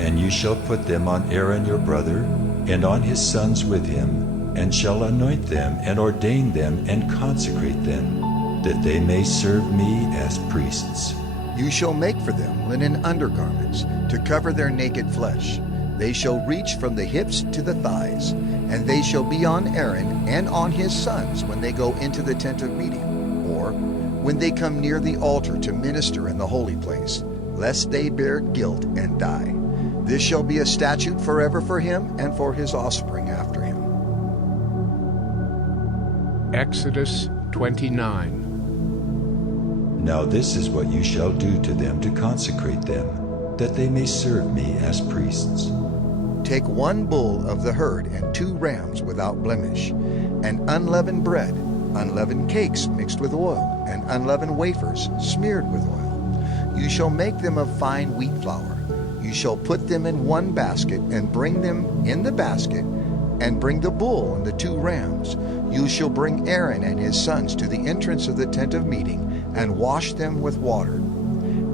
And you shall put them on Aaron your brother, and on his sons with him, and shall anoint them, and ordain them, and consecrate them, that they may serve me as priests. You shall make for them linen undergarments, to cover their naked flesh. They shall reach from the hips to the thighs, and they shall be on Aaron and on his sons when they go into the tent of meeting, or when they come near the altar to minister in the holy place, lest they bear guilt and die. This shall be a statute forever for him and for his offspring after him. Exodus 29. Now this is what you shall do to them to consecrate them, that they may serve me as priests. Take 1 bull of the herd and 2 rams without blemish, and unleavened bread, unleavened cakes mixed with oil, and unleavened wafers smeared with oil. You shall make them of fine wheat flour. You shall put them in 1 basket, and bring them in the basket, and bring the bull and the 2 rams. You shall bring Aaron and his sons to the entrance of the tent of meeting, and wash them with water.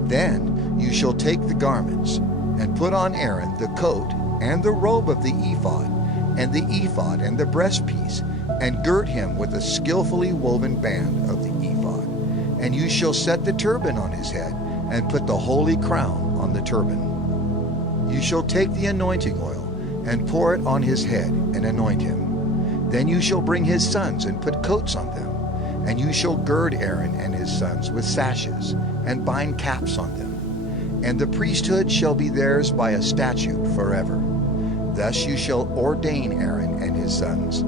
Then you shall take the garments, and put on Aaron the coat, and the robe of the ephod, and the ephod and the breastpiece, and gird him with a skillfully woven band of the ephod. And you shall set the turban on his head, and put the holy crown on the turban. You shall take the anointing oil, and pour it on his head, and anoint him. Then you shall bring his sons, and put coats on them. And you shall gird Aaron and his sons with sashes, and bind caps on them. And the priesthood shall be theirs by a statute forever. Thus you shall ordain Aaron and his sons.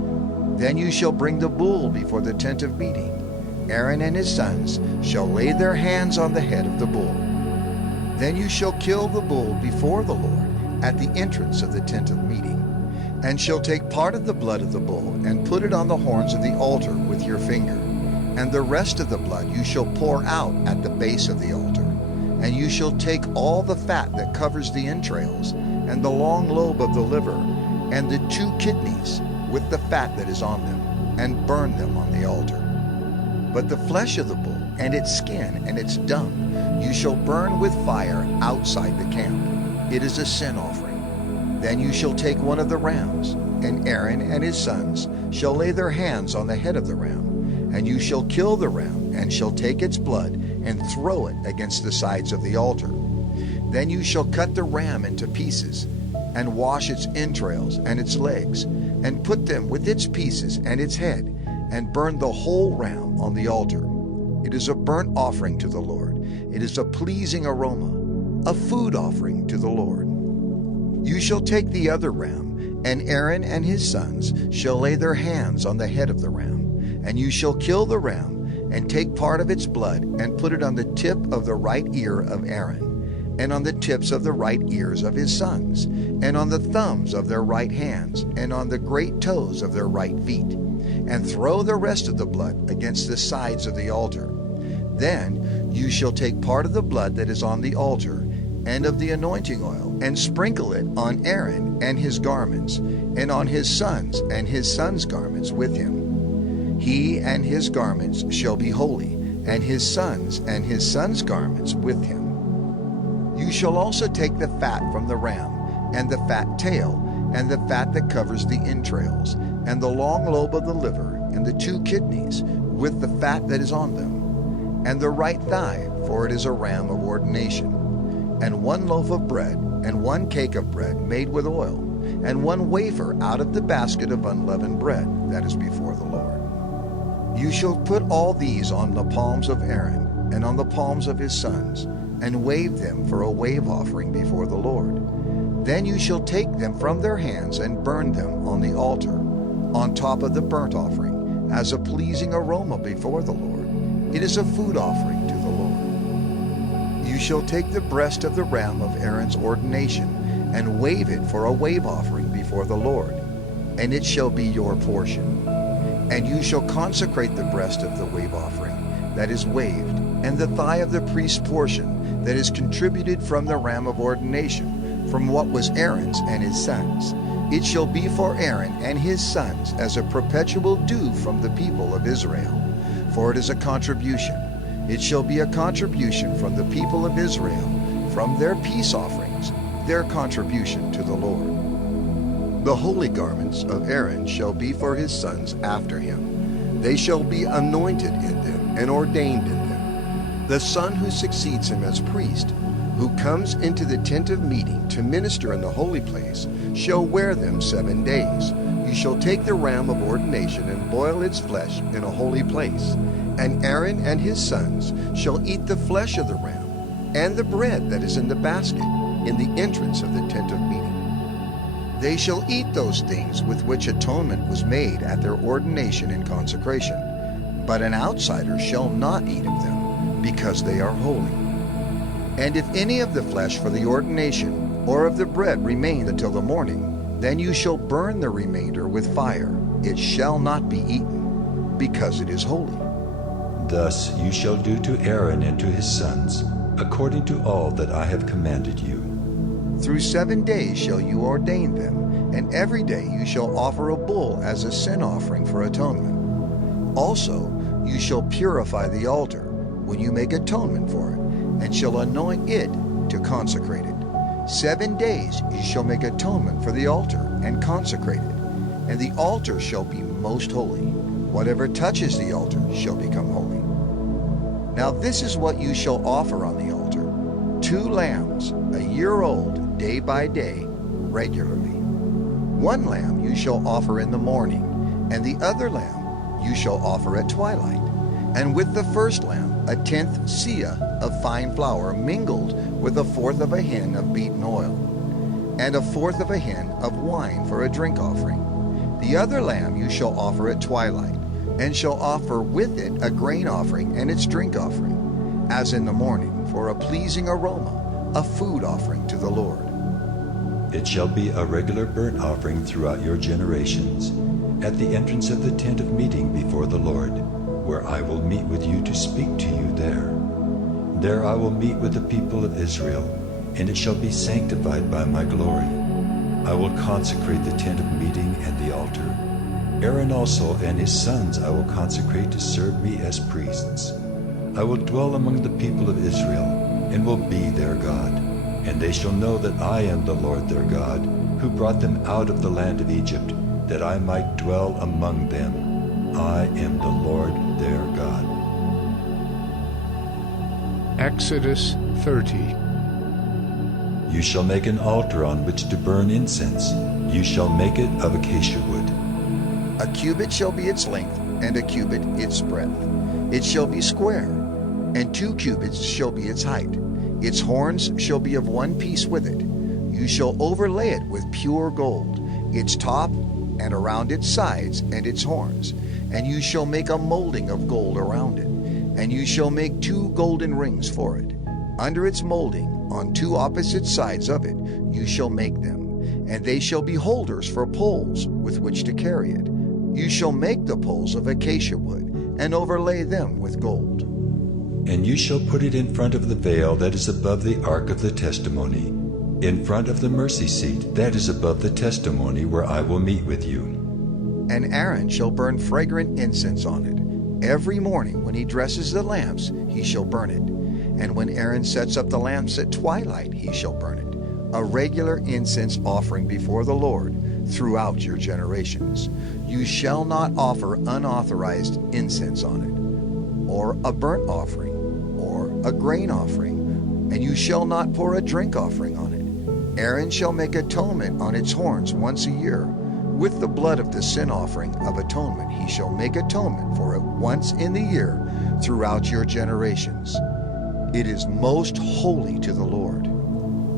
Then you shall bring the bull before the tent of meeting. Aaron and his sons shall lay their hands on the head of the bull. Then you shall kill the bull before the Lord at the entrance of the tent of meeting, and shall take part of the blood of the bull, and put it on the horns of the altar with your finger. And the rest of the blood you shall pour out at the base of the altar. And you shall take all the fat that covers the entrails, and the long lobe of the liver, and the 2 kidneys with the fat that is on them, and burn them on the altar. But the flesh of the bull, and its skin, and its dung, you shall burn with fire outside the camp. It is a sin offering. Then you shall take 1 of the rams, and Aaron and his sons shall lay their hands on the head of the ram. And you shall kill the ram, and shall take its blood, and throw it against the sides of the altar. Then you shall cut the ram into pieces, and wash its entrails and its legs, and put them with its pieces and its head, and burn the whole ram on the altar. It is a burnt offering to the Lord. It is a pleasing aroma, a food offering to the Lord. You shall take the other ram, and Aaron and his sons shall lay their hands on the head of the ram. And you shall kill the ram, and take part of its blood, and put it on the tip of the right ear of Aaron, and on the tips of the right ears of his sons, and on the thumbs of their right hands, and on the great toes of their right feet, and throw the rest of the blood against the sides of the altar. Then you shall take part of the blood that is on the altar, and of the anointing oil, and sprinkle it on Aaron and his garments, and on his sons and his sons' garments with him. He and his garments shall be holy, and his sons' garments with him. You shall also take the fat from the ram, and the fat tail, and the fat that covers the entrails, and the long lobe of the liver, and the 2 kidneys, with the fat that is on them, and the right thigh, for it is a ram of ordination, and 1 loaf of bread, and 1 cake of bread made with oil, and 1 wafer out of the basket of unleavened bread that is before the Lord. You shall put all these on the palms of Aaron, and on the palms of his sons, and wave them for a wave offering before the Lord. Then you shall take them from their hands and burn them on the altar, on top of the burnt offering, as a pleasing aroma before the Lord. It is a food offering to the Lord. You shall take the breast of the ram of Aaron's ordination, and wave it for a wave offering before the Lord, and it shall be your portion. And you shall consecrate the breast of the wave offering that is waved, and the thigh of the priest's portion that is contributed from the ram of ordination, from what was Aaron's and his sons. It shall be for Aaron and his sons as a perpetual due from the people of Israel, for it is a contribution. It shall be a contribution from the people of Israel, from their peace offerings, their contribution to the Lord. The holy garments of Aaron shall be for his sons after him. They shall be anointed in them and ordained in them. The son who succeeds him as priest, who comes into the tent of meeting to minister in the holy place, shall wear them 7 days. You shall take the ram of ordination and boil its flesh in a holy place. And Aaron and his sons shall eat the flesh of the ram and the bread that is in the basket in the entrance of the tent of meeting. They shall eat those things with which atonement was made at their ordination and consecration. But an outsider shall not eat of them, because they are holy. And if any of the flesh for the ordination or of the bread remain until the morning, then you shall burn the remainder with fire. It shall not be eaten, because it is holy. Thus you shall do to Aaron and to his sons, according to all that I have commanded you. Through 7 days shall you ordain them, and every day you shall offer a bull as a sin offering for atonement. Also you shall purify the altar when you make atonement for it, and shall anoint it to consecrate it. 7 days you shall make atonement for the altar and consecrate it, and the altar shall be most holy. Whatever touches the altar shall become holy. Now this is what you shall offer on the altar: 2 lambs, a year old, day by day, regularly. 1 lamb you shall offer in the morning, and the other lamb you shall offer at twilight. And with the first lamb, a 10th seah of fine flour mingled with 1/4 of a hin of beaten oil, and 1/4 of a hin of wine for a drink offering. The other lamb you shall offer at twilight, and shall offer with it a grain offering and its drink offering, as in the morning, for a pleasing aroma, a food offering to the Lord. It shall be a regular burnt offering throughout your generations, at the entrance of the tent of meeting before the Lord, where I will meet with you to speak to you there. There I will meet with the people of Israel, and it shall be sanctified by my glory. I will consecrate the tent of meeting and the altar. Aaron also and his sons I will consecrate to serve me as priests. I will dwell among the people of Israel, and will be their God. And they shall know that I am the Lord their God, who brought them out of the land of Egypt, that I might dwell among them. I am the Lord their God. Exodus 30. You shall make an altar on which to burn incense. You shall make it of acacia wood. A cubit shall be its length, and a cubit its breadth. It shall be square, and 2 cubits shall be its height. Its horns shall be of 1 piece with it. You shall overlay it with pure gold, its top, and around its sides and its horns. And you shall make a molding of gold around it. And you shall make 2 golden rings for it. Under its molding, on 2 opposite sides of it, you shall make them. And they shall be holders for poles with which to carry it. You shall make the poles of acacia wood, and overlay them with gold. And you shall put it in front of the veil that is above the ark of the testimony, in front of the mercy seat that is above the testimony, where I will meet with you. And Aaron shall burn fragrant incense on it. Every morning when he dresses the lamps, he shall burn it. And when Aaron sets up the lamps at twilight, he shall burn it, a regular incense offering before the Lord throughout your generations. You shall not offer unauthorized incense on it, or a burnt offering, or a grain offering, and you shall not pour a drink offering on it. Aaron shall make atonement on its horns once a year. With the blood of the sin offering of atonement he shall make atonement for it once in the year throughout your generations. It is most holy to the Lord.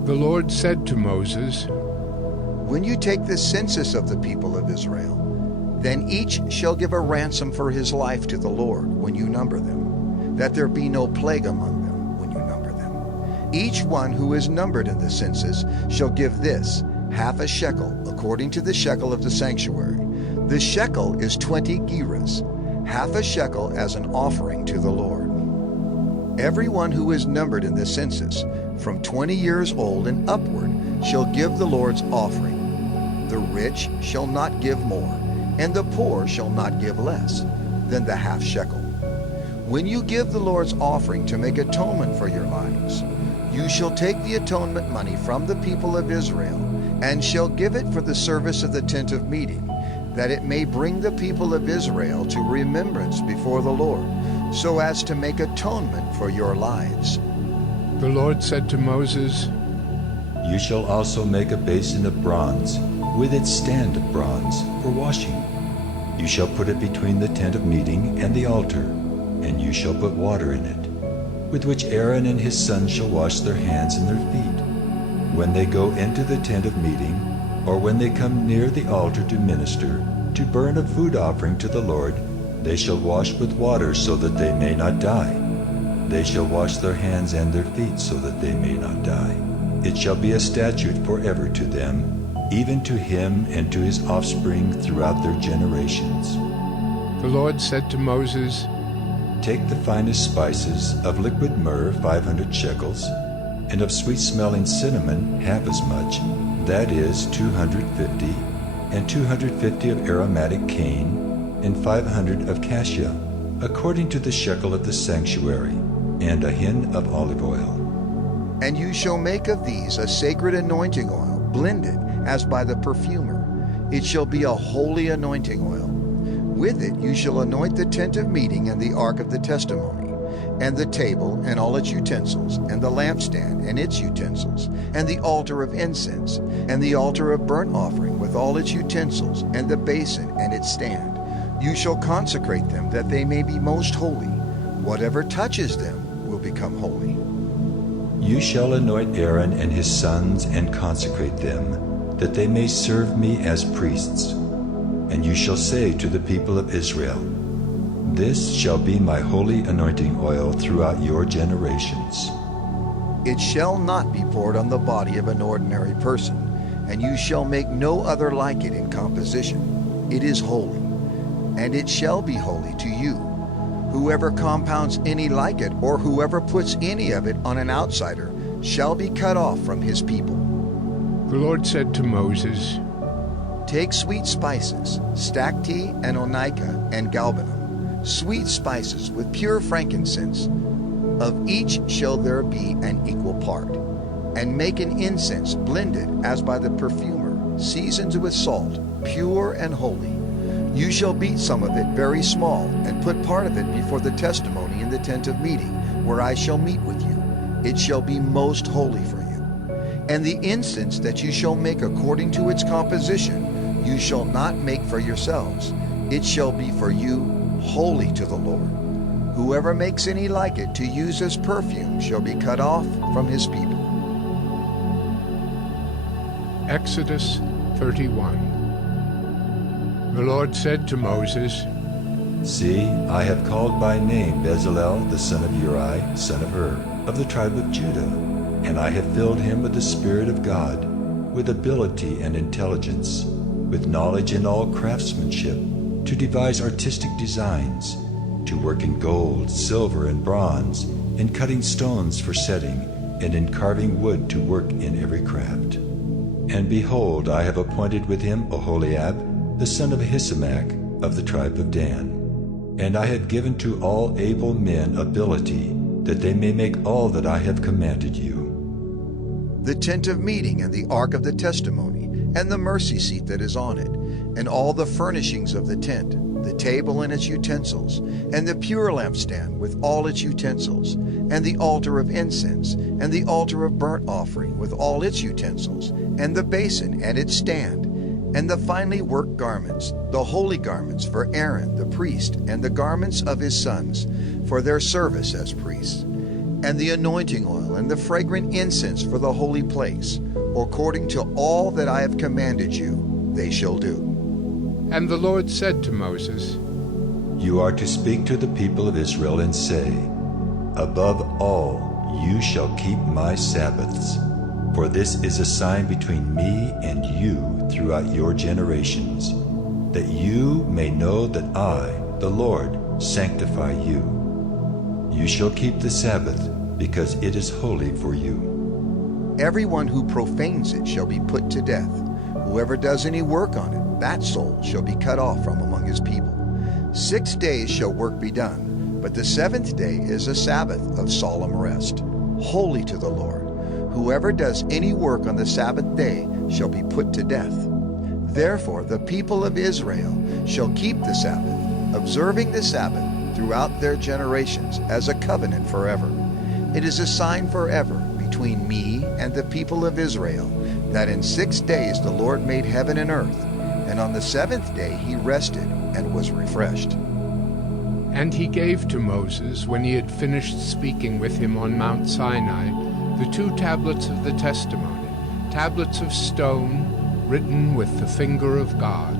The Lord said to Moses, When you take the census of the people of Israel, then each shall give a ransom for his life to the Lord when you number them, that there be no plague among them when you number them. Each one who is numbered in the census shall give this, half a shekel, according to the shekel of the sanctuary. The shekel is 20 gerahs, half a shekel as an offering to the Lord. Everyone who is numbered in the census, from 20 years old and upward, shall give the Lord's offering. The rich shall not give more, and the poor shall not give less than the half shekel. When you give the Lord's offering to make atonement for your lives, you shall take the atonement money from the people of Israel, and shall give it for the service of the tent of meeting, that it may bring the people of Israel to remembrance before the Lord, so as to make atonement for your lives. The Lord said to Moses, You shall also make a basin of bronze, with its stand of bronze, for washing. You shall put it between the tent of meeting and the altar, and you shall put water in it, with which Aaron and his sons shall wash their hands and their feet. When they go into the tent of meeting, or when they come near the altar to minister, to burn a food offering to the Lord, they shall wash with water so that they may not die. They shall wash their hands and their feet so that they may not die. It shall be a statute forever to them, even to him and to his offspring throughout their generations. The Lord said to Moses, Take the finest spices of liquid myrrh 500 shekels, and of sweet-smelling cinnamon half as much, that is 250, and 250 of aromatic cane, and 500 of cassia, according to the shekel of the sanctuary, and a hin of olive oil. And you shall make of these a sacred anointing oil, blended as by the perfumer. It shall be a holy anointing oil. With it you shall anoint the tent of meeting and the ark of the testimony, and the table and all its utensils, and the lampstand and its utensils, and the altar of incense, and the altar of burnt offering with all its utensils, and the basin and its stand. You shall consecrate them, that they may be most holy. Whatever touches them will become holy. You shall anoint Aaron and his sons and consecrate them, that they may serve me as priests. And you shall say to the people of Israel, This shall be my holy anointing oil throughout your generations. It shall not be poured on the body of an ordinary person, and you shall make no other like it in composition. It is holy, and it shall be holy to you. Whoever compounds any like it, or whoever puts any of it on an outsider, shall be cut off from his people. The Lord said to Moses, Take sweet spices, stacte and onycha and galbanum, sweet spices with pure frankincense. Of each shall there be an equal part. And make an incense blended as by the perfumer, seasoned with salt, pure and holy. You shall beat some of it very small, and put part of it before the testimony in the tent of meeting, where I shall meet with you. It shall be most holy for you. And the incense that you shall make according to its composition, you shall not make for yourselves. It shall be for you holy to the Lord. Whoever makes any like it to use as perfume shall be cut off from his people. Exodus 31. The Lord said to Moses, See, I have called by name Bezalel the son of Uri, son of Hur, of the tribe of Judah, and I have filled him with the Spirit of God, with ability and intelligence, with knowledge in all craftsmanship, to devise artistic designs, to work in gold, silver, and bronze, in cutting stones for setting, and in carving wood to work in every craft. And behold, I have appointed with him Oholiab, the son of Ahisamach, of the tribe of Dan. And I have given to all able men ability, that they may make all that I have commanded you. The tent of meeting and the ark of the testimony, and the mercy seat that is on it, and all the furnishings of the tent, the table and its utensils, and the pure lampstand with all its utensils, and the altar of incense, and the altar of burnt offering with all its utensils, and the basin and its stand, and the finely worked garments, the holy garments for Aaron the priest, and the garments of his sons, for their service as priests, and the anointing oil and the fragrant incense for the holy place, according to all that I have commanded you, they shall do. And the Lord said to Moses, You are to speak to the people of Israel and say, Above all, you shall keep my Sabbaths, for this is a sign between me and you throughout your generations, that you may know that I, the Lord, sanctify you. You shall keep the Sabbath, because it is holy for you. Everyone who profanes it shall be put to death. Whoever does any work on it, that soul shall be cut off from among his people. 6 days shall work be done, but the seventh day is a Sabbath of solemn rest, holy to the Lord. Whoever does any work on the Sabbath day shall be put to death. Therefore the people of Israel shall keep the Sabbath, observing the Sabbath throughout their generations as a covenant forever. It is a sign forever between me and the people of Israel, that in 6 days the Lord made heaven and earth, and on the seventh day he rested and was refreshed. And he gave to Moses, when he had finished speaking with him on Mount Sinai, the 2 tablets of the testimony, tablets of stone, written with the finger of God.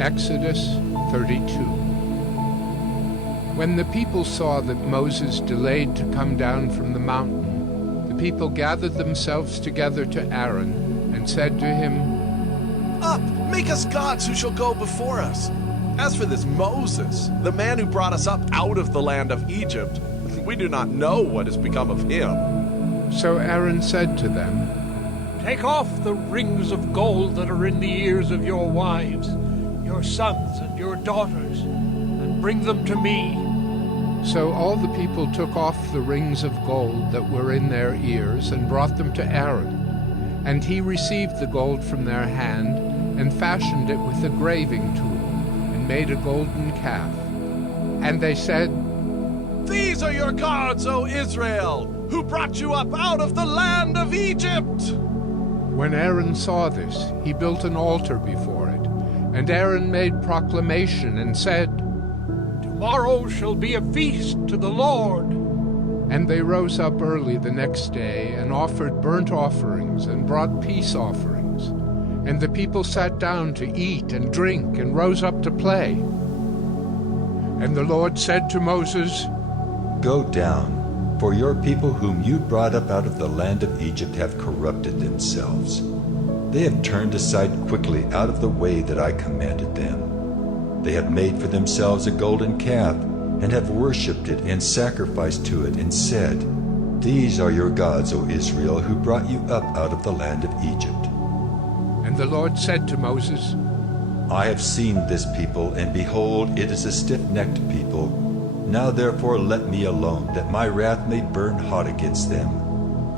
Exodus 32. When the people saw that Moses delayed to come down from the mountain, the people gathered themselves together to Aaron and said to him, Up, make us gods who shall go before us. As for this Moses, the man who brought us up out of the land of Egypt, we do not know what has become of him. So Aaron said to them, Take off the rings of gold that are in the ears of your wives, your sons and your daughters, and bring them to me. So all the people took off the rings of gold that were in their ears and brought them to Aaron. And he received the gold from their hand and fashioned it with a graving tool and made a golden calf. And they said, These are your gods, O Israel, who brought you up out of the land of Egypt. When Aaron saw this, he built an altar before it. And Aaron made proclamation and said, Tomorrow shall be a feast to the Lord. And they rose up early the next day and offered burnt offerings and brought peace offerings. And the people sat down to eat and drink and rose up to play. And the Lord said to Moses, Go down, for your people whom you brought up out of the land of Egypt have corrupted themselves. They have turned aside quickly out of the way that I commanded them. They have made for themselves a golden calf, and have worshipped it and sacrificed to it, and said, These are your gods, O Israel, who brought you up out of the land of Egypt. And the Lord said to Moses, I have seen this people, and behold, it is a stiff-necked people. Now therefore let me alone, that my wrath may burn hot against them,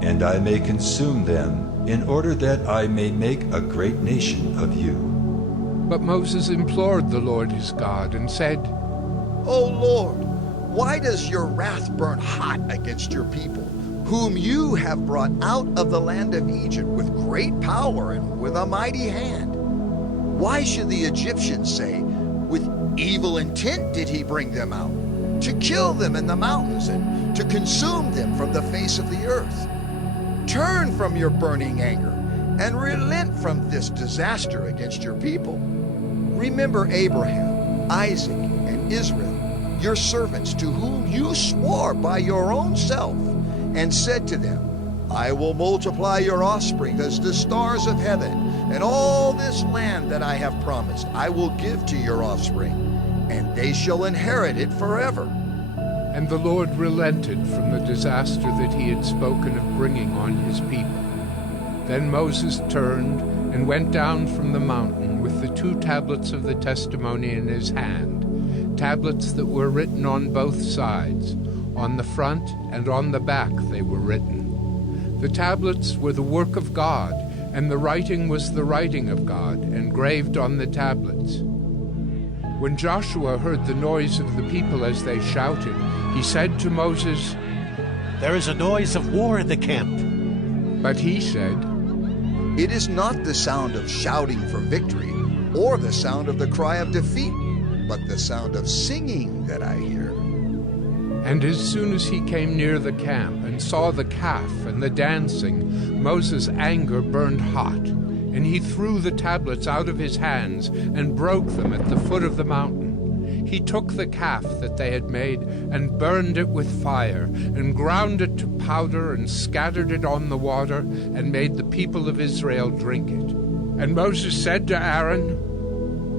and I may consume them, in order that I may make a great nation of you. But Moses implored the Lord his God and said, O Lord, why does your wrath burn hot against your people, whom you have brought out of the land of Egypt with great power and with a mighty hand? Why should the Egyptians say, With evil intent did he bring them out, to kill them in the mountains and to consume them from the face of the earth? Turn from your burning anger and relent from this disaster against your people. Remember Abraham, Isaac, and Israel, your servants, to whom you swore by your own self, and said to them, I will multiply your offspring as the stars of heaven, and all this land that I have promised I will give to your offspring, and they shall inherit it forever. And the Lord relented from the disaster that he had spoken of bringing on his people. Then Moses turned and went down from the mountain with the 2 tablets of the testimony in his hand, tablets that were written on both sides. On the front and on the back they were written. The tablets were the work of God, and the writing was the writing of God, engraved on the tablets. When Joshua heard the noise of the people as they shouted, he said to Moses, "There is a noise of war in the camp." But he said, "It is not the sound of shouting for victory, or the sound of the cry of defeat, but the sound of singing that I hear." And as soon as he came near the camp and saw the calf and the dancing, Moses' anger burned hot, and he threw the tablets out of his hands and broke them at the foot of the mountain. He took the calf that they had made and burned it with fire, and ground it to powder and scattered it on the water, and made the people of Israel drink it. And Moses said to Aaron,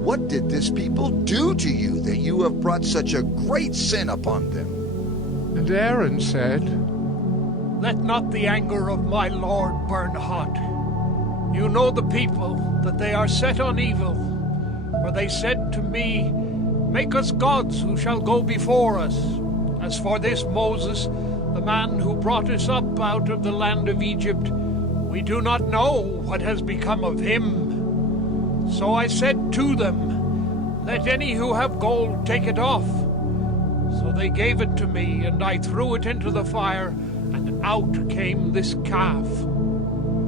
"What did this people do to you that you have brought such a great sin upon them?" And Aaron said, "Let not the anger of my Lord burn hot. You know the people, that they are set on evil. For they said to me, 'Make us gods who shall go before us.' As for this Moses, the man who brought us up out of the land of Egypt, we do not know what has become of him. So I said to them, 'Let any who have gold take it off.' So they gave it to me, and I threw it into the fire, and out came this calf."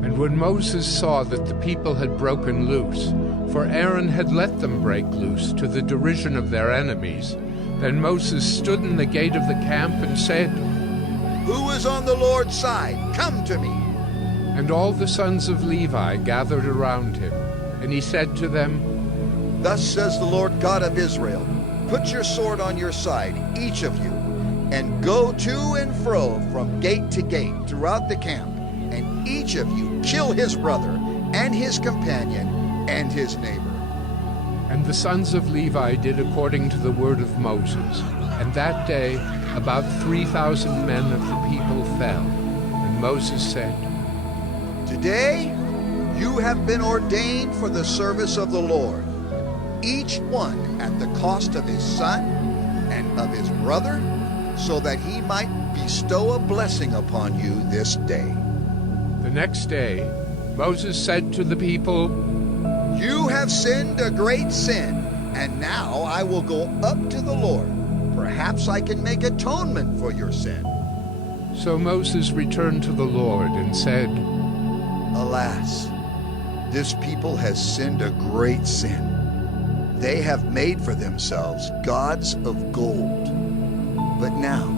And when Moses saw that the people had broken loose, for Aaron had let them break loose to the derision of their enemies, then Moses stood in the gate of the camp and said, "Who is on the Lord's side? Come to me." And all the sons of Levi gathered around him, and he said to them, "Thus says the Lord God of Israel, put your sword on your side, each of you, and go to and fro from gate to gate throughout the camp, and each of you kill his brother and his companion and his neighbor." And the sons of Levi did according to the word of Moses. And that day about 3,000 men of the people fell. And Moses said, "Today you have been ordained for the service of the Lord, each one at the cost of his son and of his brother, so that he might bestow a blessing upon you this day." The next day Moses said to the people, "You have sinned a great sin, and now I will go up to the Lord. Perhaps I can make atonement for your sin." So Moses returned to the Lord and said, "Alas, this people has sinned a great sin. They have made for themselves gods of gold. But now,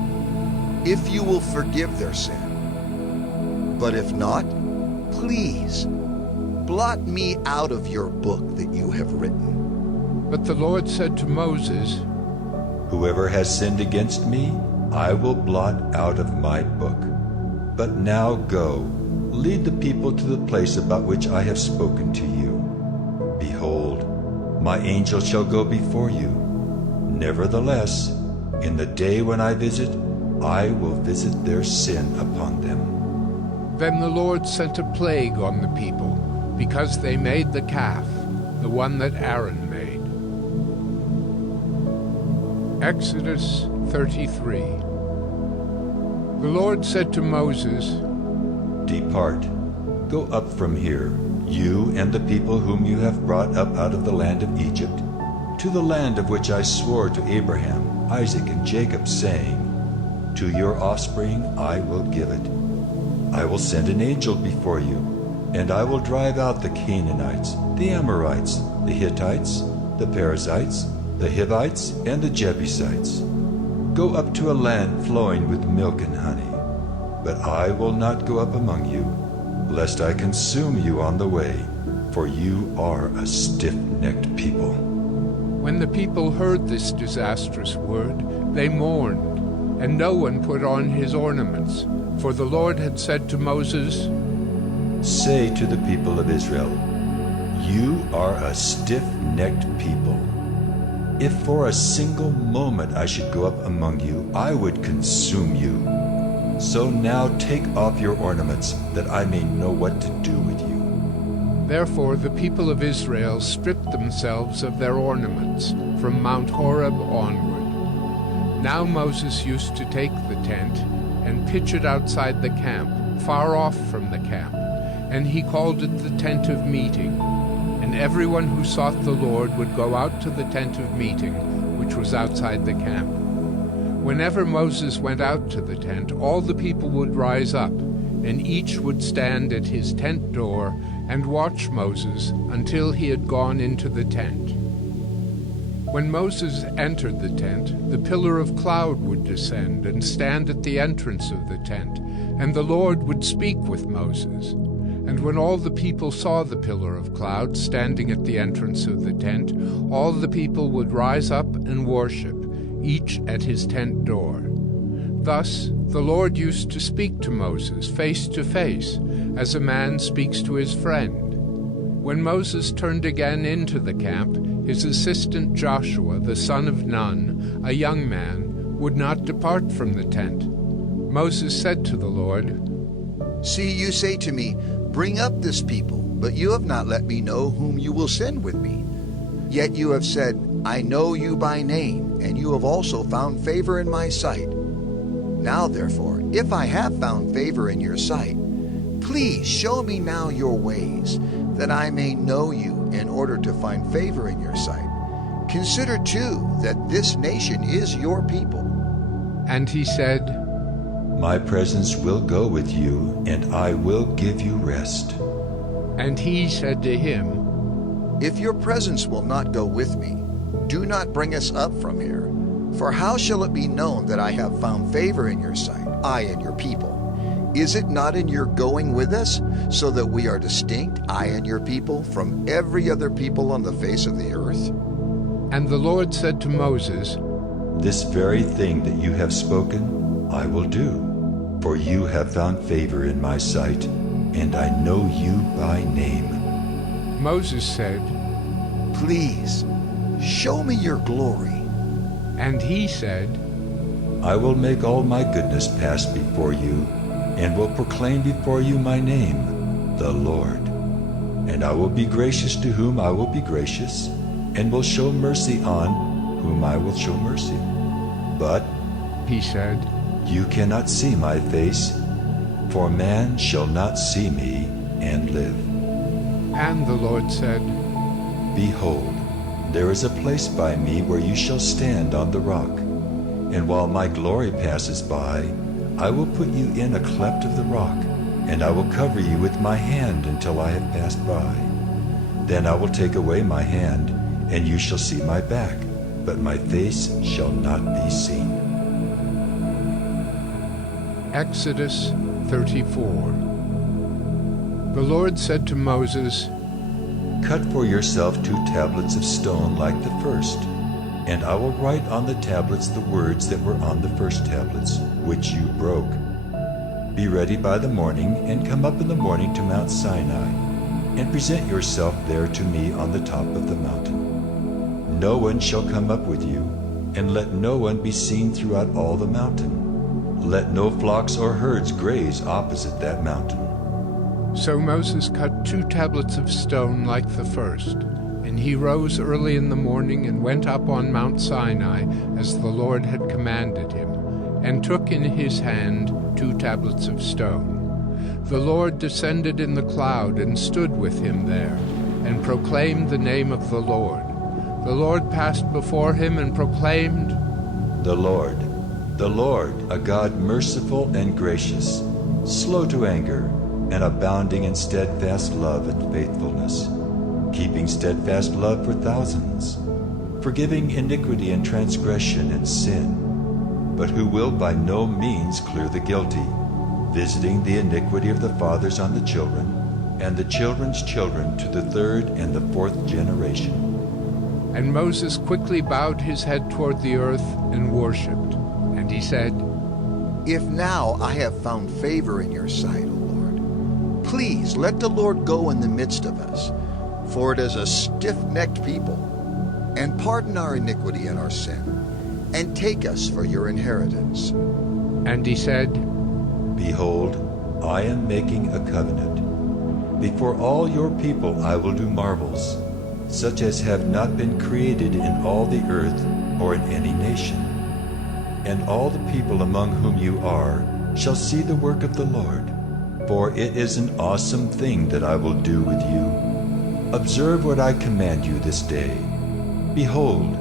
if you will forgive their sin, but if not, please blot me out of your book that you have written." But the Lord said to Moses, "Whoever has sinned against me, I will blot out of my book. But now go, lead the people to the place about which I have spoken to you. Behold, my angel shall go before you. Nevertheless, in the day when I visit, I will visit their sin upon them." Then the Lord sent a plague on the people, because they made the calf, the one that Aaron made. Exodus 33. The Lord said to Moses, "Depart, go up from here, you and the people whom you have brought up out of the land of Egypt, to the land of which I swore to Abraham, Isaac, and Jacob, saying, 'To your offspring I will give it.' I will send an angel before you, and I will drive out the Canaanites, the Amorites, the Hittites, the Perizzites, the Hivites, and the Jebusites. Go up to a land flowing with milk and honey. But I will not go up among you, lest I consume you on the way, for you are a stiff-necked people." When the people heard this disastrous word, they mourned, and no one put on his ornaments, for the Lord had said to Moses, "Say to the people of Israel, you are a stiff-necked people. If for a single moment I should go up among you, I would consume you. So now take off your ornaments, that I may know what to do with you." Therefore the people of Israel stripped themselves of their ornaments from Mount Horeb onward. Now Moses used to take the tent and pitch it outside the camp, far off from the camp, and he called it the tent of meeting. And everyone who sought the Lord would go out to the tent of meeting, which was outside the camp. Whenever Moses went out to the tent, all the people would rise up, and each would stand at his tent door and watch Moses until he had gone into the tent. When Moses entered the tent, the pillar of cloud would descend and stand at the entrance of the tent, and the Lord would speak with Moses. And when all the people saw the pillar of cloud standing at the entrance of the tent, all the people would rise up and worship, each at his tent door. Thus the Lord used to speak to Moses face to face, as a man speaks to his friend. When Moses turned again into the camp, his assistant Joshua, the son of Nun, a young man, would not depart from the tent. Moses said to the Lord, "See, you say to me, 'Bring up this people,' but you have not let me know whom you will send with me. Yet you have said, 'I know you by name, and you have also found favor in my sight.' Now therefore, if I have found favor in your sight, please show me now your ways, that I may know you in order to find favor in your sight. Consider too that this nation is your people." And he said, "My presence will go with you, and I will give you rest." And he said to him, "If your presence will not go with me, do not bring us up from here. For how shall it be known that I have found favor in your sight, I and your people? Is it not in your going with us, so that we are distinct, I and your people, from every other people on the face of the earth?" And the Lord said to Moses, "This very thing that you have spoken, I will do, for you have found favor in my sight, and I know you by name." Moses said, "Please, show me your glory." And he said, "I will make all my goodness pass before you, and will proclaim before you my name, the Lord. And I will be gracious to whom I will be gracious, and will show mercy on whom I will show mercy. But," he said, "you cannot see my face, for man shall not see me and live." And the Lord said, "Behold, there is a place by me where you shall stand on the rock, and while my glory passes by, I will put you in a cleft of the rock, and I will cover you with my hand until I have passed by. Then I will take away my hand, and you shall see my back, but my face shall not be seen." Exodus 34. The Lord said to Moses, "Cut for yourself 2 tablets of stone like the first, and I will write on the tablets the words that were on the first tablets, which you broke. Be ready by the morning, and come up in the morning to Mount Sinai, and present yourself there to me on the top of the mountain. No one shall come up with you, and let no one be seen throughout all the mountain. Let no flocks or herds graze opposite that mountain." So Moses cut 2 tablets of stone like the first, and he rose early in the morning and went up on Mount Sinai as the Lord had commanded him, and took in his hand 2 tablets of stone. The Lord descended in the cloud and stood with him there, and proclaimed the name of the Lord. The Lord passed before him and proclaimed, The Lord, a God merciful and gracious, slow to anger, and abounding in steadfast love and faithfulness, keeping steadfast love for thousands, forgiving iniquity and transgression and sin, but who will by no means clear the guilty, visiting the iniquity of the fathers on the children, and the children's children to the 3rd and the 4th generation. And Moses quickly bowed his head toward the earth and worshipped. And he said, "If now I have found favor in your sight, O Lord, please let the Lord go in the midst of us, for it is a stiff-necked people, and pardon our iniquity and our sin, and take us for your inheritance." And he said, "Behold, I am making a covenant. before all your people I will do marvels, such as have not been created in all the earth or in any nation. And all the people among whom you are shall see the work of the Lord, for it is an awesome thing that I will do with you. Observe what I command you this day. Behold,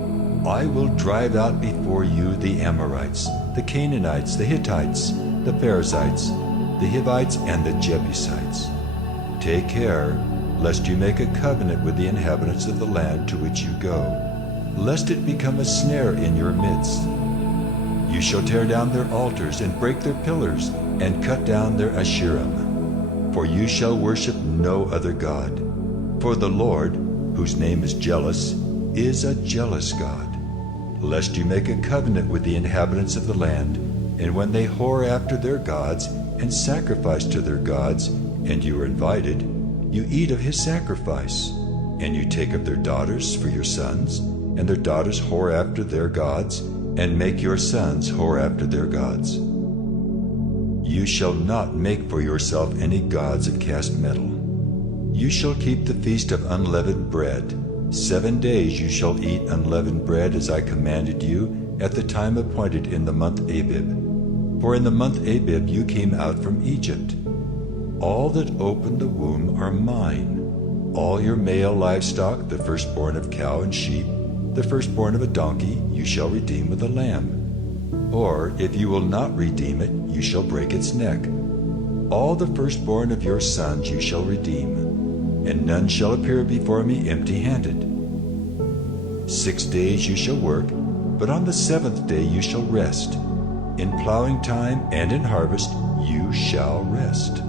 I will drive out before you the Amorites, the Canaanites, the Hittites, the Perizzites, the Hivites, and the Jebusites. Take care, lest you make a covenant with the inhabitants of the land to which you go, lest it become a snare in your midst. You shall tear down their altars and break their pillars and cut down their Asherim. For you shall worship no other God. For the Lord, whose name is jealous, is a jealous God. Lest you make a covenant with the inhabitants of the land, and when they whore after their gods and sacrifice to their gods, and you are invited, you eat of his sacrifice, and you take of their daughters for your sons, and their daughters whore after their gods, and make your sons whore after their gods. You shall not make for yourself any gods of cast metal. You shall keep the feast of unleavened bread. 7 days you shall eat unleavened bread as I commanded you at the time appointed in the month Abib. For in the month Abib you came out from Egypt. All that open the womb are mine. All your male livestock, the firstborn of cow and sheep, the firstborn of a donkey, you shall redeem with a lamb. Or if you will not redeem it, you shall break its neck. All the firstborn of your sons you shall redeem, and none shall appear before me empty-handed. 6 days you shall work, but on the 7th day you shall rest. In plowing time and in harvest you shall rest.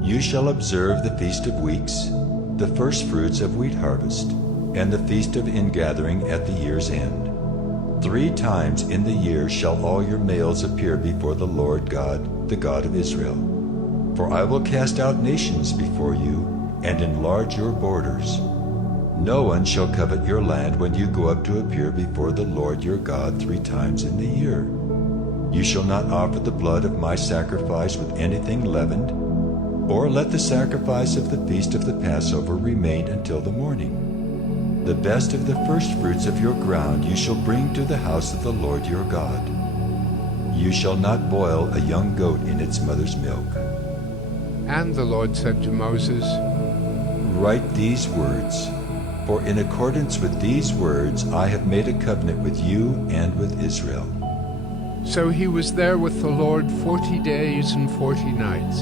You shall observe the Feast of Weeks, the firstfruits of wheat harvest, and the Feast of Ingathering at the year's end. 3 times in the year shall all your males appear before the Lord God, the God of Israel. For I will cast out nations before you, and enlarge your borders. No one shall covet your land when you go up to appear before the Lord your God 3 times in the year. You shall not offer the blood of my sacrifice with anything leavened, or let the sacrifice of the feast of the Passover remain until the morning. The best of the firstfruits of your ground you shall bring to the house of the Lord your God. You shall not boil a young goat in its mother's milk. And the Lord said to Moses, Write these words, for in accordance with these words I have made a covenant with you and with Israel. So he was there with the Lord 40 days and 40 nights.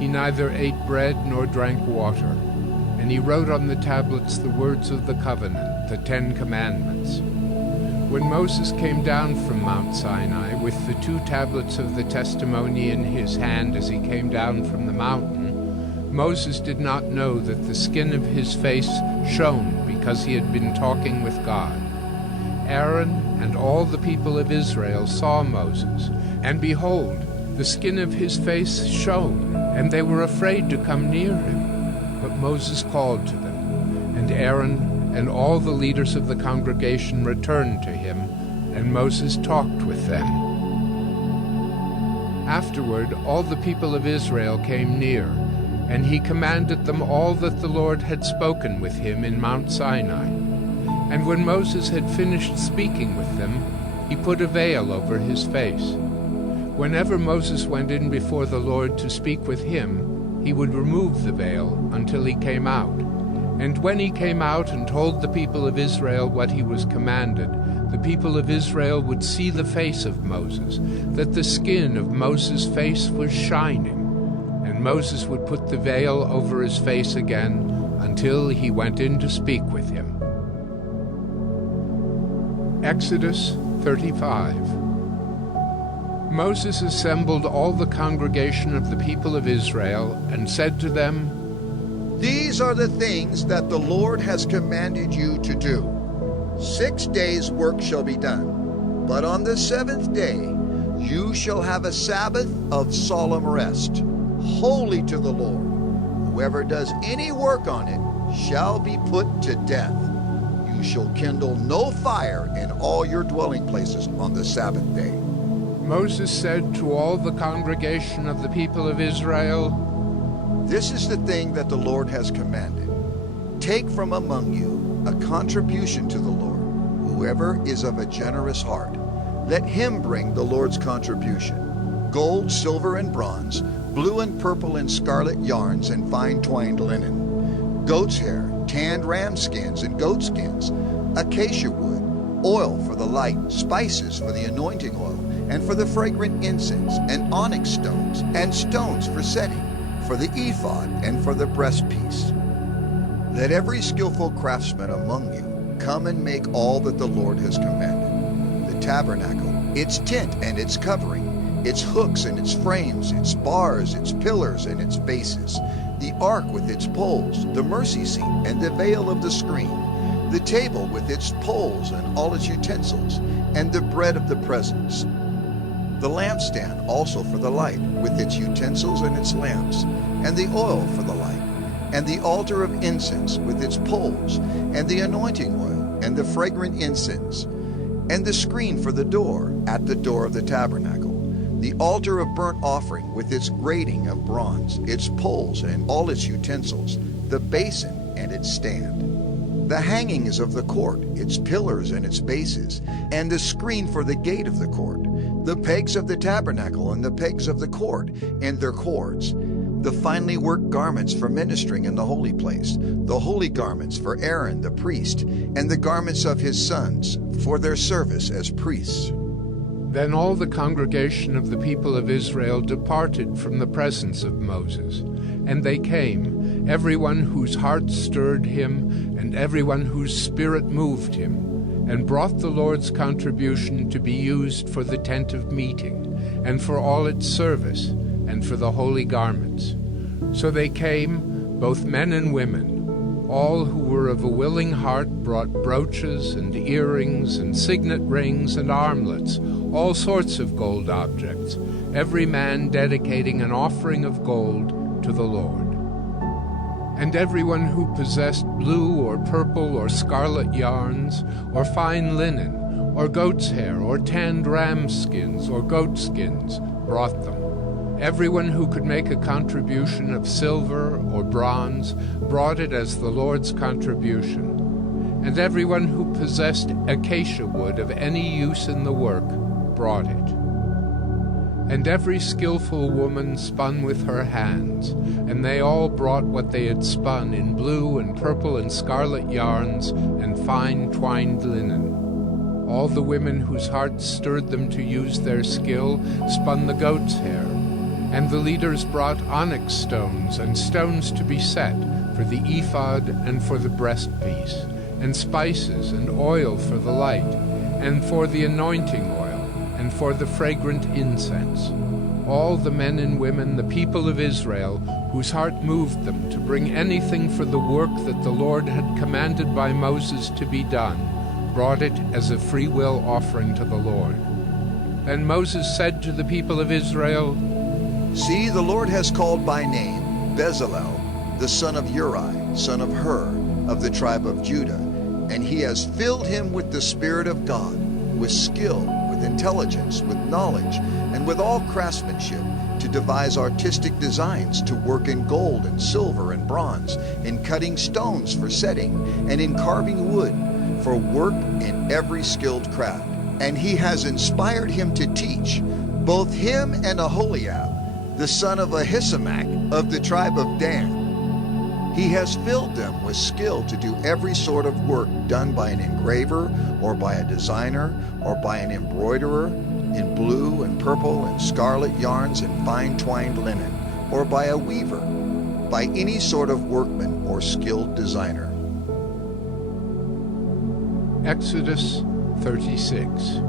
He neither ate bread nor drank water. And he wrote on the tablets the words of the covenant, the 10 Commandments. When Moses came down from Mount Sinai with the 2 tablets of the testimony in his hand as he came down from the mountain, Moses did not know that the skin of his face shone because he had been talking with God. Aaron and all the people of Israel saw Moses, and behold, the skin of his face shone, and they were afraid to come near him. But Moses called to them, and Aaron and all the leaders of the congregation returned to him, and Moses talked with them. Afterward, all the people of Israel came near, and he commanded them all that the Lord had spoken with him in Mount Sinai. And when Moses had finished speaking with them, he put a veil over his face. Whenever Moses went in before the Lord to speak with him, he would remove the veil until he came out. And when he came out and told the people of Israel what he was commanded, the people of Israel would see the face of Moses, that the skin of Moses' face was shining. And Moses would put the veil over his face again until he went in to speak with him. Exodus 35. Moses assembled all the congregation of the people of Israel and said to them, These are the things that the Lord has commanded you to do. 6 days' work shall be done, but on the 7th day you shall have a Sabbath of solemn rest, holy to the Lord. Whoever does any work on it shall be put to death. You shall kindle no fire in all your dwelling places on the Sabbath day. Moses said to all the congregation of the people of Israel, This is the thing that the Lord has commanded. Take from among you a contribution to the Lord. Whoever is of a generous heart, let him bring the Lord's contribution: gold, silver, and bronze, blue and purple and scarlet yarns, and fine twined linen, goat's hair, tanned ram skins and goat skins, acacia wood, oil for the light, spices for the anointing oil, and for the fragrant incense, and onyx stones, and stones for setting, for the ephod, and for the breastpiece. Let every skillful craftsman among you come and make all that the Lord has commanded: the tabernacle, its tent and its covering, its hooks and its frames, its bars, its pillars and its bases, the ark with its poles, the mercy seat and the veil of the screen, the table with its poles and all its utensils, and the bread of the presence, the lampstand also for the light, with its utensils and its lamps, and the oil for the light, and the altar of incense with its poles, and the anointing oil, and the fragrant incense, and the screen for the door at the door of the tabernacle, the altar of burnt offering with its grating of bronze, its poles and all its utensils, the basin and its stand, the hangings of the court, its pillars and its bases, and the screen for the gate of the court, the pegs of the tabernacle and the pegs of the court and their cords, the finely worked garments for ministering in the holy place, the holy garments for Aaron the priest, and the garments of his sons for their service as priests. Then all the congregation of the people of Israel departed from the presence of Moses. And they came, everyone whose heart stirred him, and everyone whose spirit moved him, and brought the Lord's contribution to be used for the tent of meeting, and for all its service, and for the holy garments. So they came, both men and women. All who were of a willing heart brought brooches and earrings and signet rings and armlets, all sorts of gold objects, every man dedicating an offering of gold to the Lord. And everyone who possessed blue or purple or scarlet yarns, or fine linen, or goat's hair, or tanned ram skins, or goat skins, brought them. Everyone who could make a contribution of silver or bronze brought it as the Lord's contribution. And everyone who possessed acacia wood of any use in the work brought it. And every skillful woman spun with her hands, and they all brought what they had spun in blue and purple and scarlet yarns and fine twined linen. All the women whose hearts stirred them to use their skill spun the goat's hair. And the leaders brought onyx stones and stones to be set for the ephod and for the breastpiece, and spices and oil for the light, and for the anointing oil, and for the fragrant incense. All the men and women, the people of Israel, whose heart moved them to bring anything for the work that the Lord had commanded by Moses to be done, brought it as a freewill offering to the Lord. Then Moses said to the people of Israel, See, the Lord has called by name Bezalel, the son of Uri, son of Hur, of the tribe of Judah, and he has filled him with the Spirit of God, with skill, with intelligence, with knowledge, and with all craftsmanship, to devise artistic designs, to work in gold and silver and bronze, in cutting stones for setting, and in carving wood, for work in every skilled craft. And he has inspired him to teach, both him and Aholiab, the son of Ahisamach, of the tribe of Dan. He has filled them with skill to do every sort of work done by an engraver, or by a designer, or by an embroiderer, in blue and purple and scarlet yarns and fine twined linen, or by a weaver, by any sort of workman or skilled designer. Exodus 36.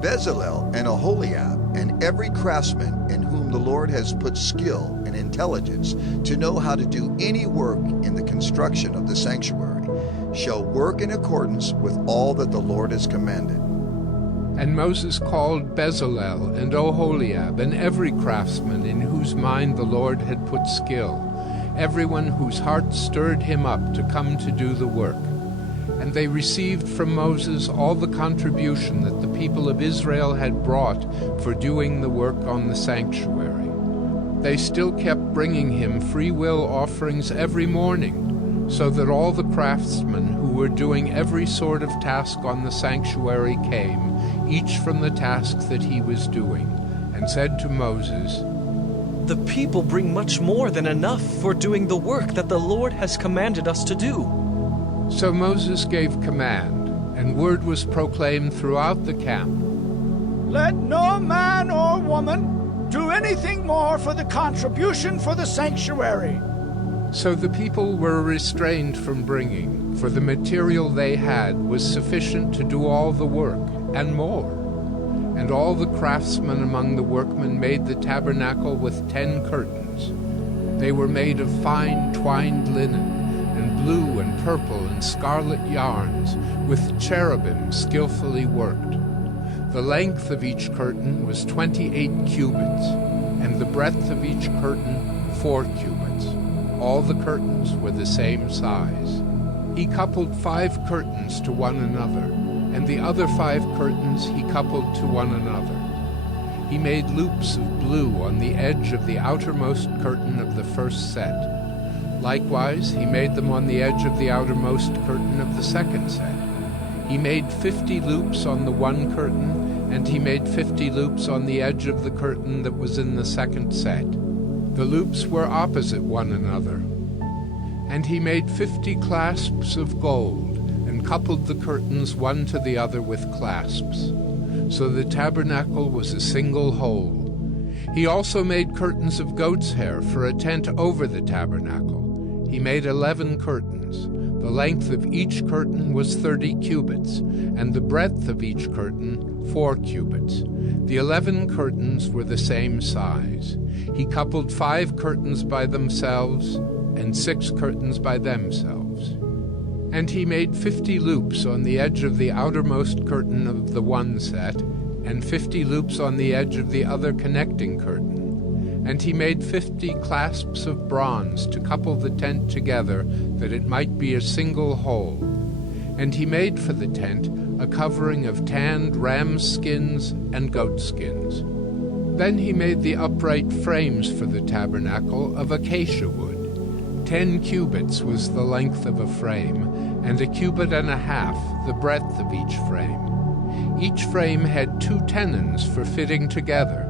Bezalel and Aholiab and every craftsman in whom the Lord has put skill and intelligence to know how to do any work in the construction of the sanctuary shall work in accordance with all that the Lord has commanded. And Moses called Bezalel and Aholiab and every craftsman in whose mind the Lord had put skill, everyone whose heart stirred him up to come to do the work. And they received from Moses all the contribution that the people of Israel had brought for doing the work on the sanctuary. They still kept bringing him free will offerings every morning, so that all the craftsmen who were doing every sort of task on the sanctuary came, each from the task that he was doing, and said to Moses, "The people bring much more than enough for doing the work that the Lord has commanded us to do." So Moses gave command, and word was proclaimed throughout the camp. Let no man or woman do anything more for the contribution for the sanctuary. So the people were restrained from bringing, for the material they had was sufficient to do all the work, and more. And all the craftsmen among the workmen made the tabernacle with 10 curtains. They were made of fine twined linen, and blue and purple and scarlet yarns, with cherubim skillfully worked. The length of each curtain was 28 cubits, and the breadth of each curtain 4 cubits. All the curtains were the same size. He coupled 5 curtains to one another, and the other 5 curtains he coupled to one another. He made loops of blue on the edge of the outermost curtain of the first set. Likewise, he made them on the edge of the outermost curtain of the second set. He made 50 loops on the one curtain, and he made 50 loops on the edge of the curtain that was in the second set. The loops were opposite one another. And he made 50 clasps of gold, and coupled the curtains one to the other with clasps. So the tabernacle was a single whole. He also made curtains of goat's hair for a tent over the tabernacle. He made 11 curtains. The length of each curtain was 30 cubits, and the breadth of each curtain 4 cubits. The 11 curtains were the same size. He coupled 5 curtains by themselves, and 6 curtains by themselves. And he made 50 loops on the edge of the outermost curtain of the one set, and 50 loops on the edge of the other connecting curtain. And he made 50 clasps of bronze to couple the tent together, that it might be a single whole. And he made for the tent a covering of tanned ram's skins and goat skins. Then he made the upright frames for the tabernacle of acacia wood. 10 cubits was the length of a frame, and 1.5 cubits the breadth of each frame. Each frame had 2 tenons for fitting together.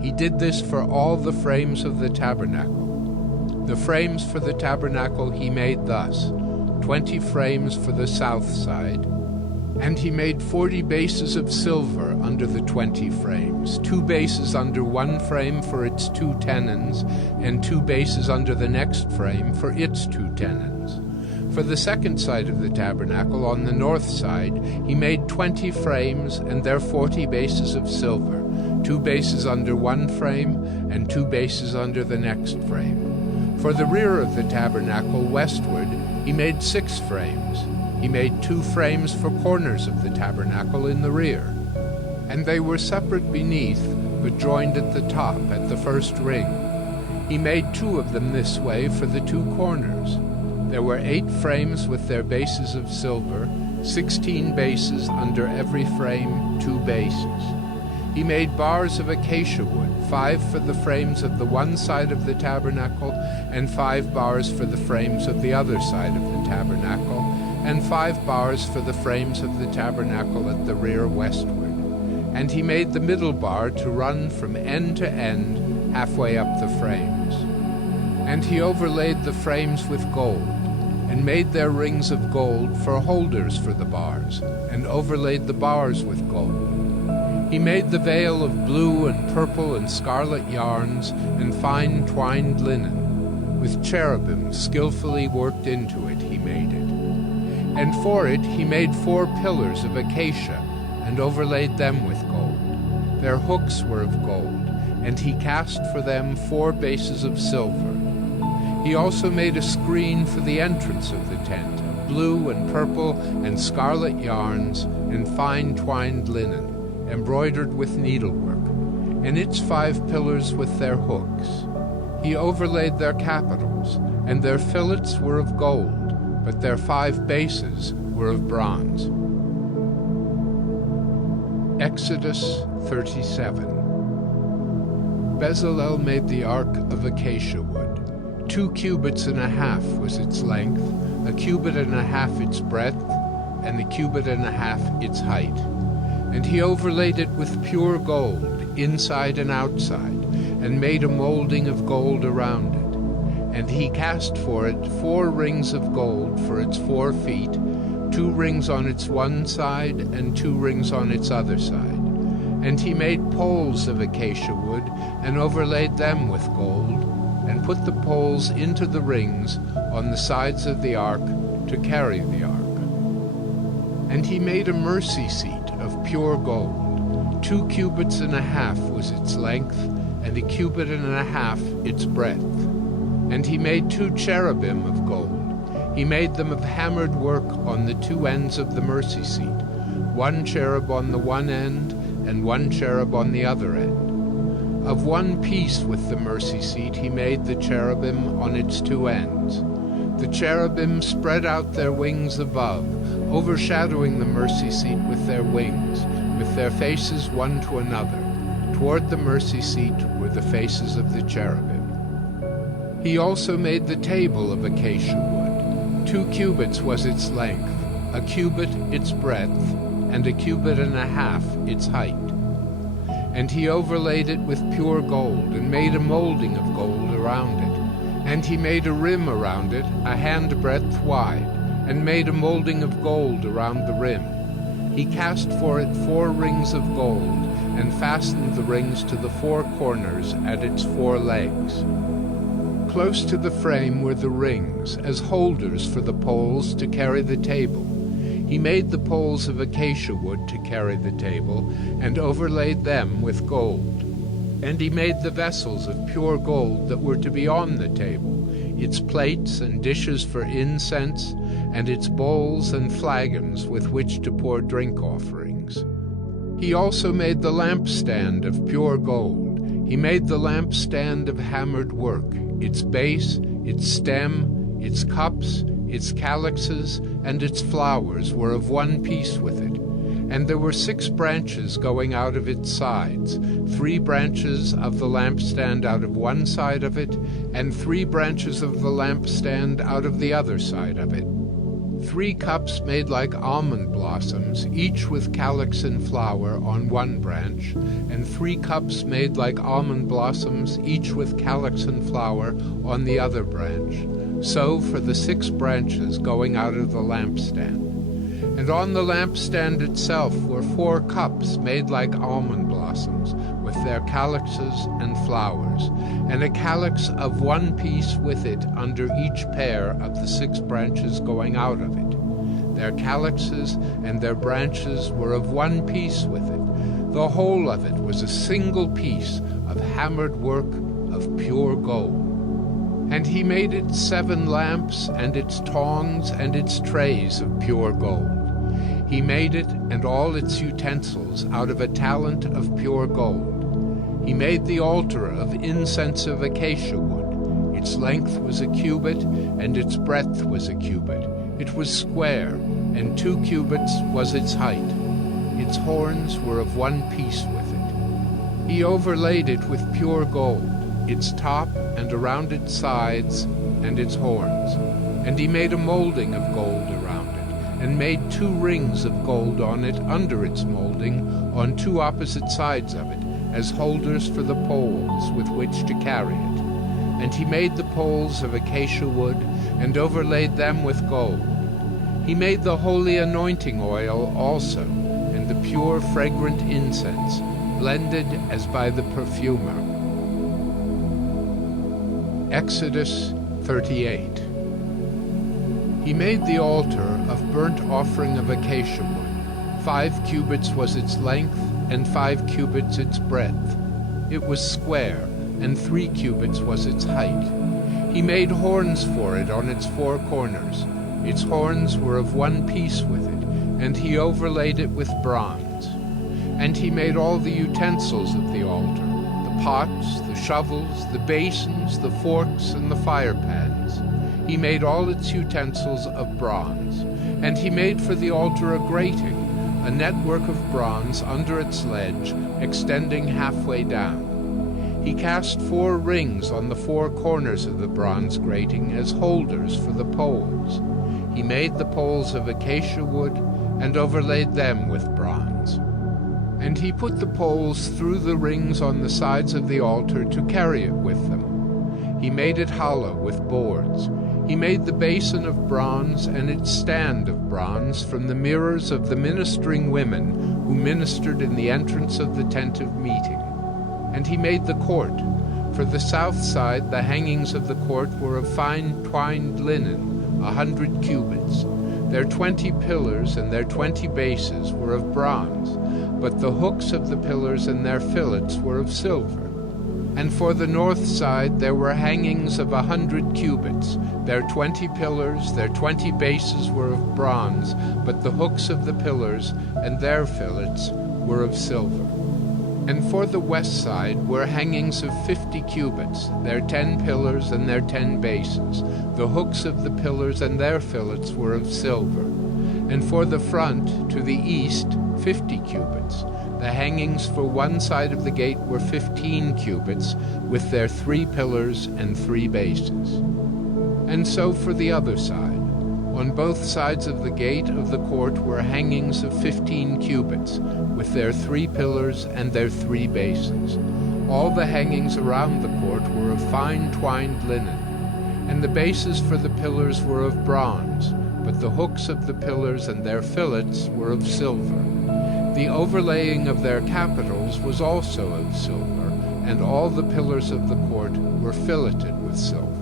He did this for all the frames of the tabernacle. The frames for the tabernacle he made thus: 20 frames for the south side. And he made 40 bases of silver under the 20 frames, 2 bases under one frame for its 2 tenons, and 2 bases under the next frame for its 2 tenons. For the second side of the tabernacle, on the north side, he made 20 frames and their 40 bases of silver, 2 bases under one frame and 2 bases under the next frame. For the rear of the tabernacle westward, he made 6 frames. He made 2 frames for corners of the tabernacle in the rear. And they were separate beneath, but joined at the top at the first ring. He made 2 of them this way for the 2 corners. There were 8 frames with their bases of silver, 16 bases under every frame, 2 bases. He made bars of acacia wood, 5 for the frames of the one side of the tabernacle, and 5 bars for the frames of the other side of the tabernacle, and 5 bars for the frames of the tabernacle at the rear westward. And he made the middle bar to run from end to end, halfway up the frames. And he overlaid the frames with gold, and made their rings of gold for holders for the bars, and overlaid the bars with gold. He made the veil of blue and purple and scarlet yarns and fine twined linen. With cherubim skillfully worked into it he made it. And for it he made 4 pillars of acacia, and overlaid them with gold. Their hooks were of gold, and he cast for them 4 bases of silver. He also made a screen for the entrance of the tent, of blue and purple and scarlet yarns and fine twined linen, embroidered with needlework, and its 5 pillars with their hooks. He overlaid their capitals, and their fillets were of gold, but their 5 bases were of bronze. Exodus 37. Bezalel made the ark of acacia wood. 2 cubits and a half was its length, 1 cubit and a half its breadth, and 1 cubit and a half its height. And he overlaid it with pure gold, inside and outside, and made a molding of gold around it. And he cast for it 4 rings of gold for its 4 feet, 2 rings on its one side and 2 rings on its other side. And he made poles of acacia wood, and overlaid them with gold, and put the poles into the rings on the sides of the ark to carry the ark. And he made a mercy seat of pure gold. 2 cubits and a half was its length, and 1 cubit and a half its breadth. And he made 2 cherubim of gold. He made them of hammered work on the 2 ends of the mercy seat, 1 cherub on the one end, and 1 cherub on the other end. Of one piece with the mercy seat he made the cherubim on its 2 ends. The cherubim spread out their wings above, overshadowing the mercy seat with their wings, with their faces one to another. Toward the mercy seat were the faces of the cherubim. He also made the table of acacia wood. 2 cubits was its length, 1 cubit its breadth, and 1 cubit and a half its height. And he overlaid it with pure gold, and made a molding of gold around it. And he made a rim around it, a handbreadth wide, and made a molding of gold around the rim. He cast for it 4 rings of gold, and fastened the rings to the 4 corners at its 4 legs. Close to the frame were the rings, as holders for the poles to carry the table. He made the poles of acacia wood to carry the table, and overlaid them with gold. And he made the vessels of pure gold that were to be on the table, its plates and dishes for incense, and its bowls and flagons with which to pour drink offerings. He also made the lampstand of pure gold. He made the lampstand of hammered work, its base, its stem, its cups, its calyxes, and its flowers were of one piece with it. And there were 6 branches going out of its sides, 3 branches of the lampstand out of one side of it, and 3 branches of the lampstand out of the other side of it. 3 cups made like almond blossoms, each with calyx and flower on one branch, and 3 cups made like almond blossoms, each with calyx and flower on the other branch. So for the 6 branches going out of the lampstand. And on the lampstand itself were 4 cups made like almond blossoms, with their calyxes and flowers, and a calyx of one piece with it under each pair of the 6 branches going out of it. Their calyxes and their branches were of one piece with it. The whole of it was a single piece of hammered work of pure gold. And he made it 7 lamps, and its tongs, and its trays of pure gold. He made it and all its utensils out of a talent of pure gold. He made the altar of incense of acacia wood. Its length was 1 cubit, and its breadth was 1 cubit. It was square, and 2 cubits was its height. Its horns were of one piece with it. He overlaid it with pure gold, its top and around its sides and its horns. And he made a molding of gold around it, and made 2 rings of gold on it under its molding, on 2 opposite sides of it, as holders for the poles with which to carry it. And he made the poles of acacia wood, and overlaid them with gold. He made the holy anointing oil also, and the pure fragrant incense, blended as by the perfumer. Exodus 38. He made the altar of burnt offering of acacia wood. 5 cubits was its length, and 5 cubits its breadth. It was square, and 3 cubits was its height. He made horns for it on its 4 corners. Its horns were of one piece with it, and he overlaid it with bronze. And he made all the utensils of the altar, the pots, the shovels, the basins, the forks, and the fire pans. He made all its utensils of bronze. And he made for the altar a grating, a network of bronze under its ledge, extending halfway down. He cast 4 rings on the 4 corners of the bronze grating as holders for the poles. He made the poles of acacia wood and overlaid them with bronze. And he put the poles through the rings on the sides of the altar to carry it with them. He made it hollow with boards. He made the basin of bronze and its stand of bronze from the mirrors of the ministering women who ministered in the entrance of the tent of meeting. And he made the court. For the south side, the hangings of the court were of fine twined linen, 100 cubits. Their 20 pillars and their 20 bases were of bronze, but the hooks of the pillars and their fillets were of silver. And for the north side there were hangings of 100 cubits. Their 20 pillars, their 20 bases were of bronze, but the hooks of the pillars and their fillets were of silver. And for the west side were hangings of 50 cubits, their 10 pillars and their 10 bases. The hooks of the pillars and their fillets were of silver. And for the front, to the east, 50 cubits. The hangings for one side of the gate were 15 cubits, with their 3 pillars and 3 bases. And so for the other side. On both sides of the gate of the court were hangings of 15 cubits, with their 3 pillars and their 3 bases. All the hangings around the court were of fine twined linen, and the bases for the pillars were of bronze, but the hooks of the pillars and their fillets were of silver. The overlaying of their capitals was also of silver, and all the pillars of the court were filleted with silver.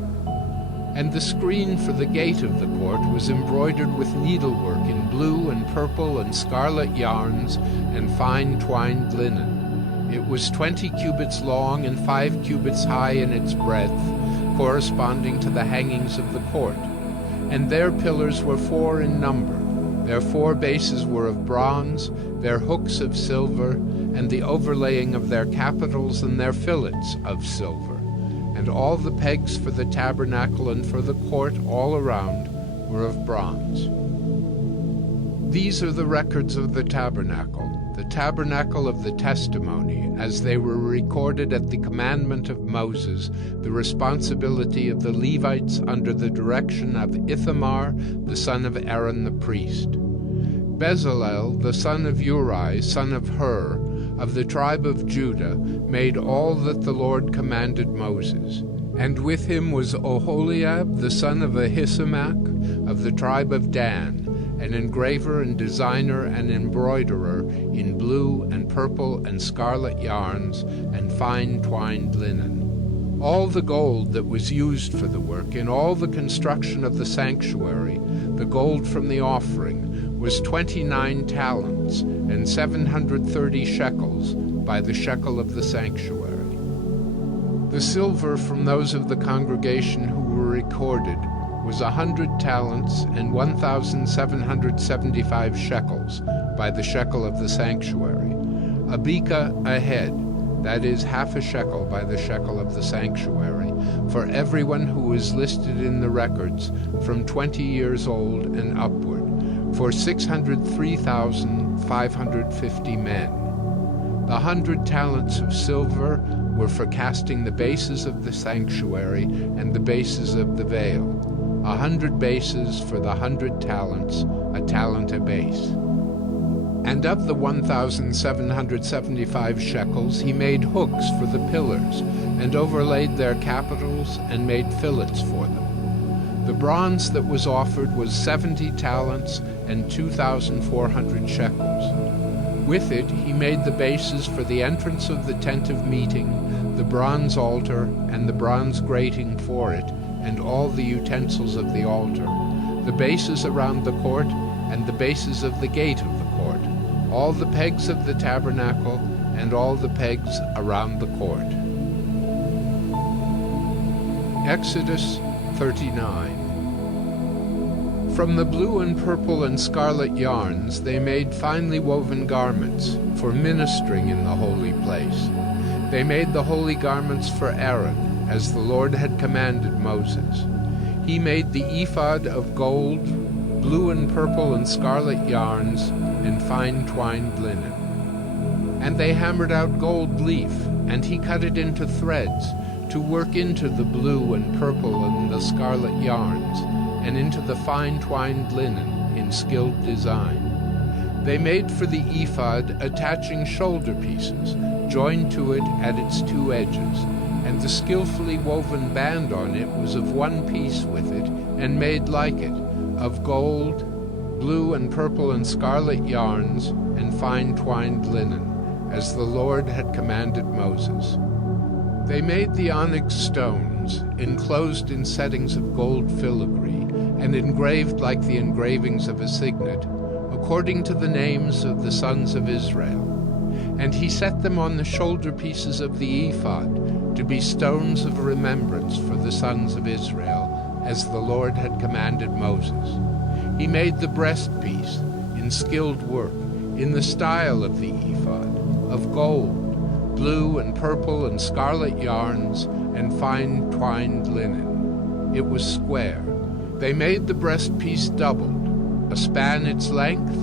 And the screen for the gate of the court was embroidered with needlework in blue and purple and scarlet yarns and fine twined linen. It was 20 cubits long and 5 cubits high in its breadth, corresponding to the hangings of the court. And their pillars were 4 in number. Their 4 bases were of bronze, their hooks of silver, and the overlaying of their capitals and their fillets of silver. And all the pegs for the tabernacle and for the court all around were of bronze. These are the records of the tabernacle of the testimony, as they were recorded at the commandment of Moses, the responsibility of the Levites under the direction of Ithamar, the son of Aaron the priest. Bezalel, the son of Uri, son of Hur, of the tribe of Judah, made all that the Lord commanded Moses. And with him was Oholiab, the son of Ahisamach, of the tribe of Dan, an engraver and designer and embroiderer in blue and purple and scarlet yarns and fine twined linen. All the gold that was used for the work in all the construction of the sanctuary, the gold from the offering, was 29 talents and 730 shekels by the shekel of the sanctuary. The silver from those of the congregation who were recorded was 100 talents and 1,775 shekels by the shekel of the sanctuary. A beka a head, that is half a shekel by the shekel of the sanctuary, for everyone who was listed in the records from 20 years old and upward, for 603,550 men. The 100 talents of silver were for casting the bases of the sanctuary and the bases of the veil. 100 bases for the 100 talents, a talent a base. And of the 1,775 shekels he made hooks for the pillars, and overlaid their capitals, and made fillets for them. The bronze that was offered was 70 talents and 2,400 shekels. With it he made the bases for the entrance of the tent of meeting, the bronze altar, and the bronze grating for it, and all the utensils of the altar, the bases around the court, and the bases of the gate of the court, all the pegs of the tabernacle, and all the pegs around the court. Exodus 39. From the blue and purple and scarlet yarns they made finely woven garments for ministering in the holy place. They made the holy garments for Aaron, as the Lord had commanded Moses. He made the ephod of gold, blue and purple and scarlet yarns, and fine twined linen. And they hammered out gold leaf, and he cut it into threads, to work into the blue and purple and the scarlet yarns, and into the fine twined linen in skilled design. They made for the ephod attaching shoulder pieces, joined to it at its two edges, and the skillfully woven band on it was of one piece with it, and made like it, of gold, blue and purple and scarlet yarns, and fine twined linen, as the Lord had commanded Moses. They made the onyx stones, enclosed in settings of gold filigree, and engraved like the engravings of a signet, according to the names of the sons of Israel. And he set them on the shoulder pieces of the ephod, to be stones of remembrance for the sons of Israel, as the Lord had commanded Moses. He made the breastpiece in skilled work, in the style of the ephod, of gold, blue and purple and scarlet yarns, and fine twined linen. It was square. They made the breastpiece doubled, a span its length,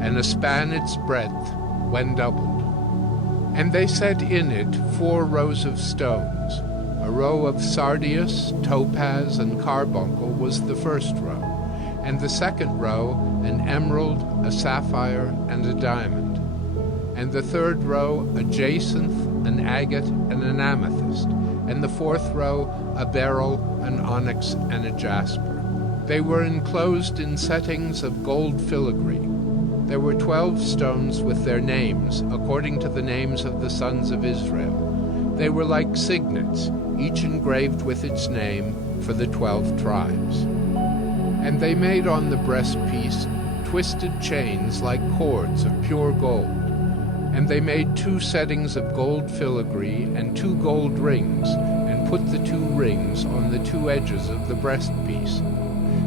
and a span its breadth, when doubled. And they set in it 4 rows of stones. A row of sardius, topaz, and carbuncle was the first row, and the second row an emerald, a sapphire, and a diamond. And the third row a jacinth, an agate, and an amethyst, and the fourth row a beryl, an onyx, and a jasper. They were enclosed in settings of gold filigree. There were 12 stones with their names, according to the names of the sons of Israel. They were like signets, each engraved with its name for the 12 tribes. And they made on the breastpiece twisted chains like cords of pure gold. And they made 2 settings of gold filigree and 2 gold rings, and put the 2 rings on the 2 edges of the breastpiece.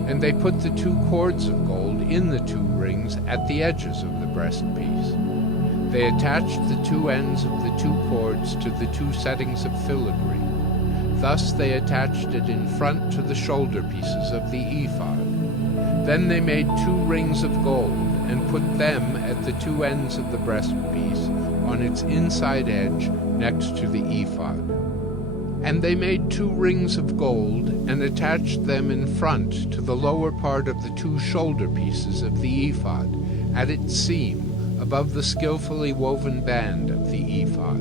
And they put the 2 cords of gold in the 2 rings at the edges of the breastpiece. They attached the 2 ends of the 2 cords to the 2 settings of filigree. Thus they attached it in front to the shoulder pieces of the ephod. Then they made 2 rings of gold, and put them at the 2 ends of the breastpiece, on its inside edge next to the ephod. And they made 2 rings of gold, and attached them in front to the lower part of the 2 shoulder pieces of the ephod, at its seam, above the skillfully woven band of the ephod.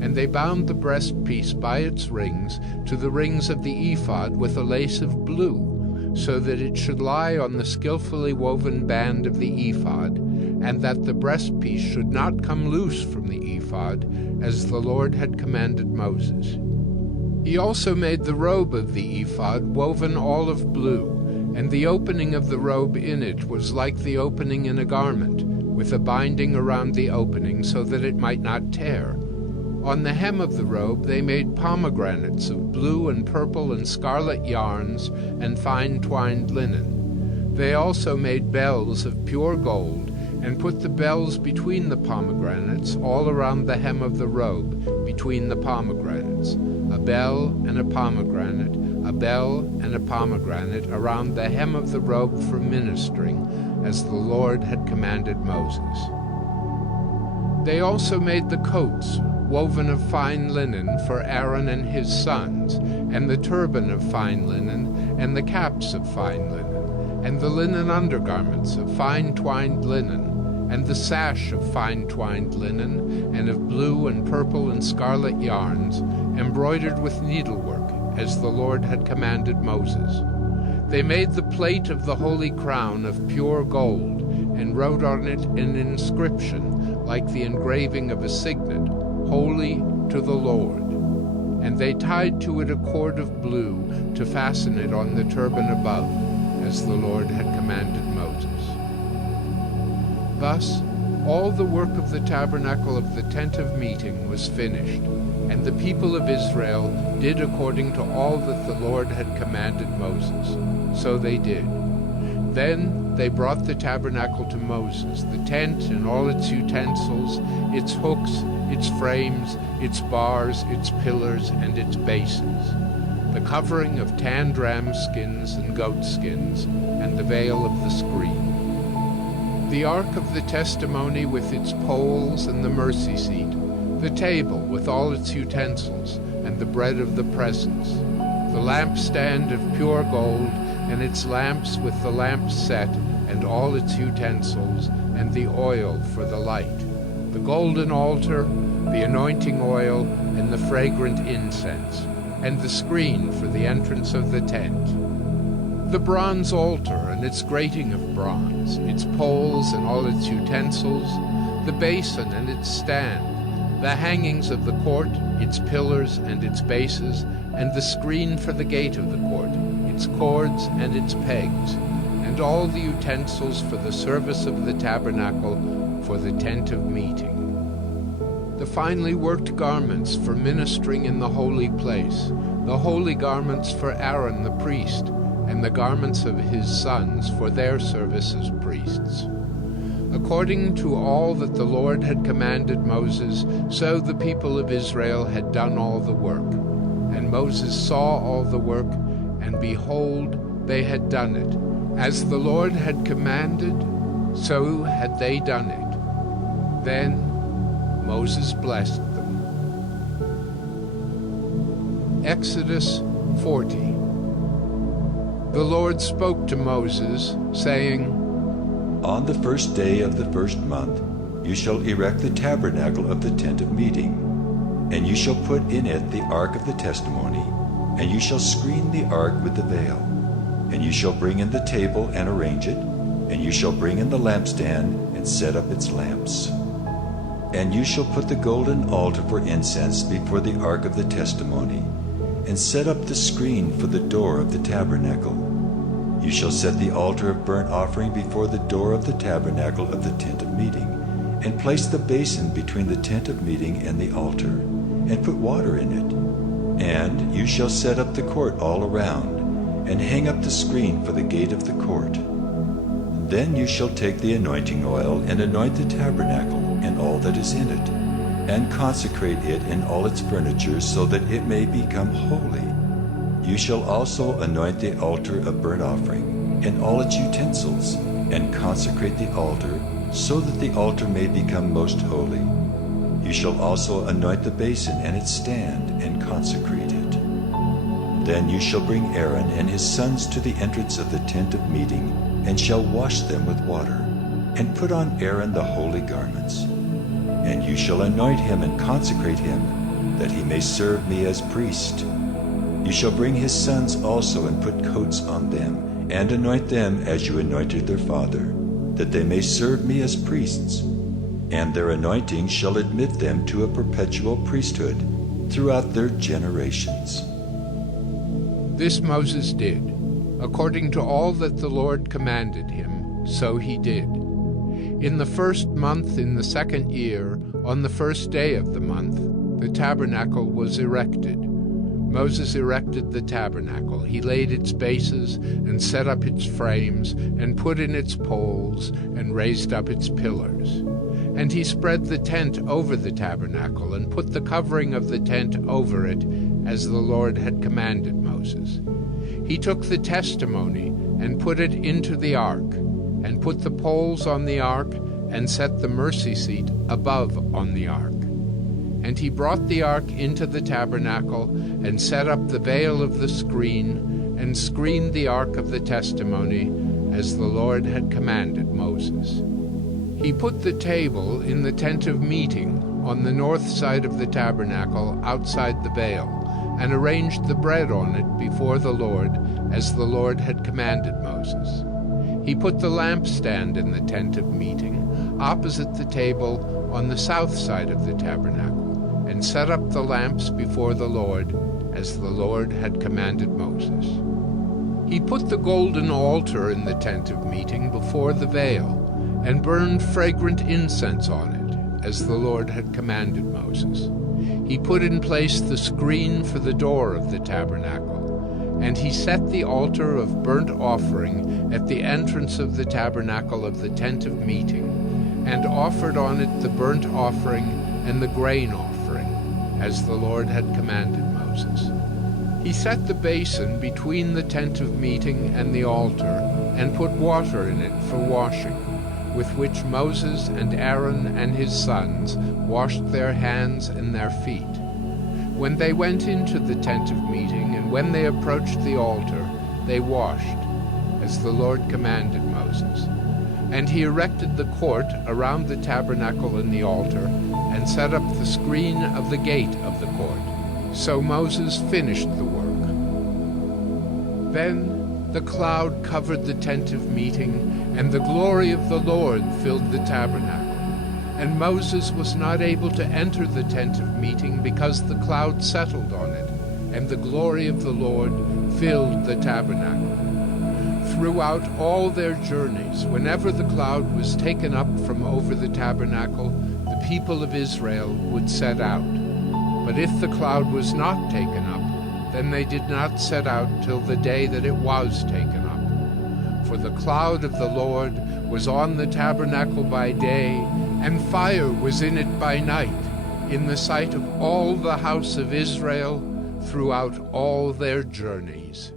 And they bound the breastpiece by its rings to the rings of the ephod with a lace of blue, so that it should lie on the skillfully woven band of the ephod, and that the breastpiece should not come loose from the ephod, as the Lord had commanded Moses. He also made the robe of the ephod woven all of blue, and the opening of the robe in it was like the opening in a garment, with a binding around the opening so that it might not tear. On the hem of the robe they made pomegranates of blue and purple and scarlet yarns and fine twined linen. They also made bells of pure gold, and put the bells between the pomegranates all around the hem of the robe, between the pomegranates, a bell and a pomegranate, a bell and a pomegranate around the hem of the robe for ministering, as the Lord had commanded Moses. They also made the coats, woven of fine linen, for Aaron and his sons, and the turban of fine linen, and the caps of fine linen, and the linen undergarments of fine twined linen, and the sash of fine twined linen, and of blue and purple and scarlet yarns, embroidered with needlework, as the Lord had commanded Moses. They made the plate of the holy crown of pure gold, and wrote on it an inscription like the engraving of a signet, Holy to the Lord. And they tied to it a cord of blue to fasten it on the turban above, as the Lord had commanded Moses. Thus, all the work of the tabernacle of the tent of meeting was finished, and the people of Israel did according to all that the Lord had commanded Moses. So they did. Then they brought the tabernacle to Moses, the tent and all its utensils, its hooks, its frames, its bars, its pillars, and its bases, the covering of tanned ram skins and goat skins, and the veil of the screen. the ark of the testimony with its poles and the mercy seat, the table with all its utensils, and the bread of the presence, the lampstand of pure gold, and its lamps with the lamps set, and all its utensils, and the oil for the light, the golden altar, the anointing oil, and the fragrant incense, and the screen for the entrance of the tent, the bronze altar and its grating of bronze, its poles and all its utensils, the basin and its stand, the hangings of the court, its pillars and its bases, and the screen for the gate of the court, its cords and its pegs, and all the utensils for the service of the tabernacle, for the tent of meeting. The finely worked garments for ministering in the holy place, the holy garments for Aaron the priest, and the garments of his sons for their service as priests. According to all that the Lord had commanded Moses, so the people of Israel had done all the work. And Moses saw all the work, and behold, they had done it. As the Lord had commanded, so had they done it. Then Moses blessed them. Exodus 40. The Lord spoke to Moses, saying, On the first day of the first month you shall erect the tabernacle of the tent of meeting, and you shall put in it the ark of the testimony, and you shall screen the ark with the veil. And you shall bring in the table and arrange it, and you shall bring in the lampstand and set up its lamps. And you shall put the golden altar for incense before the ark of the testimony, and set up the screen for the door of the tabernacle. You shall set the altar of burnt offering before the door of the tabernacle of the tent of meeting, and place the basin between the tent of meeting and the altar, and put water in it. And you shall set up the court all around, and hang up the screen for the gate of the court. Then you shall take the anointing oil and anoint the tabernacle and all that is in it, and consecrate it and all its furniture, so that it may become holy. You shall also anoint the altar of burnt offering and all its utensils, and consecrate the altar, so that the altar may become most holy. You shall also anoint the basin and its stand, and consecrate it. Then you shall bring Aaron and his sons to the entrance of the tent of meeting, and shall wash them with water, and put on Aaron the holy garments. And you shall anoint him and consecrate him, that he may serve me as priest. You shall bring his sons also and put coats on them, and anoint them as you anointed their father, that they may serve me as priests. And their anointing shall admit them to a perpetual priesthood throughout their generations. This Moses did, according to all that the Lord commanded him, so he did. In the first month in the second year, on the first day of the month, the tabernacle was erected. Moses erected the tabernacle. He laid its bases and set up its frames and put in its poles and raised up its pillars. And he spread the tent over the tabernacle and put the covering of the tent over it, as the Lord had commanded Moses. He took the testimony and put it into the ark, and put the poles on the ark, and set the mercy seat above on the ark. And he brought the ark into the tabernacle, and set up the veil of the screen, and screened the ark of the testimony, as the Lord had commanded Moses. He put the table in the tent of meeting on the north side of the tabernacle outside the veil, and arranged the bread on it before the Lord, as the Lord had commanded Moses. He put the lampstand in the tent of meeting, opposite the table on the south side of the tabernacle, and set up the lamps before the Lord, as the Lord had commanded Moses. He put the golden altar in the tent of meeting before the veil, and burned fragrant incense on it, as the Lord had commanded Moses. He put in place the screen for the door of the tabernacle, and he set the altar of burnt offering at the entrance of the tabernacle of the tent of meeting, and offered on it the burnt offering and the grain offering, as the Lord had commanded Moses. He set the basin between the tent of meeting and the altar, and put water in it for washing. with which Moses and Aaron and his sons washed their hands and their feet. When they went into the tent of meeting, and when they approached the altar, they washed, as the Lord commanded Moses. And he erected the court around the tabernacle and the altar, and set up the screen of the gate of the court. So Moses finished the work. Then the cloud covered the tent of meeting, and the glory of the Lord filled the tabernacle. And Moses was not able to enter the tent of meeting because the cloud settled on it, and the glory of the Lord filled the tabernacle. Throughout all their journeys, whenever the cloud was taken up from over the tabernacle, the people of Israel would set out. But if the cloud was not taken up, then they did not set out till the day that it was taken up. For the cloud of the Lord was on the tabernacle by day, and fire was in it by night, in the sight of all the house of Israel throughout all their journeys.